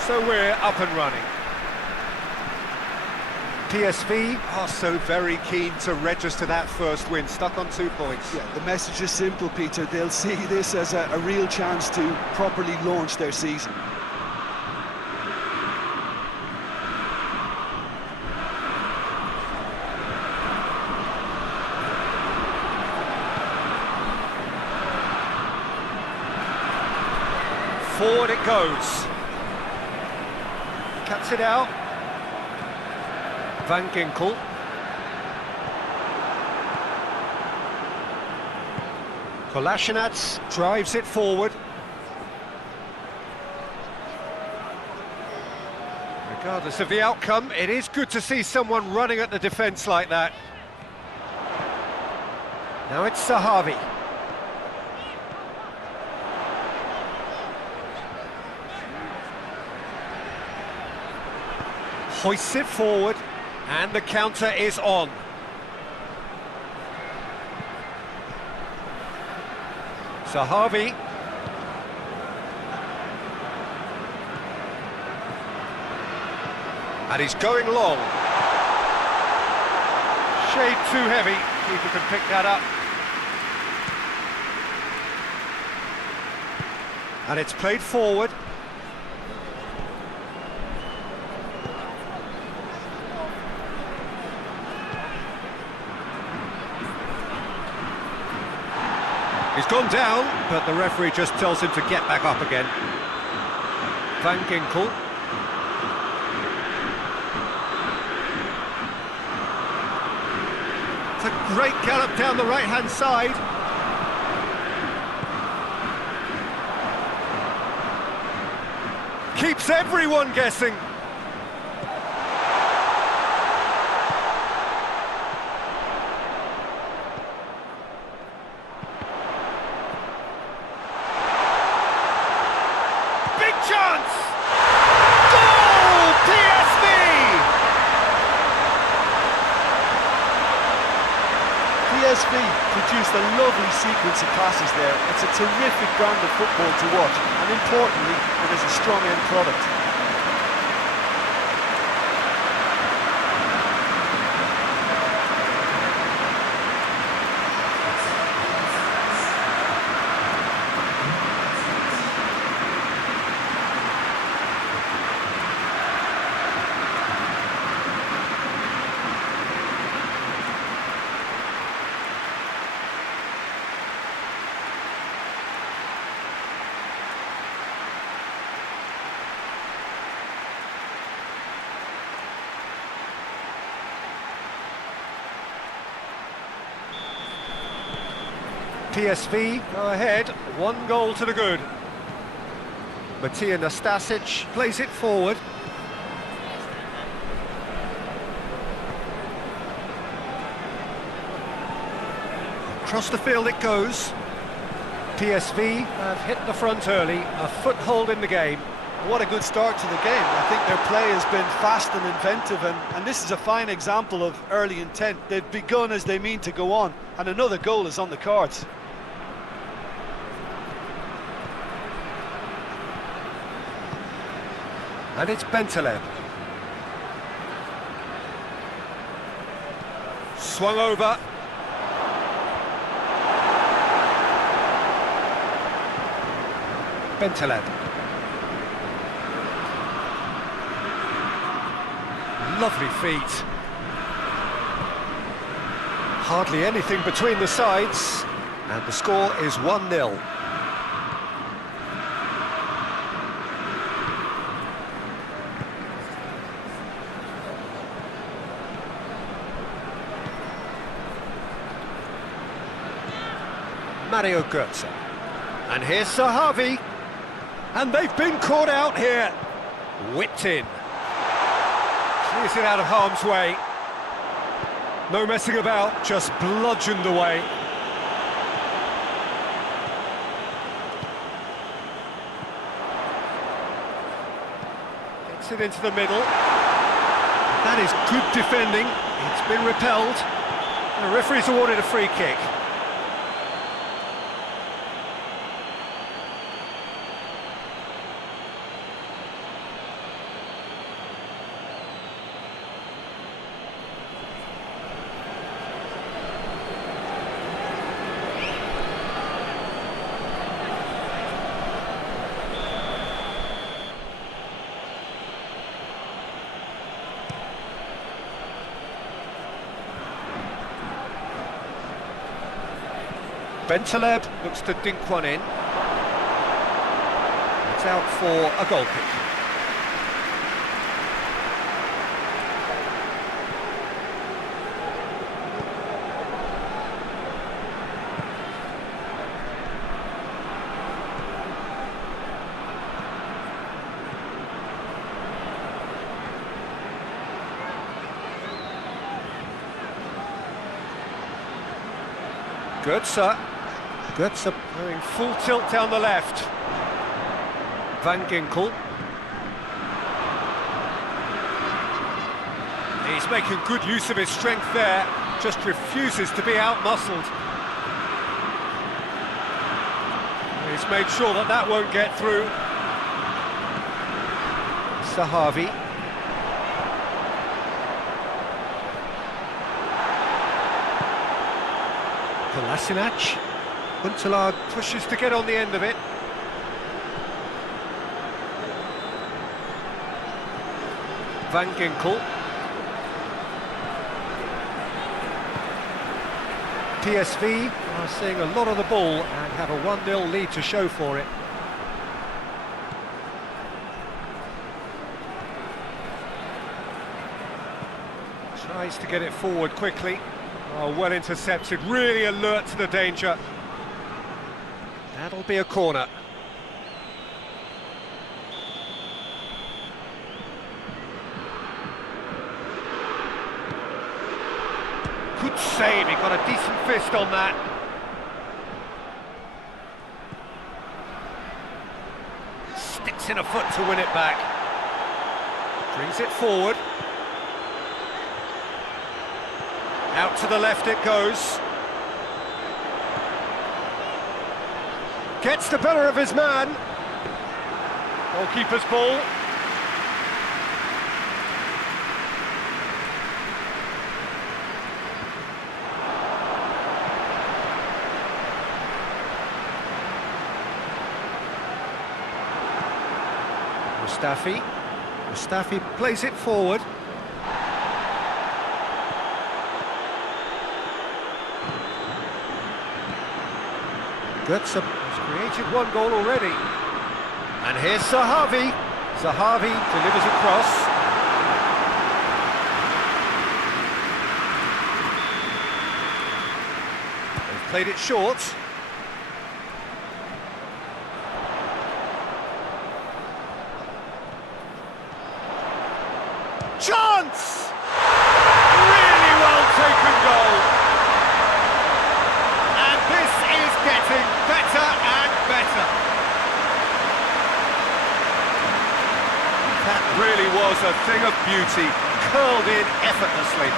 So we're up and running. PSV are so very keen to register that first win, stuck on 2 points. Yeah, the message is simple, Peter. They'll see this as a real chance to properly launch their season. Forward it goes. Cuts it out. Van Ginkel. Kolasinac drives it forward. Regardless of the outcome, it is good to see someone running at the defence like that. Now it's Sahavi. Hoists it forward, and the counter is on. Sahavi. And he's going long. Shade too heavy. Keeper can pick that up. And it's played forward. He's gone down, but the referee just tells him to get back up again. Van Ginkel. It's a great gallop down the right-hand side. Keeps everyone guessing. Chance! Goal! PSV! PSV produced a lovely sequence of passes there. It's a terrific brand of football to watch, and importantly, it is a strong end product. PSV go ahead, 1 goal to the good. Matija Nastasic plays it forward. Across the field it goes. PSV have hit the front early, a foothold in the game. What a good start to the game. I think their play has been fast and inventive, and this is a fine example of early intent. They've begun as they mean to go on, and another goal is on the cards. And it's Bentaleb. swung over. Bentaleb. Lovely feet. Hardly anything between the sides, and the score is 1-0. Mario Götze. And here's Sahavi. And they've been caught out here. Whipped in. Clears it out of harm's way. No messing about, just bludgeoned away. Gets it into the middle. That is good defending. It's been repelled. The referee's awarded a free kick. Bentaleb looks to dink one in. It's out for a goal kick. Götze. Götze going full tilt down the left. Van Ginkel. He's making good use of his strength there, just refuses to be out-muscled. He's made sure that that won't get through. Sahavi. Kolasinac. Huntelaar pushes to get on the end of it. Van Ginkel. PSV are seeing a lot of the ball and have a 1-0 lead to show for it. Tries to get it forward quickly. Oh, well intercepted, really alert to the danger. That'll be a corner. Good save, he got a decent fist on that. Sticks in a foot to win it back. Brings it forward. Out to the left it goes. Gets the better of his man. Goalkeeper's ball. Mustafi plays it forward. Götze has created one goal already. And here's Sahavi. Sahavi delivers across. They've played it short. Chance! Really well taken goal. And this is getting better and better. That really was a thing of beauty, curled in effortlessly.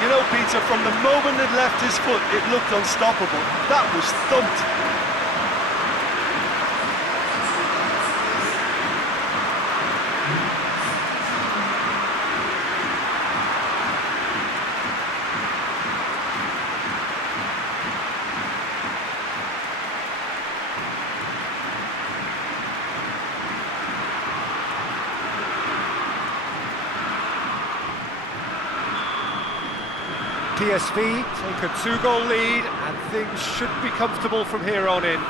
You know, Peter, from the moment it left his foot, it looked unstoppable. That was thumped. PSV take a 2-goal lead and things should be comfortable from here on in.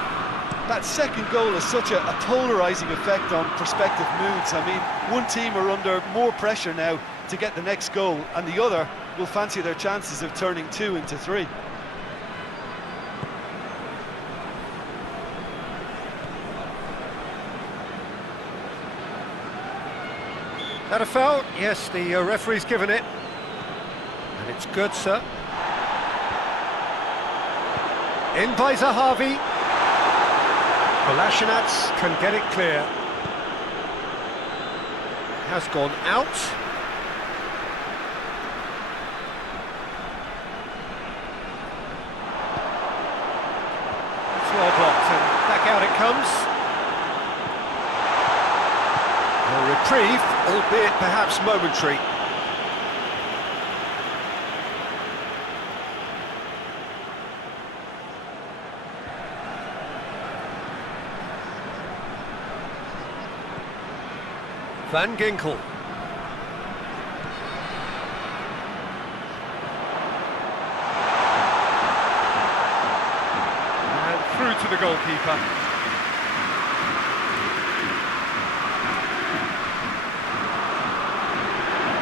That second goal has such a polarising effect on prospective moods. I mean, one team are under more pressure now to get the next goal, and the other will fancy their chances of turning 2 into 3. That a foul? Yes, the referee's given it. And it's good, sir. In by Zahavi. Kolasinac can get it clear. Has gone out. It's well blocked and back out it comes. A reprieve, albeit perhaps momentary. Van Ginkel. And through to the goalkeeper.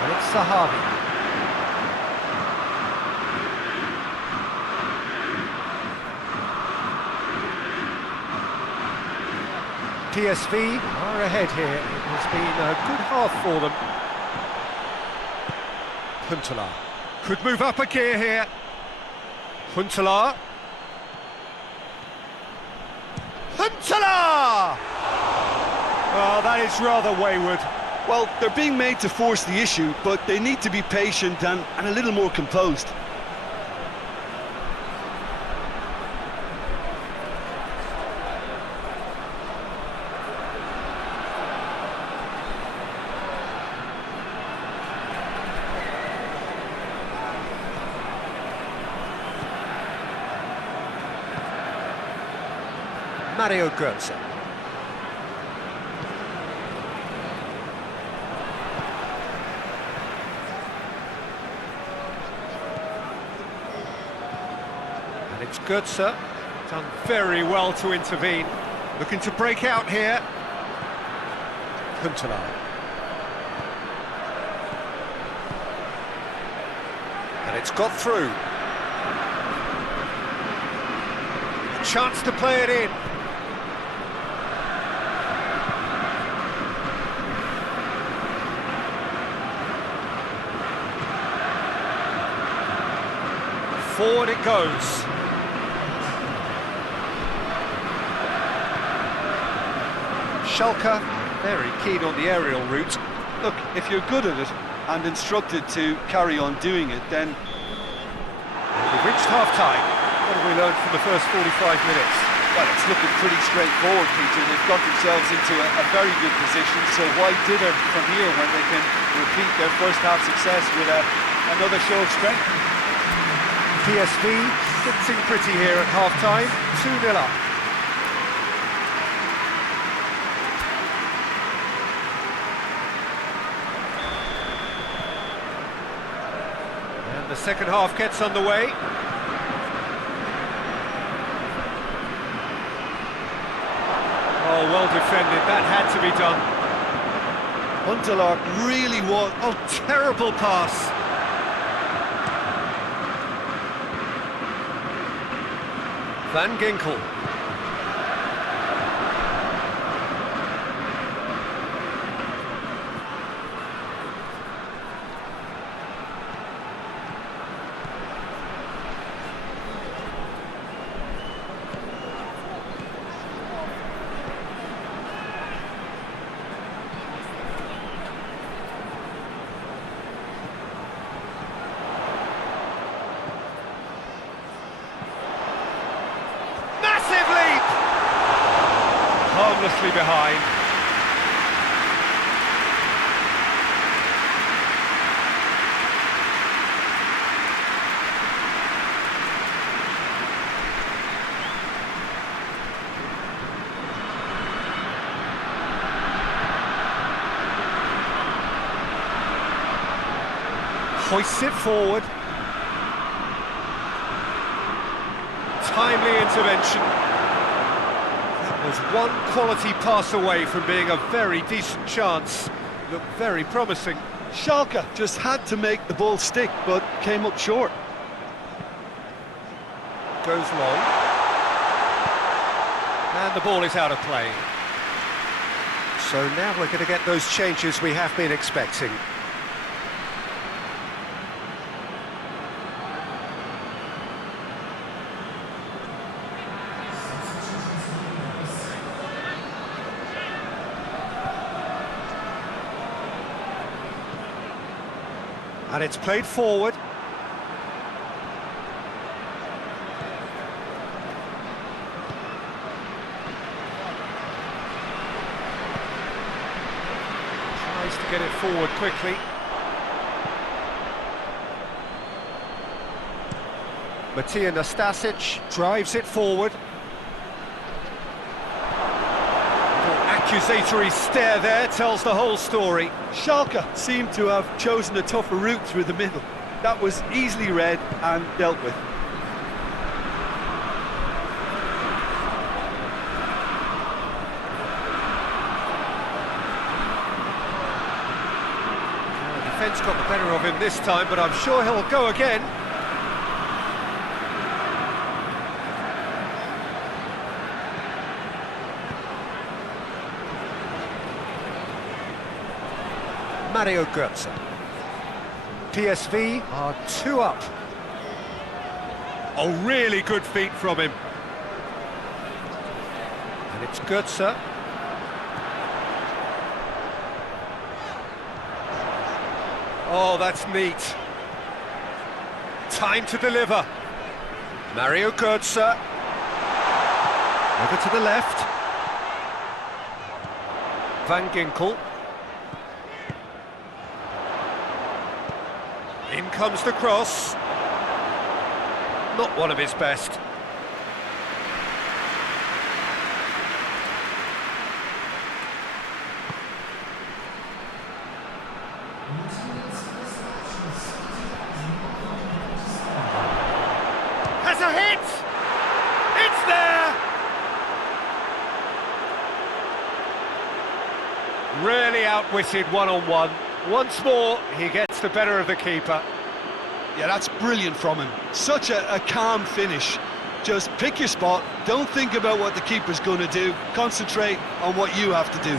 And it's Zahavi. PSV are ahead here. It has been a good half for them. Huntelaar could move up a gear here. Huntelaar. Huntelaar! Well, that is rather wayward. Well, they're being made to force the issue, but they need to be patient and a little more composed. Mario Götze. And it's Götze, done very well to intervene. Looking to break out here. Huntelaar. And it's got through. A chance to play it in. Forward it goes. Schalke, very keen on the aerial route. Look, if you're good at it and instructed to carry on doing it, then... We've reached half-time. What have we learned from the first 45 minutes? Well, it's looking pretty straightforward, Peter. They've got themselves into a very good position, so why dither from here when they can repeat their first-half success with another show of strength? PSV didn't seem pretty here at half-time, 2-0 up. And the second half gets underway. Oh, well defended, that had to be done. Huntelaar really was... Oh, terrible pass. Van Ginkel. Harmlessly behind. Hoists it forward. timely intervention. That was one quality pass away from being a very decent chance. Looked very promising. Schalke just had to make the ball stick, but came up short. Goes long. And the ball is out of play. So now we're going to get those changes we have been expecting. And it's played forward. Tries to get it forward quickly. Matija Nastasic drives it forward. Accusatory stare there tells the whole story. Schalke seemed to have chosen a tougher route through the middle. That was easily read and dealt with. The defence got the better of him this time, but I'm sure he'll go again. Mario Götze. PSV are 2 up. Oh, really good feet from him. And it's Götze. Oh, that's neat. Time to deliver. Mario Götze. Over to the left. Van Ginkel. In comes the cross. Not one of his best. Has a hit! It's there! Really outwitted one-on-one. Once more, he gets the better of the keeper. Yeah, that's brilliant from him. Such a calm finish. Just pick your spot, don't think about what the keeper's going to do, concentrate on what you have to do.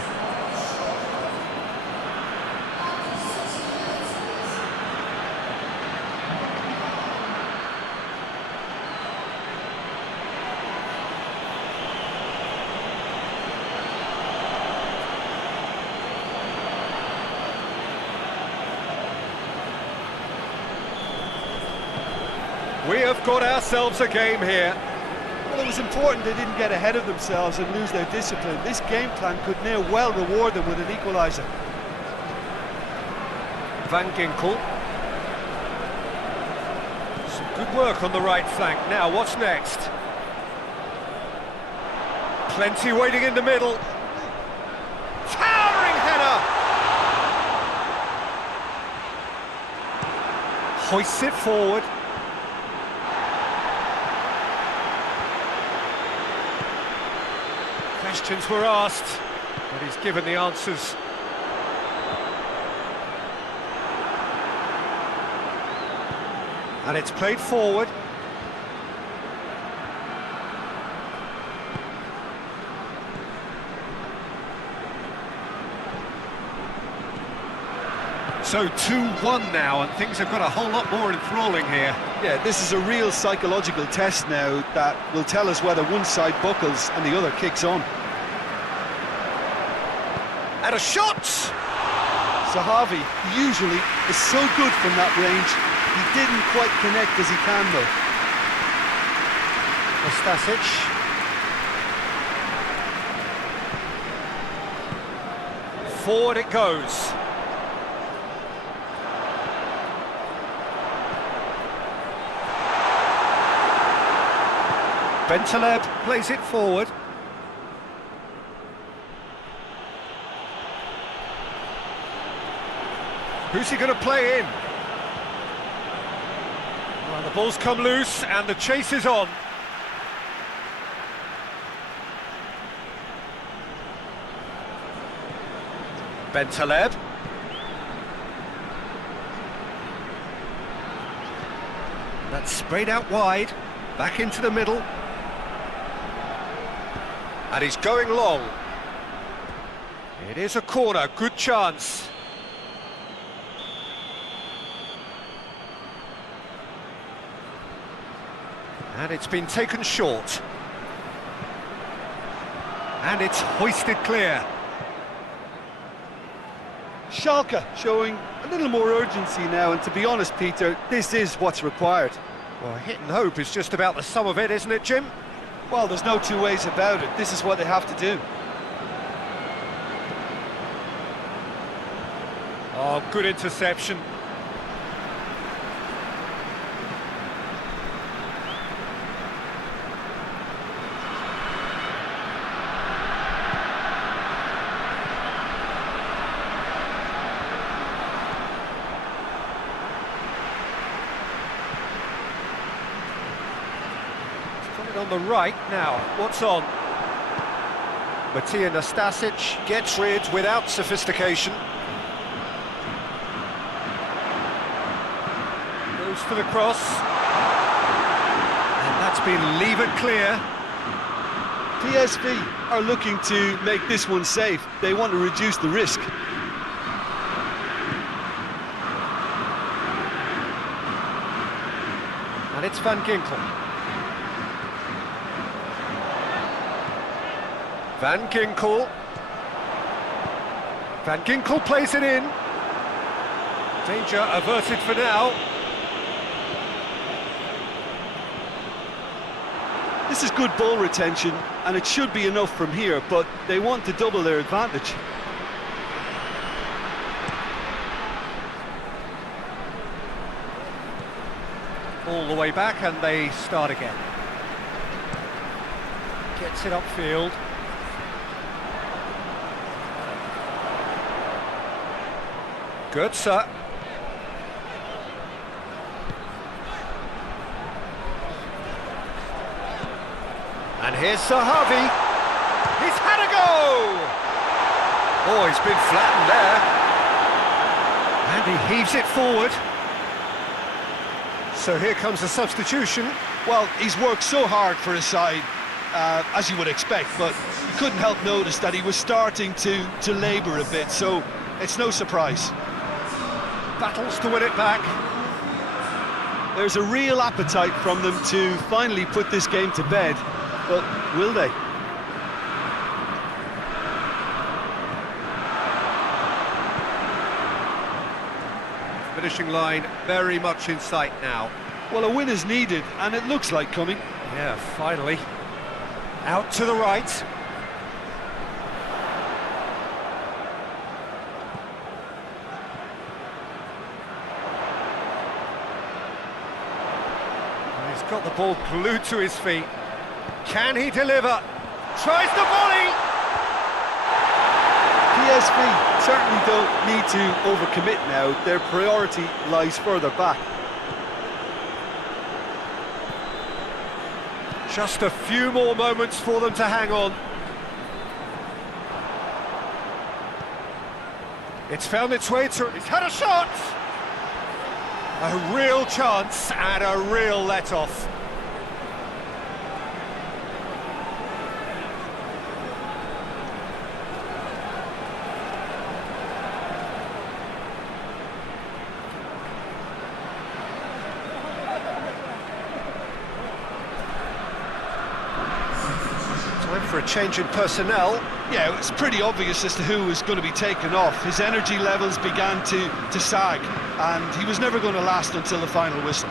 We have got ourselves a game here. Well, it was important they didn't get ahead of themselves and lose their discipline. This game plan could now well reward them with an equaliser. Van Ginkel. Some good work on the right flank. Now, what's next? Plenty waiting in the middle. Towering header! Hoists it forward. Questions were asked, but he's given the answers. And it's played forward. So 2-1 now, and things have got a whole lot more enthralling here. Yeah, this is a real psychological test now that will tell us whether one side buckles and the other kicks on. And a shot! Zahavi usually is so good from that range. He didn't quite connect as he can though. Nastasic. Forward it goes. Bentaleb plays it forward. Who's he going to play in? Well, the ball's come loose and the chase is on. Bentaleb. That's sprayed out wide, back into the middle. And he's going long. It is a corner, good chance. And it's been taken short. And it's hoisted clear. Schalke showing a little more urgency now, and to be honest, Peter, this is what's required. Well, hit and hope is just about the sum of it, isn't it, Jim? Well, there's no two ways about it. This is what they have to do. Oh, good interception. On the right now, what's on? Matija Nastasic gets rid without sophistication. Goes for the cross. And that's been levered clear. PSV are looking to make this one safe. They want to reduce the risk. And it's Van Ginkel. Van Ginkel. Van Ginkel plays it in. Danger averted for now. This is good ball retention, and it should be enough from here, but they want to double their advantage. All the way back, and they start again. Gets it upfield. Good, sir. And here's Sahavi. He's had a go! Oh, he's been flattened there. And he heaves it forward. So here comes the substitution. Well, he's worked so hard for his side, as you would expect, but you couldn't help notice that he was starting to labour a bit, so it's no surprise. Battles to win it back. There's a real appetite from them to finally put this game to bed, but will they? Finishing line very much in sight now. Well, a win is needed, and it looks like coming. Yeah, finally. Out to the right. He's got the ball glued to his feet. Can he deliver? Tries the volley! PSV certainly don't need to overcommit now. Their priority lies further back. Just a few more moments for them to hang on. It's found its way to... It's had a shot! A real chance and a real let-off. For a change in personnel. Yeah, it was pretty obvious as to who was going to be taken off. His energy levels began to sag, and he was never going to last until the final whistle.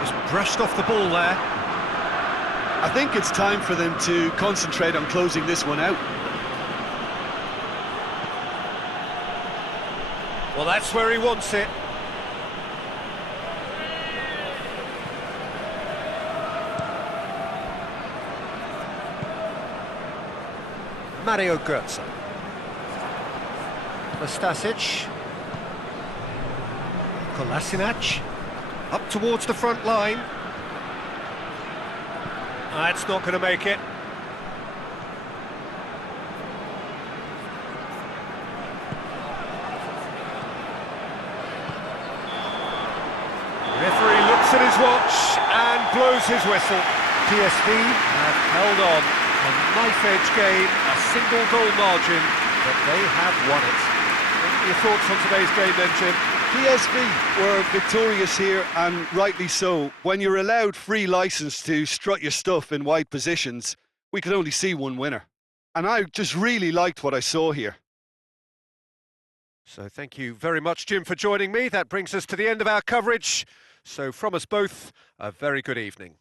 Just brushed off the ball there. I think it's time for them to concentrate on closing this one out. Well, that's where he wants it. Mario Götze. Nastasic. Kolasinac. Up towards the front line. That's not going to make it. Referee looks at his watch and blows his whistle. PSV have held on. A knife-edge game, a single goal margin, but they have won it. What are your thoughts on today's game then, Jim? PSV were victorious here, and rightly so. When you're allowed free licence to strut your stuff in wide positions, we could only see one winner. And I just really liked what I saw here. So thank you very much, Jim, for joining me. That brings us to the end of our coverage. So from us both, a very good evening.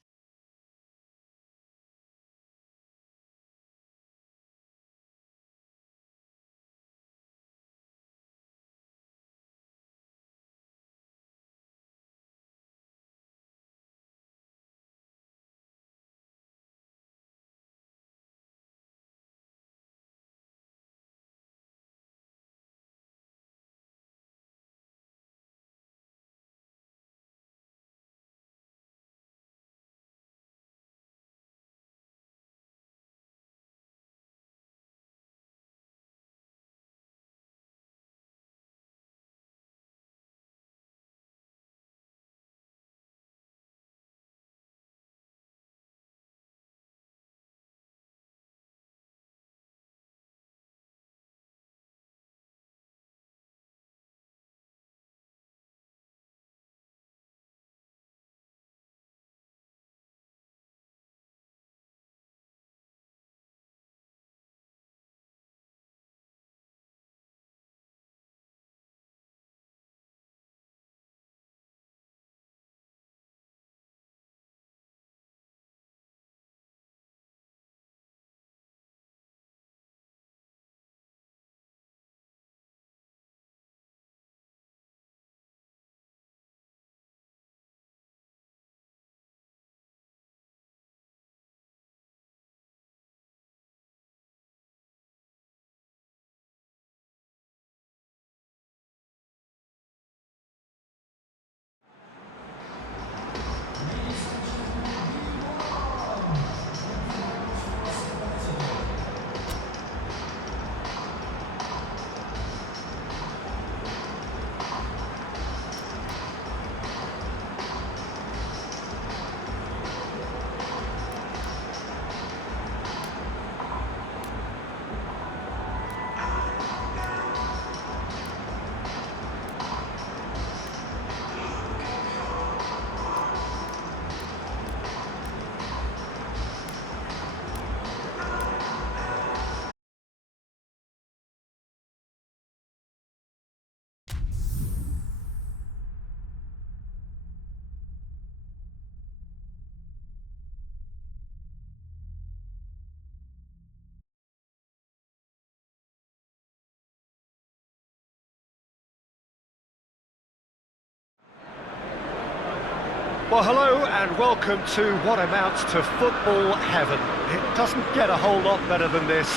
Well, hello and welcome to what amounts to football heaven. It doesn't get a whole lot better than this.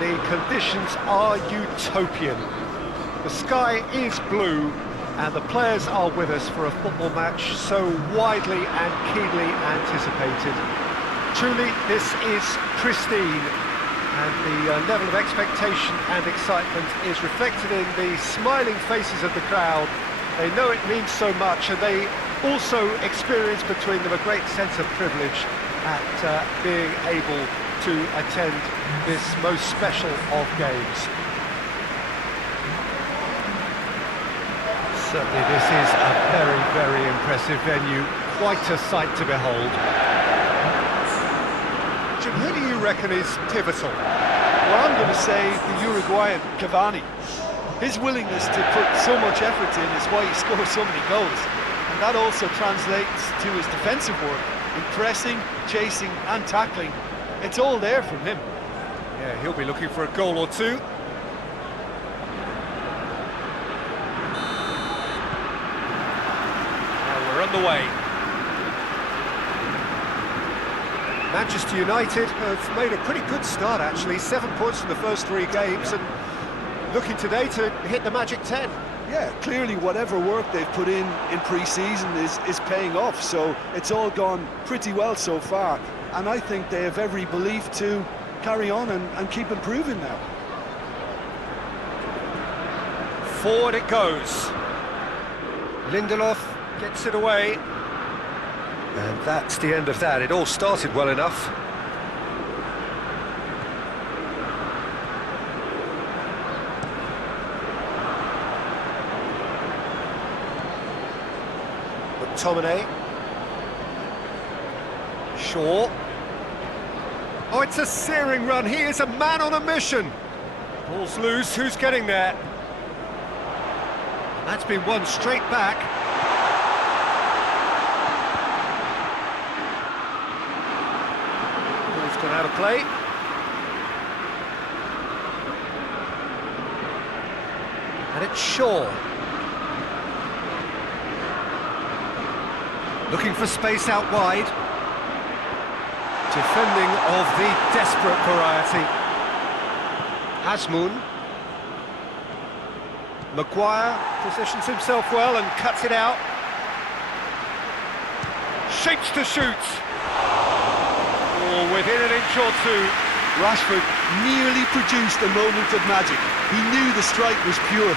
The conditions are utopian. The sky is blue and the players are with us for a football match so widely and keenly anticipated. Truly, this is pristine, and the level of expectation and excitement is reflected in the smiling faces of the crowd. They know it means so much, and they also experience between them a great sense of privilege at being able to attend this most special of games. Certainly this is a very, very impressive venue, quite a sight to behold. Jim, who do you reckon is pivotal? Well, I'm going to say the Uruguayan Cavani. His willingness to put so much effort in is why he scores so many goals. And that also translates to his defensive work, in pressing, chasing and tackling. It's all there from him. Yeah, he'll be looking for a goal or two. Now we're on the way. Manchester United have made a pretty good start, actually. 7 points from the first 3 games, and looking today to hit the magic 10. Yeah, clearly whatever work they've put in pre-season is paying off, so it's all gone pretty well so far. and I think they have every belief to carry on and keep improving now. Forward it goes. Lindelof gets it away. And that's the end of that. It all started well enough. McTominay. Shaw. Oh, it's a searing run. He is a man on a mission. Ball's loose. Who's getting there? That's been won straight back. Ball's gone out of play. And it's Shaw. Looking for space out wide. Defending of the desperate variety. Asmoon. Maguire positions himself well and cuts it out. Shapes to shoot. Oh, within an inch or two. Rashford nearly produced a moment of magic. He knew the strike was pure.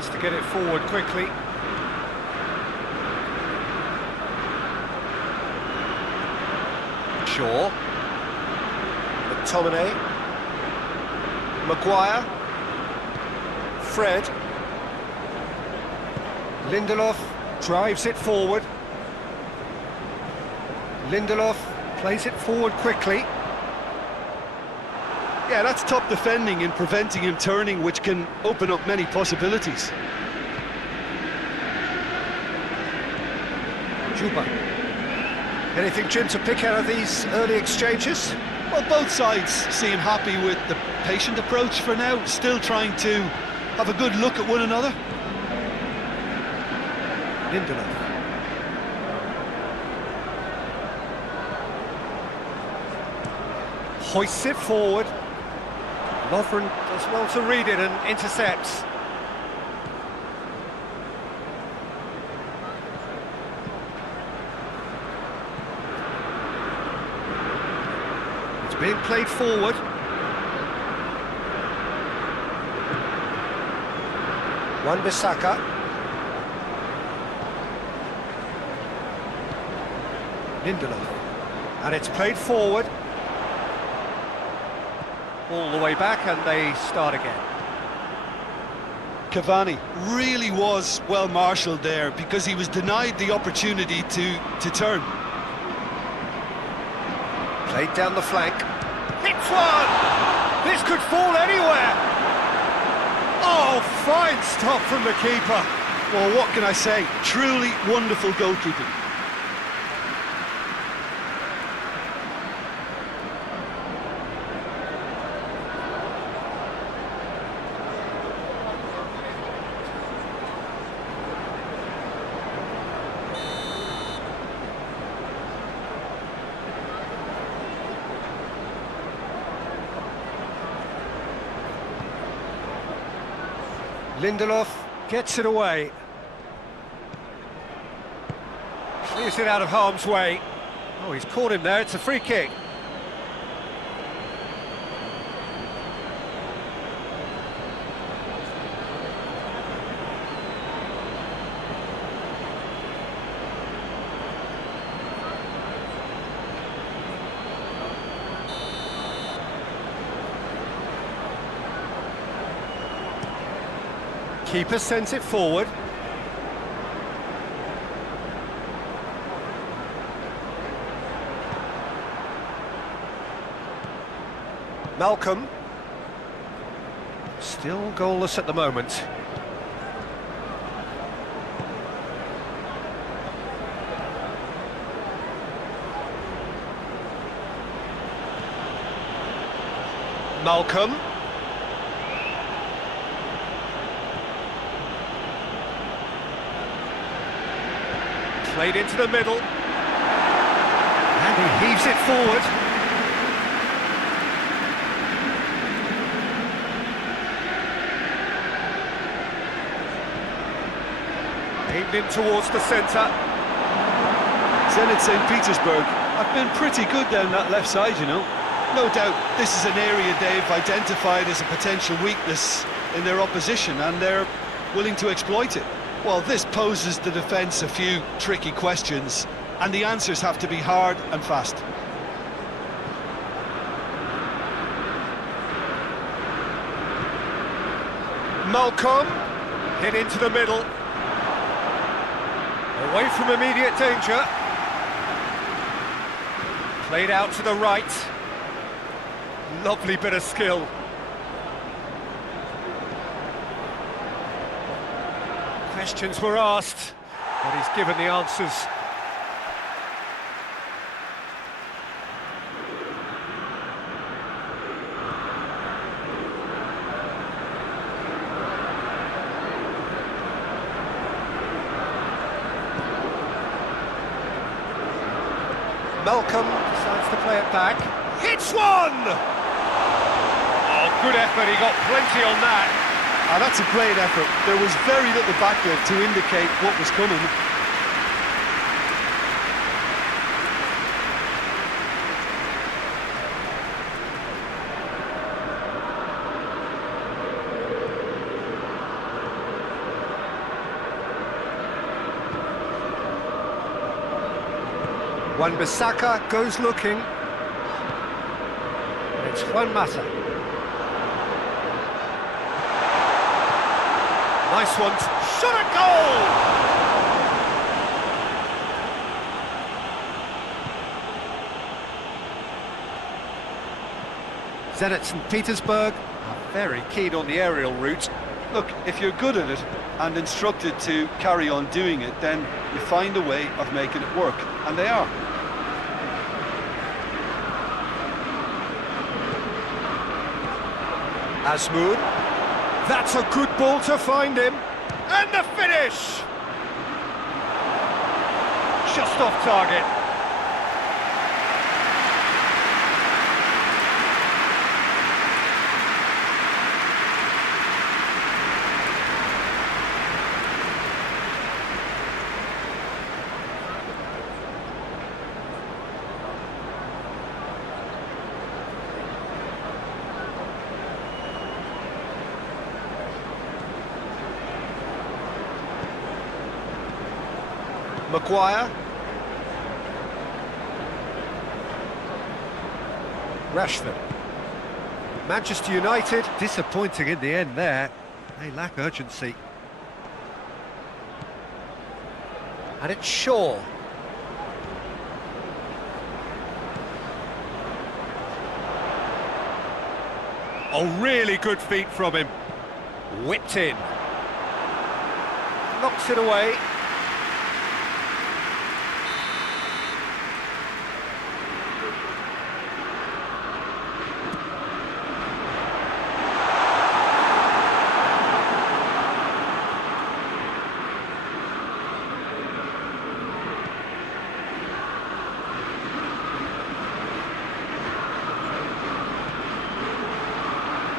To get it forward quickly. Shaw. McTominay. Maguire. Fred. Lindelof drives it forward. Lindelof plays it forward quickly. Yeah, that's top defending and preventing him turning, which can open up many possibilities. Juba. Anything, Jim, to pick out of these early exchanges? Well, both sides seem happy with the patient approach for now, still trying to have a good look at one another. Lindelof. Hoists it forward. Lovren does well to read it and intercepts. It's being played forward. Wan-Bissaka. Lindelof. And it's played forward. All the way back, and they start again. Cavani really was well marshalled there because he was denied the opportunity to turn. Played down the flank. Hits one! This could fall anywhere! Oh, fine stop from the keeper. Well, what can I say? Truly wonderful goalkeeping. Lindelof gets it away. Clears it out of harm's way. Oh, he's caught him there. It's a free kick. Keeper sends it forward. Malcolm. Still goalless at the moment. Malcolm. Played into the middle. And he heaves it forward. Aimed in towards the centre. Zenit St. Petersburg have been pretty good down that left side, you know. No doubt this is an area they've identified as a potential weakness in their opposition, and they're willing to exploit it. Well, this poses the defence a few tricky questions, and the answers have to be hard and fast. Malcolm, hit into the middle. Away from immediate danger. Played out to the right. Lovely bit of skill. Questions were asked, but he's given the answers. Malcolm decides to play it back. Hits one! Oh, good effort, he got plenty on that. That's a great effort. There was very little backlift to indicate what was coming. Wan-Bissaka goes looking. It's Juan Mata. Nice one. Shot a goal! Zenit St. Petersburg are very keen on the aerial route. Look, if you're good at it and instructed to carry on doing it, then you find a way of making it work, and they are. Asmoon. That's a good ball to find him. And the finish! Just off target. Maguire. Rashford. Manchester United, disappointing in the end there. They lack urgency. And it's Shaw. Oh, really good feet from him. Whipped in. Knocks it away.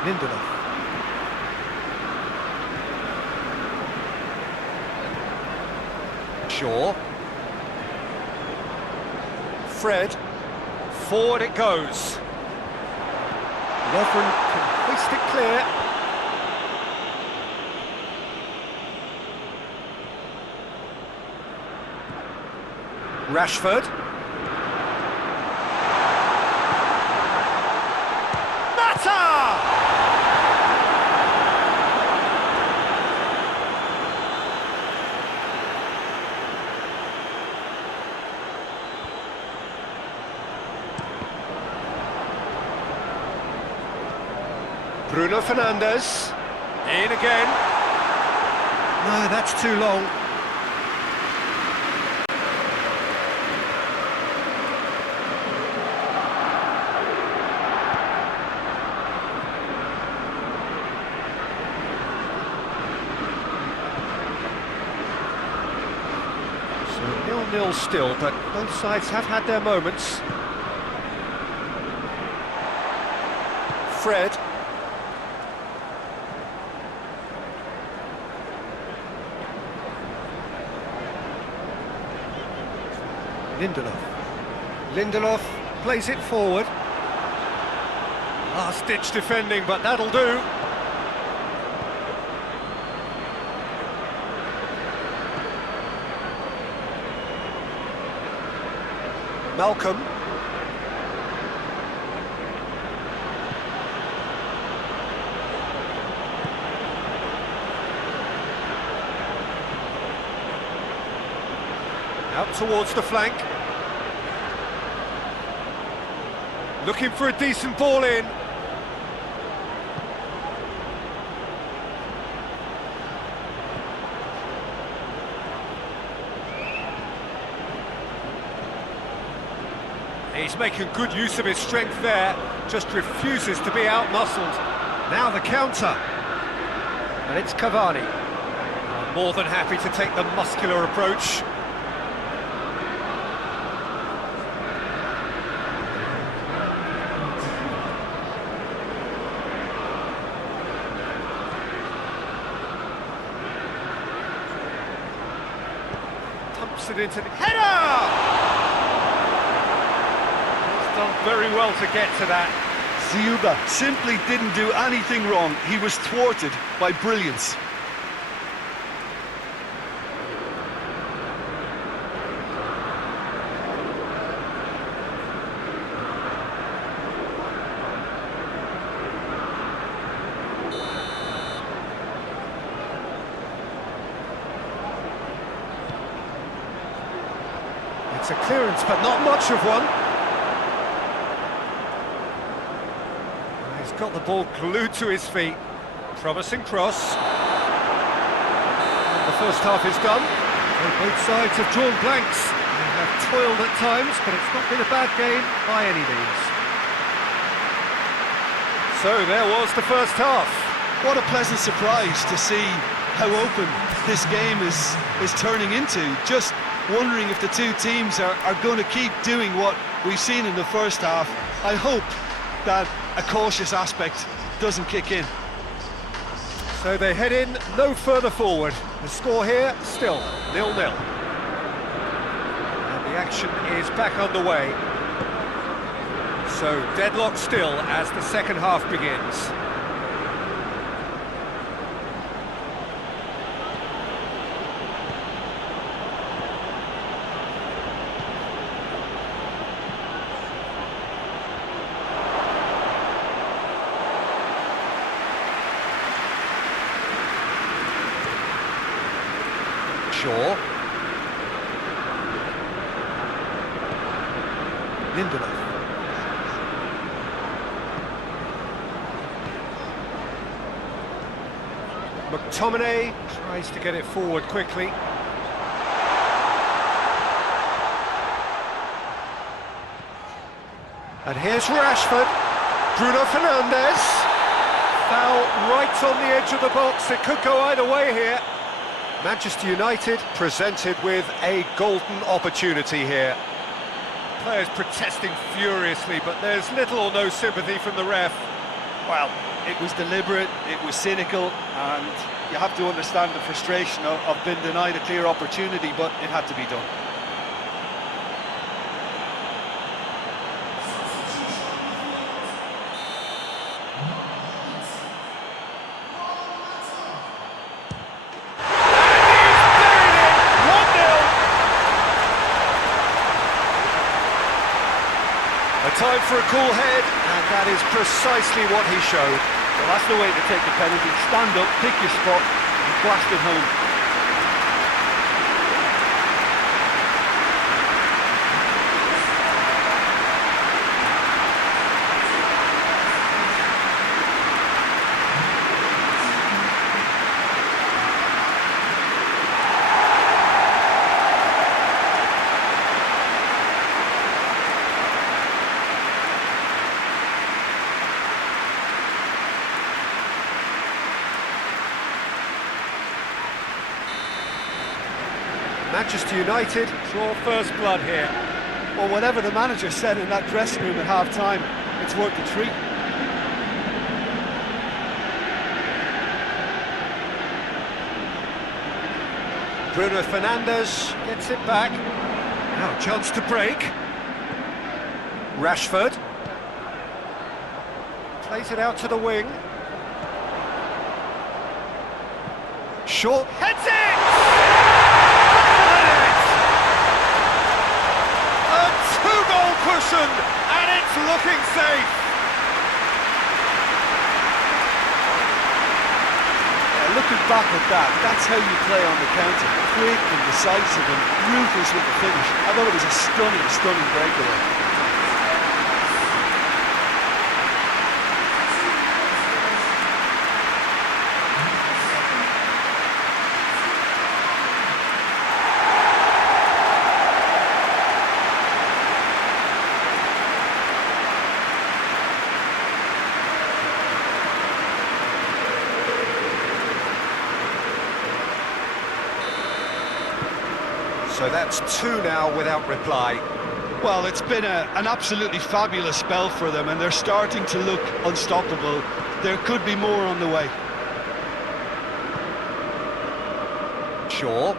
Lindelof. Shaw. Fred. Forward it goes. Lovren can hoist it clear. Rashford. Bruno Fernandes, in again. No, that's too long. So 0-0 1-0 still, but both sides have had their moments. Fred. Lindelof plays it forward. Last-ditch defending, but that'll do. Malcolm. Out towards the flank. Looking for a decent ball in. He's making good use of his strength there, just refuses to be out-muscled. Now the counter. And it's Cavani. More than happy to take the muscular approach. Pumps it into the header! Done very well to get to that. Ziuba simply didn't do anything wrong. He was thwarted by brilliance. It's a clearance, but not much of one. He's got the ball glued to his feet. Promising cross. And the first half is done. And both sides have drawn blanks. They have toiled at times, but it's not been a bad game by any means. So there was the first half. What a pleasant surprise to see how open this game is turning into. Just wondering if the two teams are going to keep doing what we've seen in the first half. I hope that a cautious aspect doesn't kick in. So they head in no further forward. The score here, still 0-0. And the action is back underway. So deadlock still as the second half begins. Shaw. Lindelof. McTominay tries to get it forward quickly. And here's Rashford. Bruno Fernandes. Foul right on the edge of the box. It could go either way here. Manchester United presented with a golden opportunity here. Players protesting furiously, but there's little or no sympathy from the ref. Well, it was deliberate, it was cynical, and you have to understand the frustration of being denied a clear opportunity, but it had to be done. Time for a cool head, and that is precisely what he showed. Well, that's the way to take the penalty. Stand up, pick your spot, and blast it home. Manchester United draw first blood here. Well, whatever the manager said in that dressing room at half-time, it's worth the treat. Bruno Fernandes gets it back. Now chance to break. Rashford plays it out to the wing. Short heads it! A two-goal cushion, and it's looking safe. Looking back at that, that's how you play on the counter. Quick and decisive and ruthless with the finish. I thought it was a stunning breakaway. So that's two now without reply. Well, it's been an absolutely fabulous spell for them, and they're starting to look unstoppable. There could be more on the way. Shaw.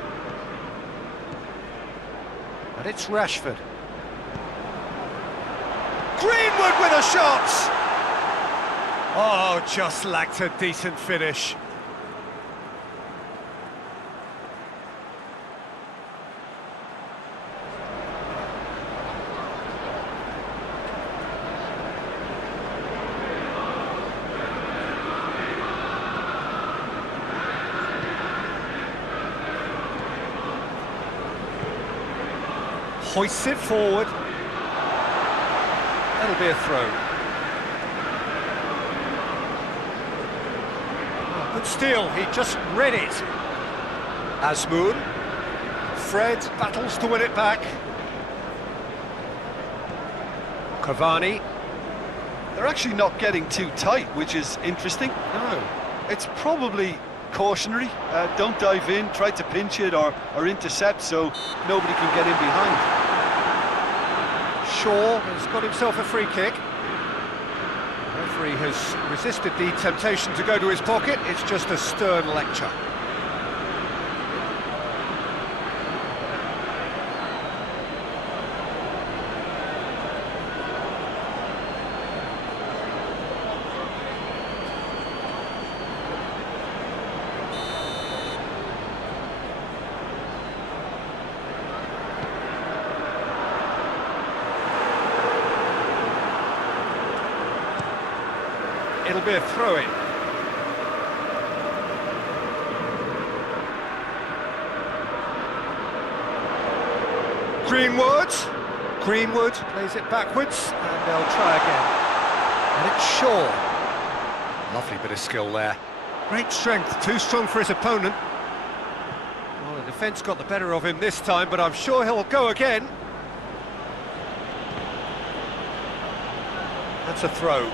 And it's Rashford. Greenwood with a shot! Oh, just lacked a decent finish. Hoists it forward. That'll be a throw. Oh, good steal, he just read it. Azmoun. Fred battles to win it back. Cavani. They're actually not getting too tight, which is interesting. No. It's probably cautionary. Don't dive in, try to pinch it or intercept so nobody can get in behind. Shaw has got himself a free kick. The referee has resisted the temptation to go to his pocket. It's just a stern lecture. It'll be a throw-in. Greenwood plays it backwards, and they'll try again. And it's Shaw. Lovely bit of skill there. Great strength, too strong for his opponent. Well, the defence got the better of him this time, but I'm sure he'll go again. That's a throw.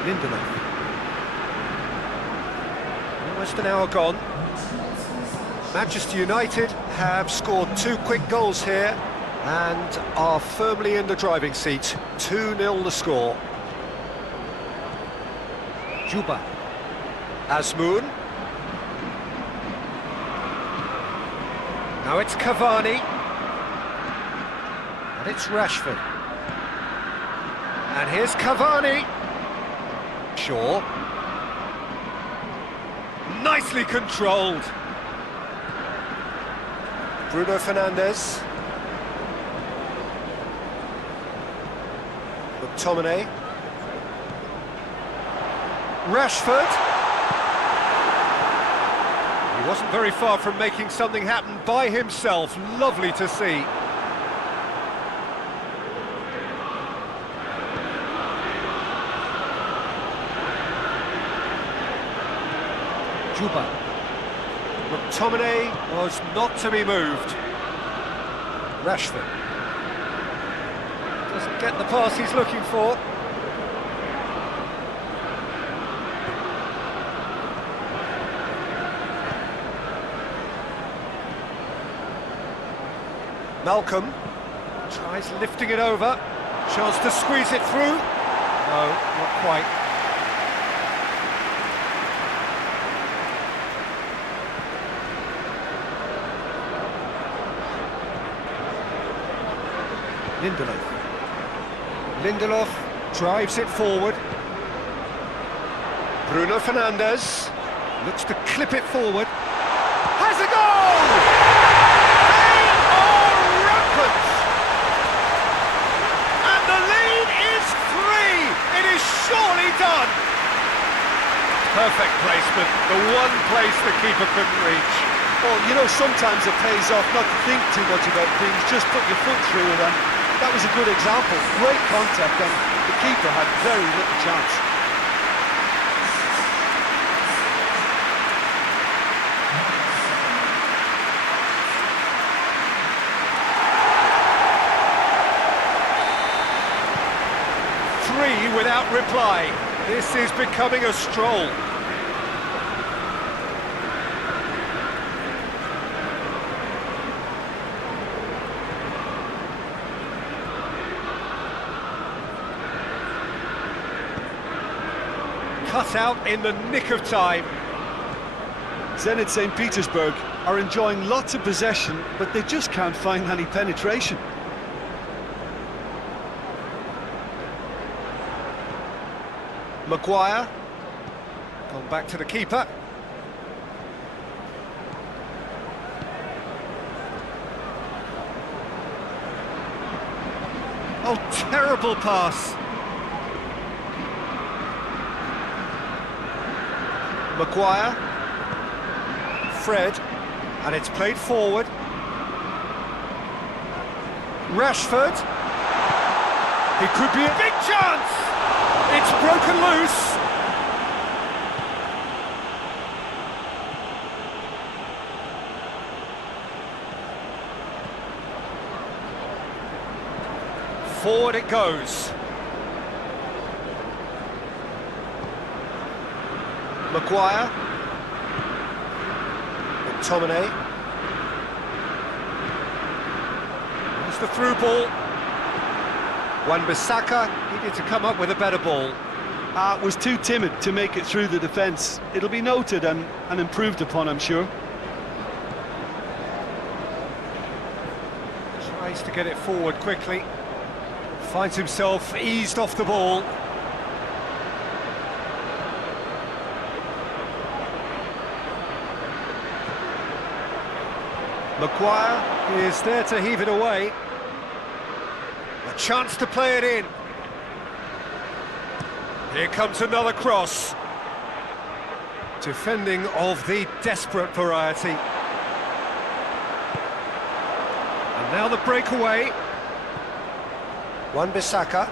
Lindelof. Almost an hour gone. Manchester United have scored two quick goals here and are firmly in the driving seat. 2-0 the score. Juba. Azmoun. Now it's Cavani. And it's Rashford. And here's Cavani. Shaw. Nicely controlled. Bruno Fernandes. McTominay. Rashford. He wasn't very far from making something happen by himself. Lovely to see. Juba. McTominay was not to be moved. Rashford. Doesn't get the pass he's looking for. Malcolm tries lifting it over. Chance to squeeze it through. No, not quite. Lindelof drives it forward. Bruno Fernandes looks to clip it forward. Has a goal! They are rampant! And the lead is 3! It is surely done! Perfect placement, the one place the keeper couldn't reach. Well, you know, sometimes it pays off not to think too much about things, just put your foot through it, and that was a good example. Great contact, and the keeper had very little chance. Three without reply. This is becoming a stroll. Cut out in the nick of time. Zenit St. Petersburg are enjoying lots of possession, but they just can't find any penetration. Maguire, gone back to the keeper. Oh, terrible pass. Maguire, Fred, and it's played forward. Rashford, he could be a big chance! It's broken loose! Forward it goes. Maguire, McTominay, there's the through ball. Wan-Bissaka needed to come up with a better ball. Was too timid to make it through the defence. It'll be noted and improved upon, I'm sure. Tries to get it forward quickly. Finds himself eased off the ball. Maguire is there to heave it away. A chance to play it in. Here comes another cross. Defending of the desperate variety. And now the breakaway. Wan-Bissaka.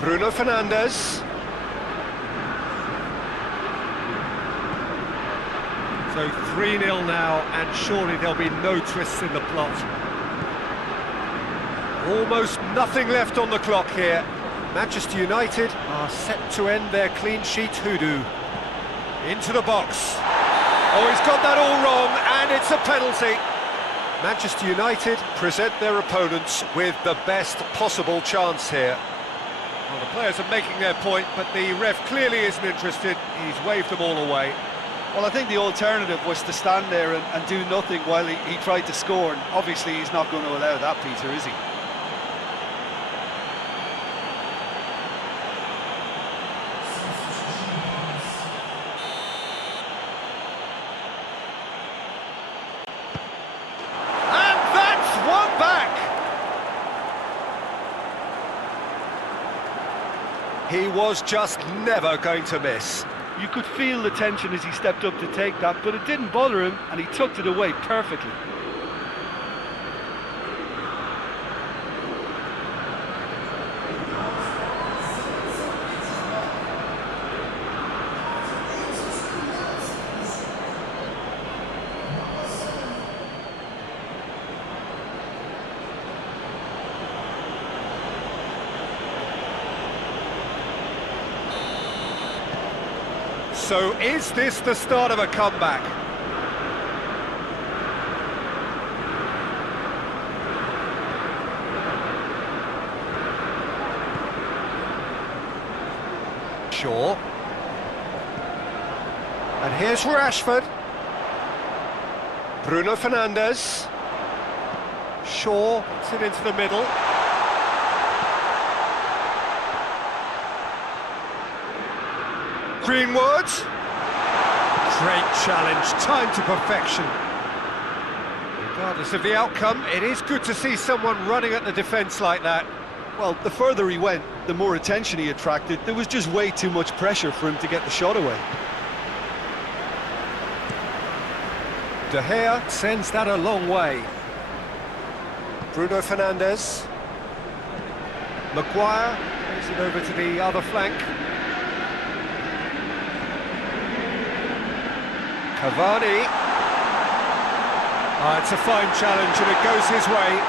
Bruno Fernandes. So 3-0 now, and surely there'll be no twists in the plot. Almost nothing left on the clock here. Manchester United are set to end their clean sheet hoodoo. Into the box. Oh, he's got that all wrong, and it's a penalty. Manchester United present their opponents with the best possible chance here. Well, the players are making their point, but the ref clearly isn't interested. He's waved them all away. Well, I think the alternative was to stand there and do nothing while he tried to score, and obviously he's not going to allow that, Peter, is he? And that's one back! He was just never going to miss. You could feel the tension as he stepped up to take that, but it didn't bother him, and he tucked it away perfectly. So is this the start of a comeback? Shaw. And here's Rashford. Bruno Fernandes. Shaw puts it into the middle. Greenwood. Great challenge, time to perfection. Regardless of the outcome, it is good to see someone running at the defence like that. Well, the further he went, the more attention he attracted. There was just way too much pressure for him to get the shot away. De Gea sends that a long way. Bruno Fernandes. Maguire plays it over to the other flank. Cavani. It's a fine challenge and it goes his way.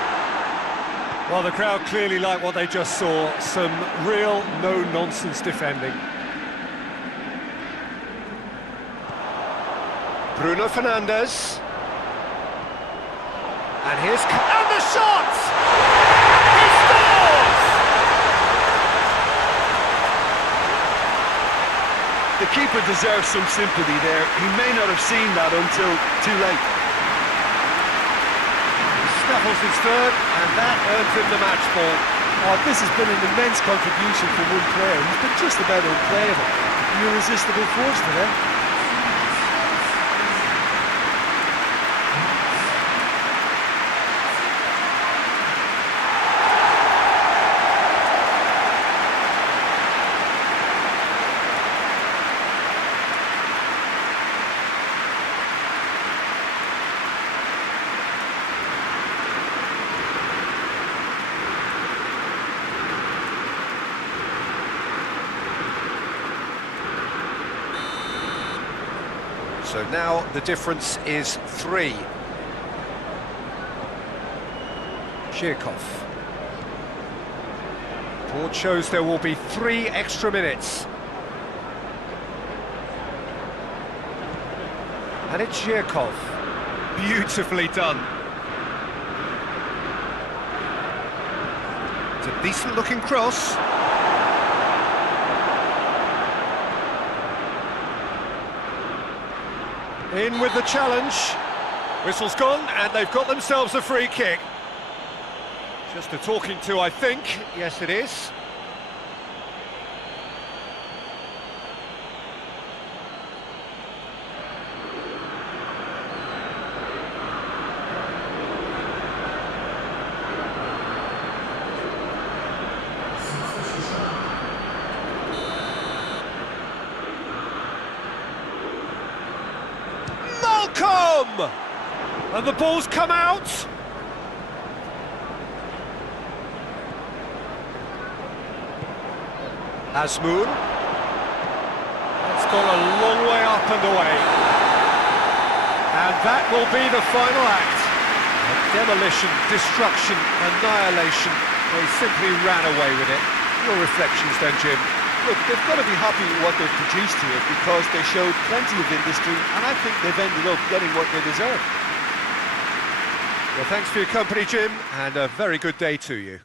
Well, the crowd clearly like what they just saw. Some real no-nonsense defending. Bruno Fernandes. And here's... And the shot! He scores! The keeper deserves some sympathy there. He may not have seen that until too late. Snaffles his third, and that earns him the match ball. Oh, this has been an immense contribution from one player. He's been just about unplayable. The irresistible force for them. So now the difference is 3. Zhirkov. Board shows there will be 3 extra minutes. And it's Zhirkov. Beautifully done. It's a decent looking cross. In with the challenge. Whistle's gone, and they've got themselves a free kick. Just a talking to, I think. Yes, it is. And the ball's come out. Azmoun. That's gone a long way up and away. And that will be the final act. Demolition, destruction, annihilation. They simply ran away with it. Your reflections then, Jim? Look, they've got to be happy with what they've produced here because they showed plenty of industry and I think they've ended up getting what they deserve. Well, thanks for your company, Jim, and a very good day to you.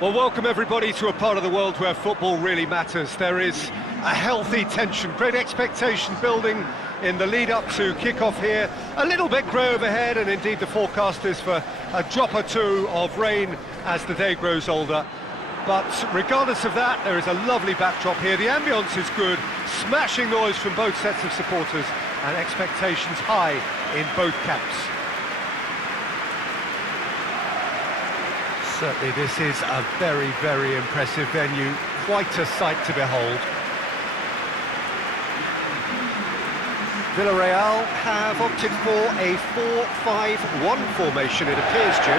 Well, welcome everybody to a part of the world where football really matters. There is a healthy tension, great expectation building in the lead-up to kick-off here. A little bit grey overhead, and indeed the forecast is for a drop or two of rain as the day grows older. But regardless of that, there is a lovely backdrop here. The ambience is good, smashing noise from both sets of supporters, and expectations high in both camps. Certainly this is a very, very impressive venue, quite a sight to behold. Villarreal have opted for a 4-5-1 formation, it appears, Jim.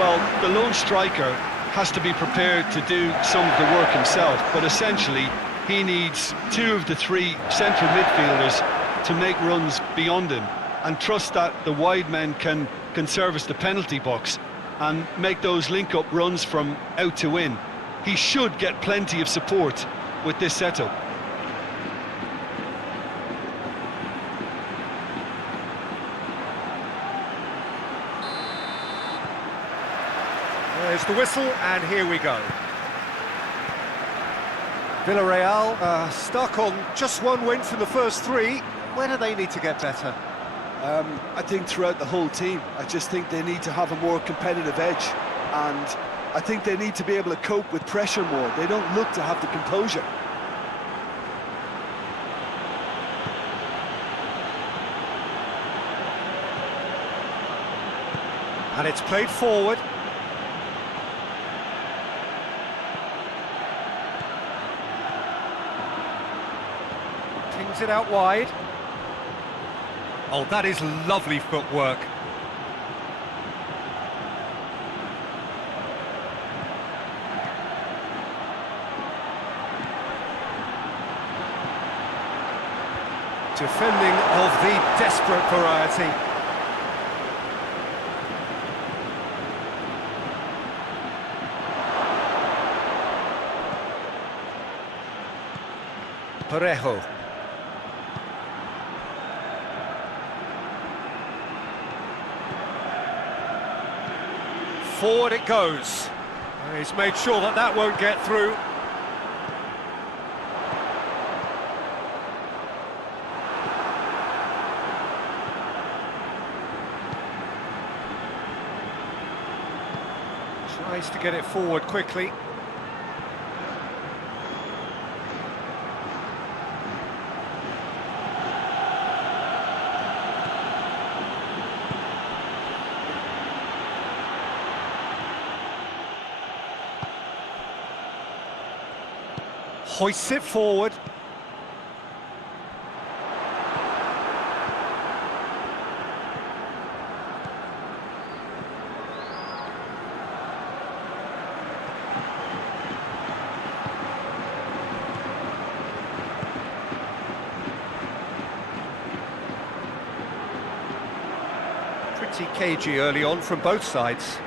Well, the lone striker has to be prepared to do some of the work himself, but essentially he needs two of the three central midfielders to make runs beyond him and trust that the wide men can service the penalty box and make those link-up runs from out to in. He should get plenty of support with this setup. There's the whistle, and here we go. Villarreal stuck on just one win from the first three. Where do they need to get better? I think throughout the whole team. I just think they need to have a more competitive edge, and I think they need to be able to cope with pressure more. They don't look to have the composure. And it's played forward. Pings it out wide. Oh, that is lovely footwork. Defending of the desperate variety. Parejo. Forward it goes. He's made sure that that won't get through. Tries to get it forward quickly. Hoists it forward. Pretty cagey early on from both sides.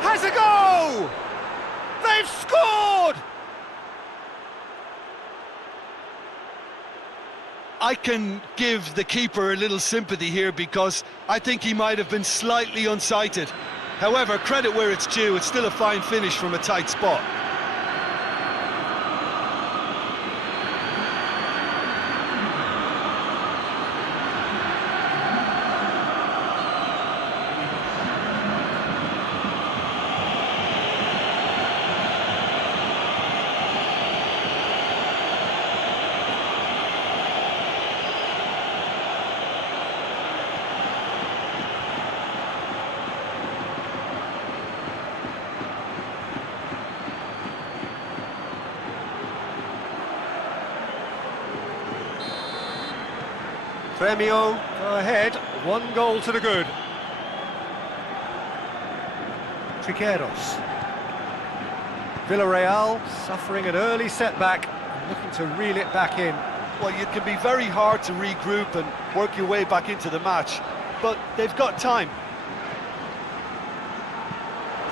Has a go! They've scored! I can give the keeper a little sympathy here because I think he might have been slightly unsighted. However, credit where it's due, it's still a fine finish from a tight spot. Gremio go ahead, 1 goal to the good. Trigueros. Villarreal suffering an early setback, looking to reel it back in. Well, it can be very hard to regroup and work your way back into the match, but they've got time.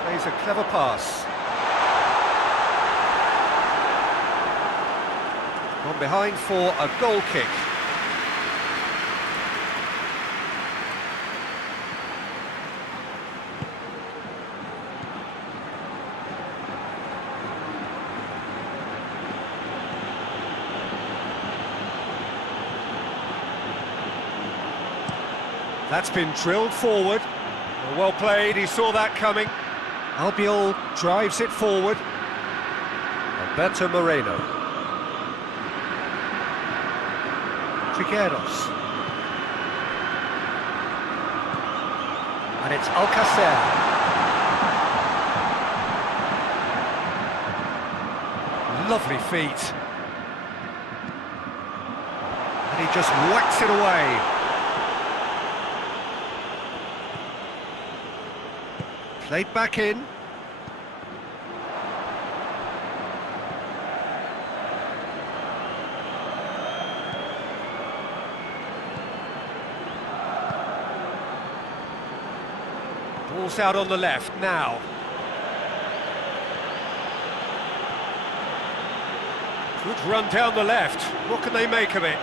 Plays a clever pass. On behind for a goal kick. That's been drilled forward. Well played, he saw that coming. Albiol drives it forward. Alberto Moreno. Trigueros. And it's Alcacer. Lovely feet. And he just whacks it away. Played back in. Ball's out on the left now. Good run down the left. What can they make of it?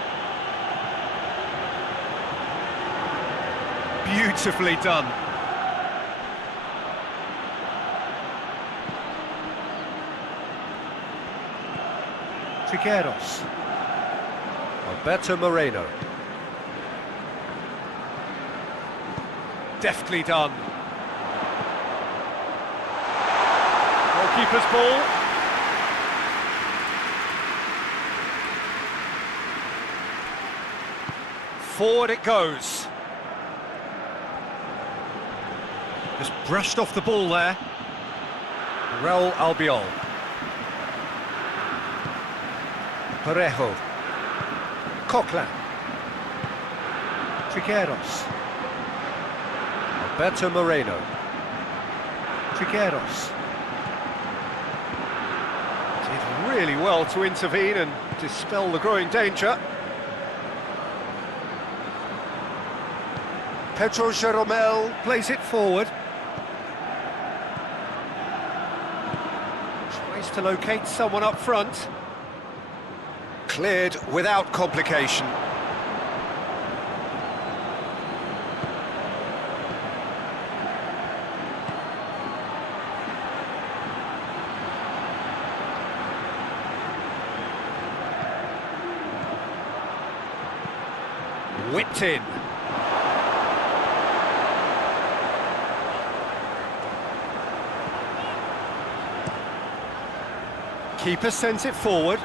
Beautifully done. Trigueros. Alberto Moreno. Deftly done. Goalkeeper's ball. Forward it goes. Just brushed off the ball there. Raul Albiol. Parejo. Coquelin. Trigueros. Alberto Moreno. Trigueros. Did really well to intervene and dispel the growing danger. Pedro Jeromel plays it forward. Tries to locate someone up front. Cleared without complication. Whipped in. Keeper sends it forward.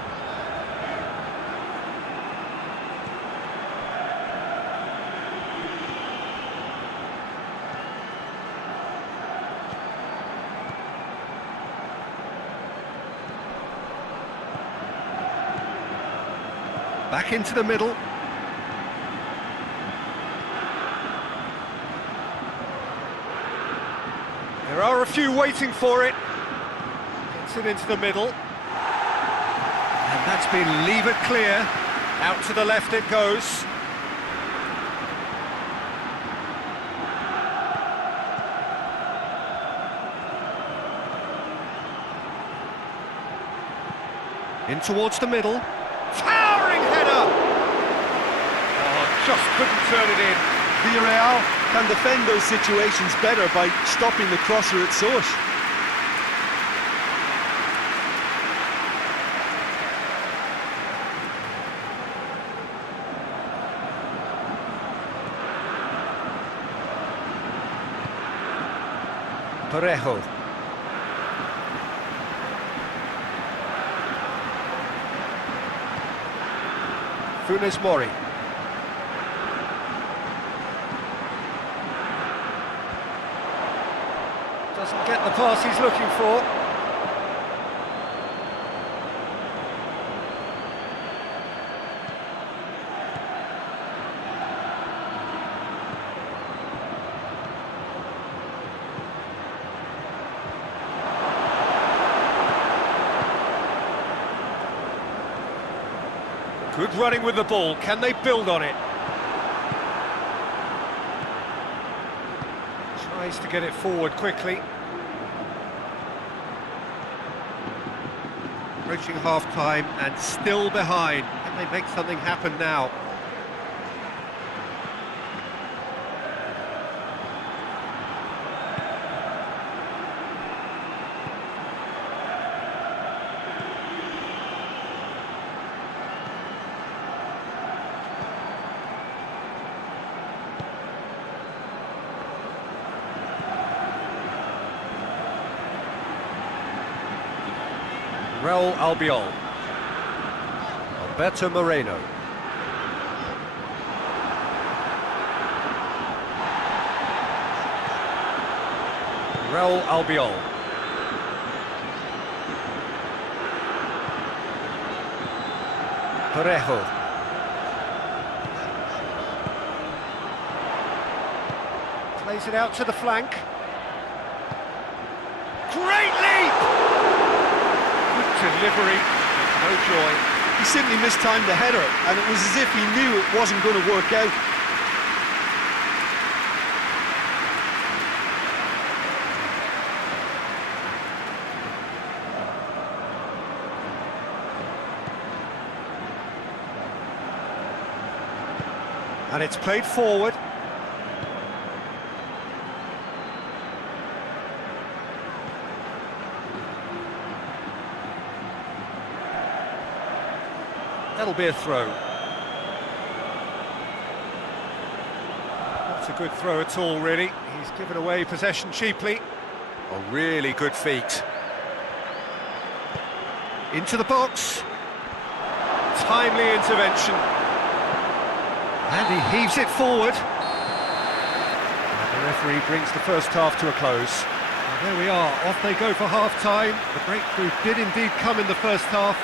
Back into the middle. There are a few waiting for it. Gets it into the middle. And that's been levered clear. Out to the left it goes. In towards the middle. Towering header! Oh, just couldn't turn it in. Villarreal can defend those situations better by stopping the crosser at source. Parejo. Funes Mori. Doesn't get the pass he's looking for. Good running with the ball. Can they build on it? Tries to get it forward quickly. Approaching half-time and still behind. Can they make something happen now? Real Albiol. Alberto Moreno. Real Albiol. Parejo. Plays it out to the flank. Great leap! Delivery, no joy. He simply mistimed the header, and it was as if he knew it wasn't going to work out. And it's played forward. That'll be a throw. Not a good throw at all, really. He's given away possession cheaply. A really good feat. Into the box. Timely intervention. And he heaves it forward. And the referee brings the first half to a close. And there we are, off they go for half-time. The breakthrough did indeed come in the first half.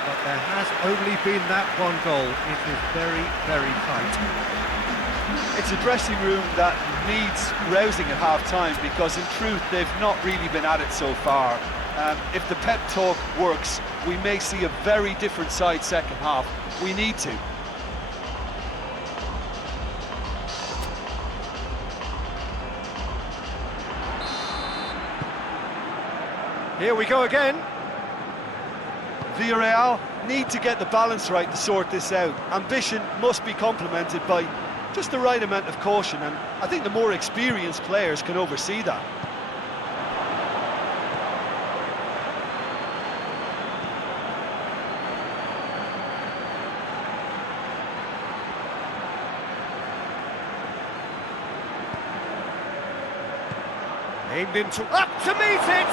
But there has only been that one goal. It is very, very tight. It's a dressing room that needs rousing at half-time because, in truth, they've not really been at it so far. If the pep talk works, we may see a very different side second half. We need to. Here we go again. Villarreal need to get the balance right to sort this out. Ambition must be complemented by just the right amount of caution, and I think the more experienced players can oversee that. Aimed into... up to meet it!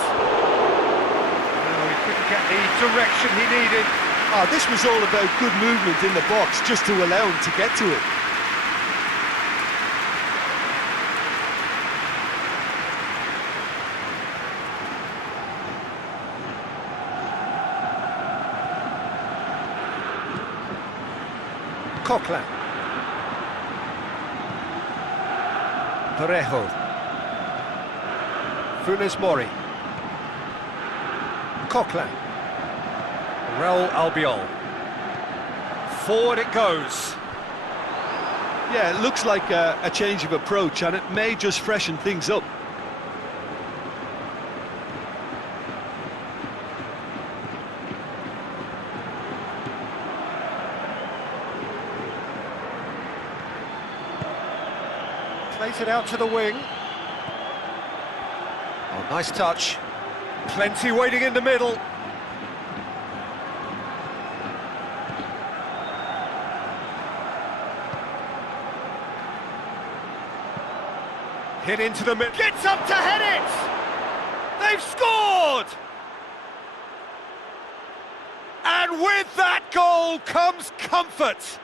Couldn't get the direction he needed. Oh, this was all about good movement in the box just to allow him to get to it. Coquelin. Parejo. Funes Mori. Coquelin. Real Albiol. Forward it goes. Yeah, it looks like a change of approach, and it may just freshen things up. Plays it out to the wing. Oh, nice touch. Plenty waiting in the middle. Hit into the middle. Gets up to head it! They've scored! And with that goal comes comfort.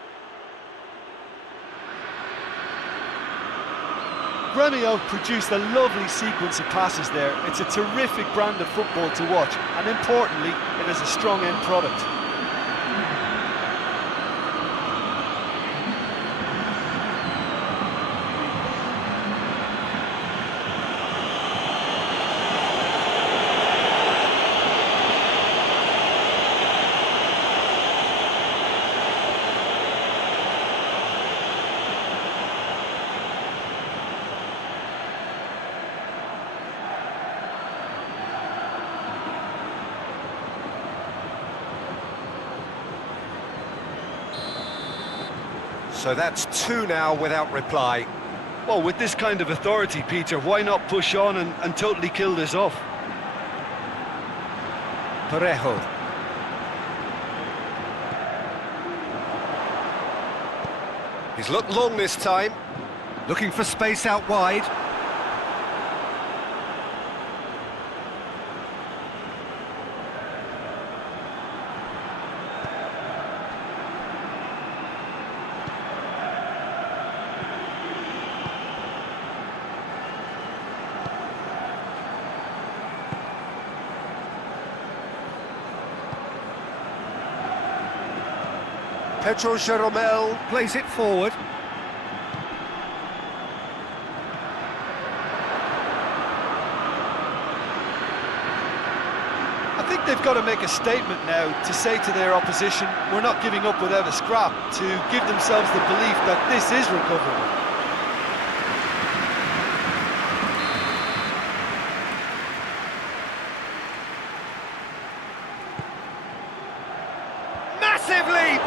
Gremio produced a lovely sequence of passes there. It's a terrific brand of football to watch, and importantly, it is a strong end product. So that's two now without reply. Well, with this kind of authority, Peter, why not push on and totally kill this off? Parejo. He's looked long this time, looking for space out wide. Pedro Jeromel plays it forward. I think they've got to make a statement now to say to their opposition, we're not giving up without a scrap, to give themselves the belief that this is recoverable. Massive leap!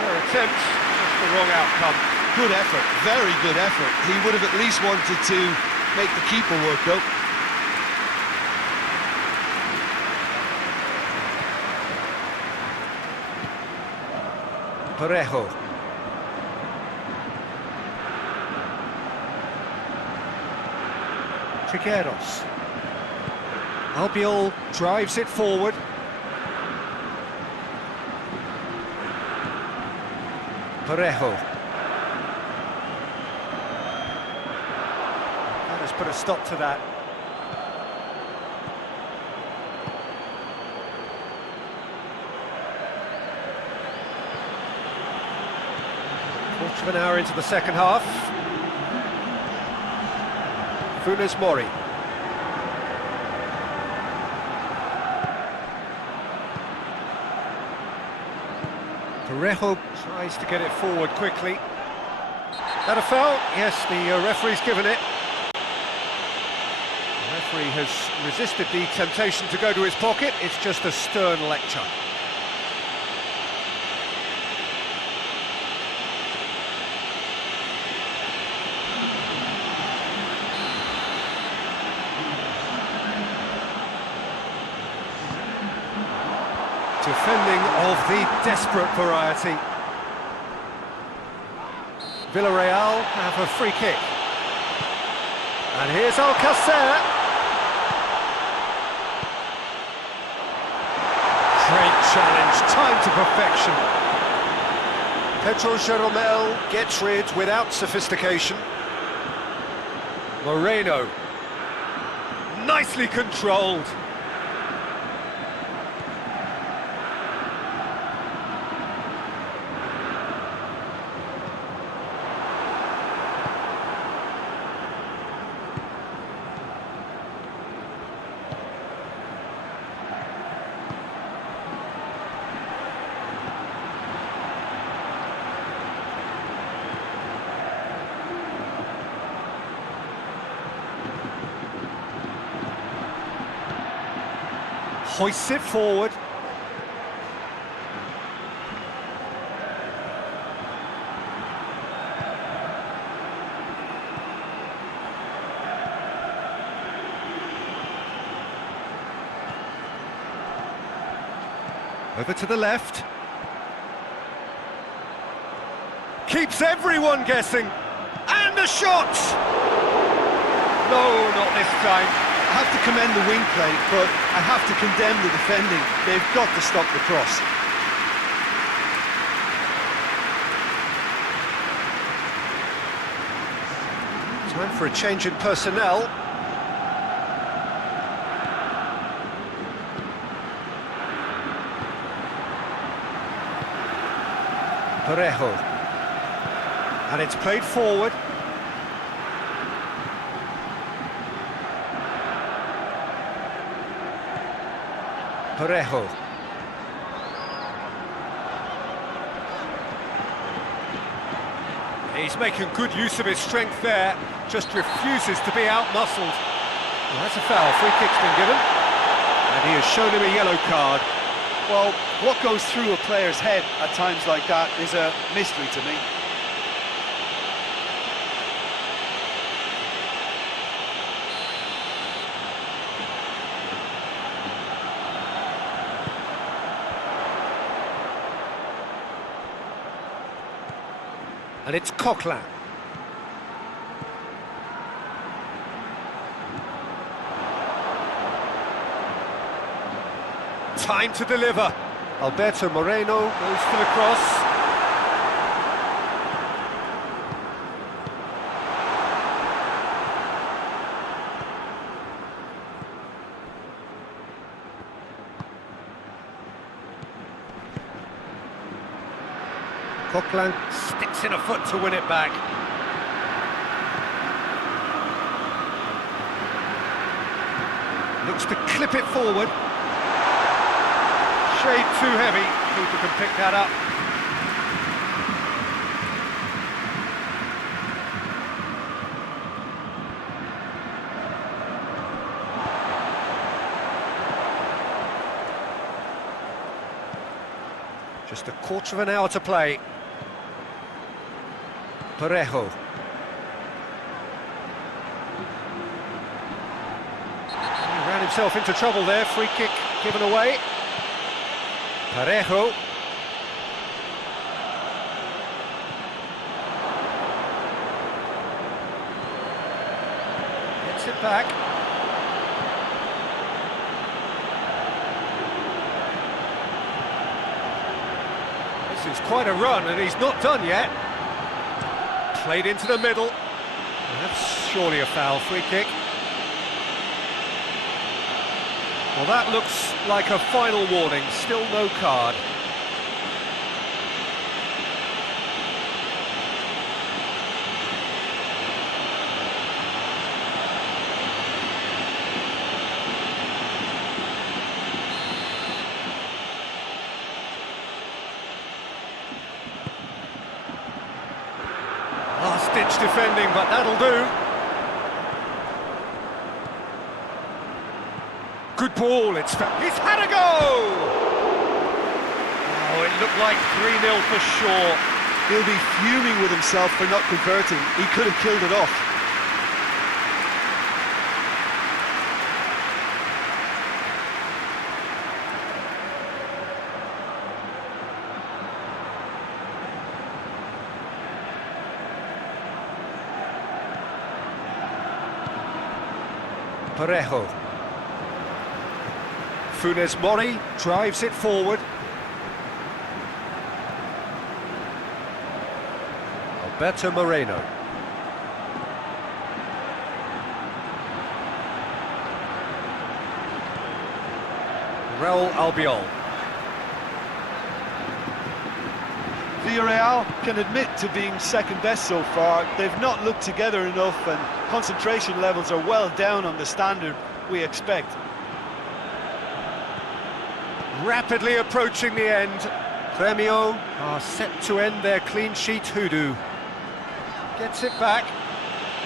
Their attempt, just the wrong outcome. Good effort, very good effort. He would have at least wanted to make the keeper work though. Parejo. Trigueros. Albiol drives it forward. Parejo. That has put a stop to that. Quarter of an hour into the second half. Funes Mori. Parejo tries to get it forward quickly. That a foul? Yes, the referee's given it. The referee has resisted the temptation to go to his pocket. It's just a stern lecture. Defending of the desperate variety. Villarreal have a free kick. And here's Alcacer. Great challenge, time to perfection. Pedro Jeromel gets rid without sophistication. Moreno. Nicely controlled. Hoists it forward. Over to the left. Keeps everyone guessing. And a shot! No, not this time. I have to commend the wing play, but I have to condemn the defending. They've got to stop the cross. Time for a change in personnel. Parejo. And it's played forward. Parejo. He's making good use of his strength there, just refuses to be out-muscled. Well, that's a foul, free kick's been given, and he has shown him a yellow card. Well, what goes through a player's head at times like that is a mystery to me. And it's Coquelin. Time to deliver. Alberto Moreno goes for the cross. Coquelin sticks in a foot to win it back. Looks to clip it forward. Shade too heavy. Keeper can pick that up. Just a quarter of an hour to play. Parejo. He ran himself into trouble there. Free kick given away. Parejo. Gets it back. This is quite a run, and he's not done yet. Played into the middle. That's surely a foul. Free kick. Well, that looks like a final warning. Still no card. Last-ditch defending, but that'll do. Good ball, he's had a go! Oh, it looked like 3-0 for sure. He'll be fuming with himself for not converting. He could have killed it off. Parejo. Funes Mori drives it forward. Alberto Moreno. Raul Albiol. Villarreal can admit to being second best so far. They've not looked together enough, and concentration levels are well down on the standard we expect. Rapidly approaching the end. Gremio are set to end their clean sheet hoodoo. Gets it back.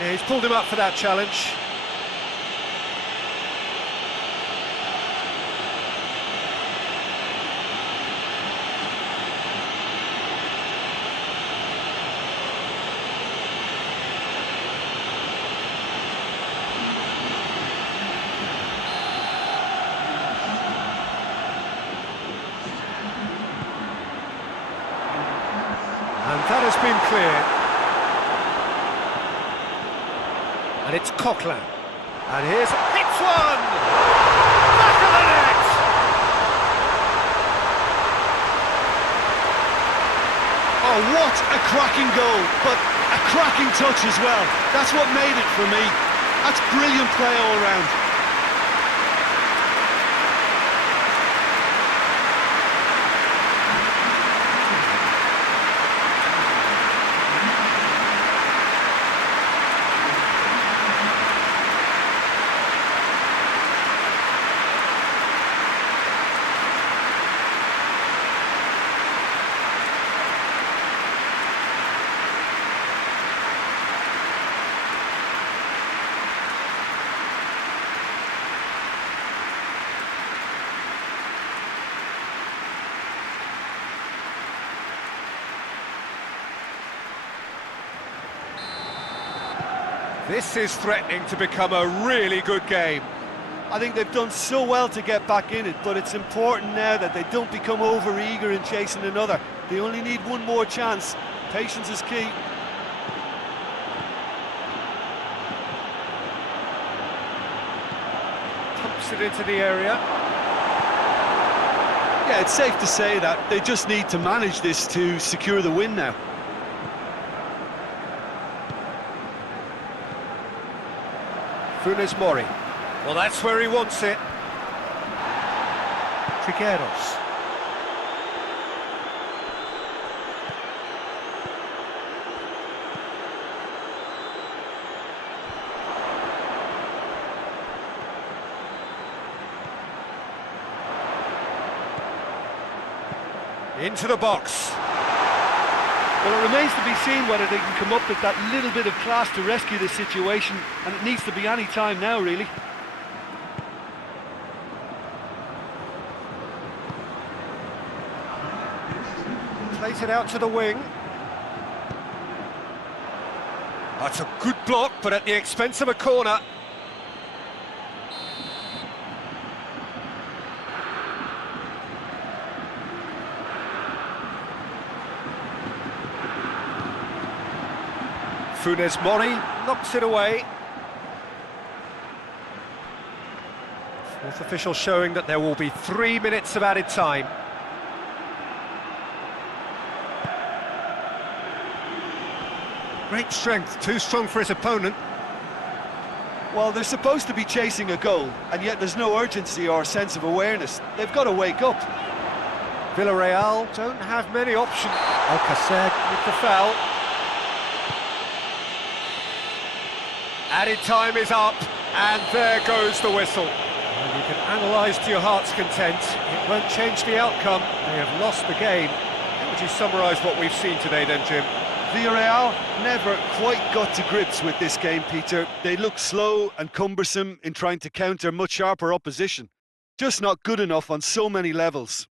Yeah, he's pulled him up for that challenge. And that has been cleared. And it's Coquelin. And here's... hits one! Back of the net! Oh, what a cracking goal, but a cracking touch as well. That's what made it for me. That's brilliant play all round. This is threatening to become a really good game. I think they've done so well to get back in it, but it's important now that they don't become over-eager in chasing another. They only need one more chance. Patience is key. Pumps it into the area. Yeah, it's safe to say that they just need to manage this to secure the win now. Funes Mori. Well, that's where he wants it. Trigueros. Into the box. Well, it remains to be seen whether they can come up with that little bit of class to rescue this situation, and it needs to be any time now, really. Plays it out to the wing. That's a good block, but at the expense of a corner. Funes Mori knocks it away. Fourth official showing that there will be 3 minutes of added time. Great strength, too strong for his opponent. Well, they're supposed to be chasing a goal, and yet there's no urgency or sense of awareness. They've got to wake up. Villarreal don't have many options. Alcacer with the foul. Added time is up, and there goes the whistle. Well, you can analyse to your heart's content. It won't change the outcome. They have lost the game. How would you summarise what we've seen today then, Jim? Villarreal never quite got to grips with this game, Peter. They look slow and cumbersome in trying to counter much sharper opposition. Just not good enough on so many levels.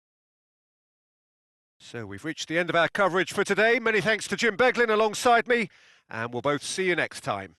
So we've reached the end of our coverage for today. Many thanks to Jim Beglin alongside me, and we'll both see you next time.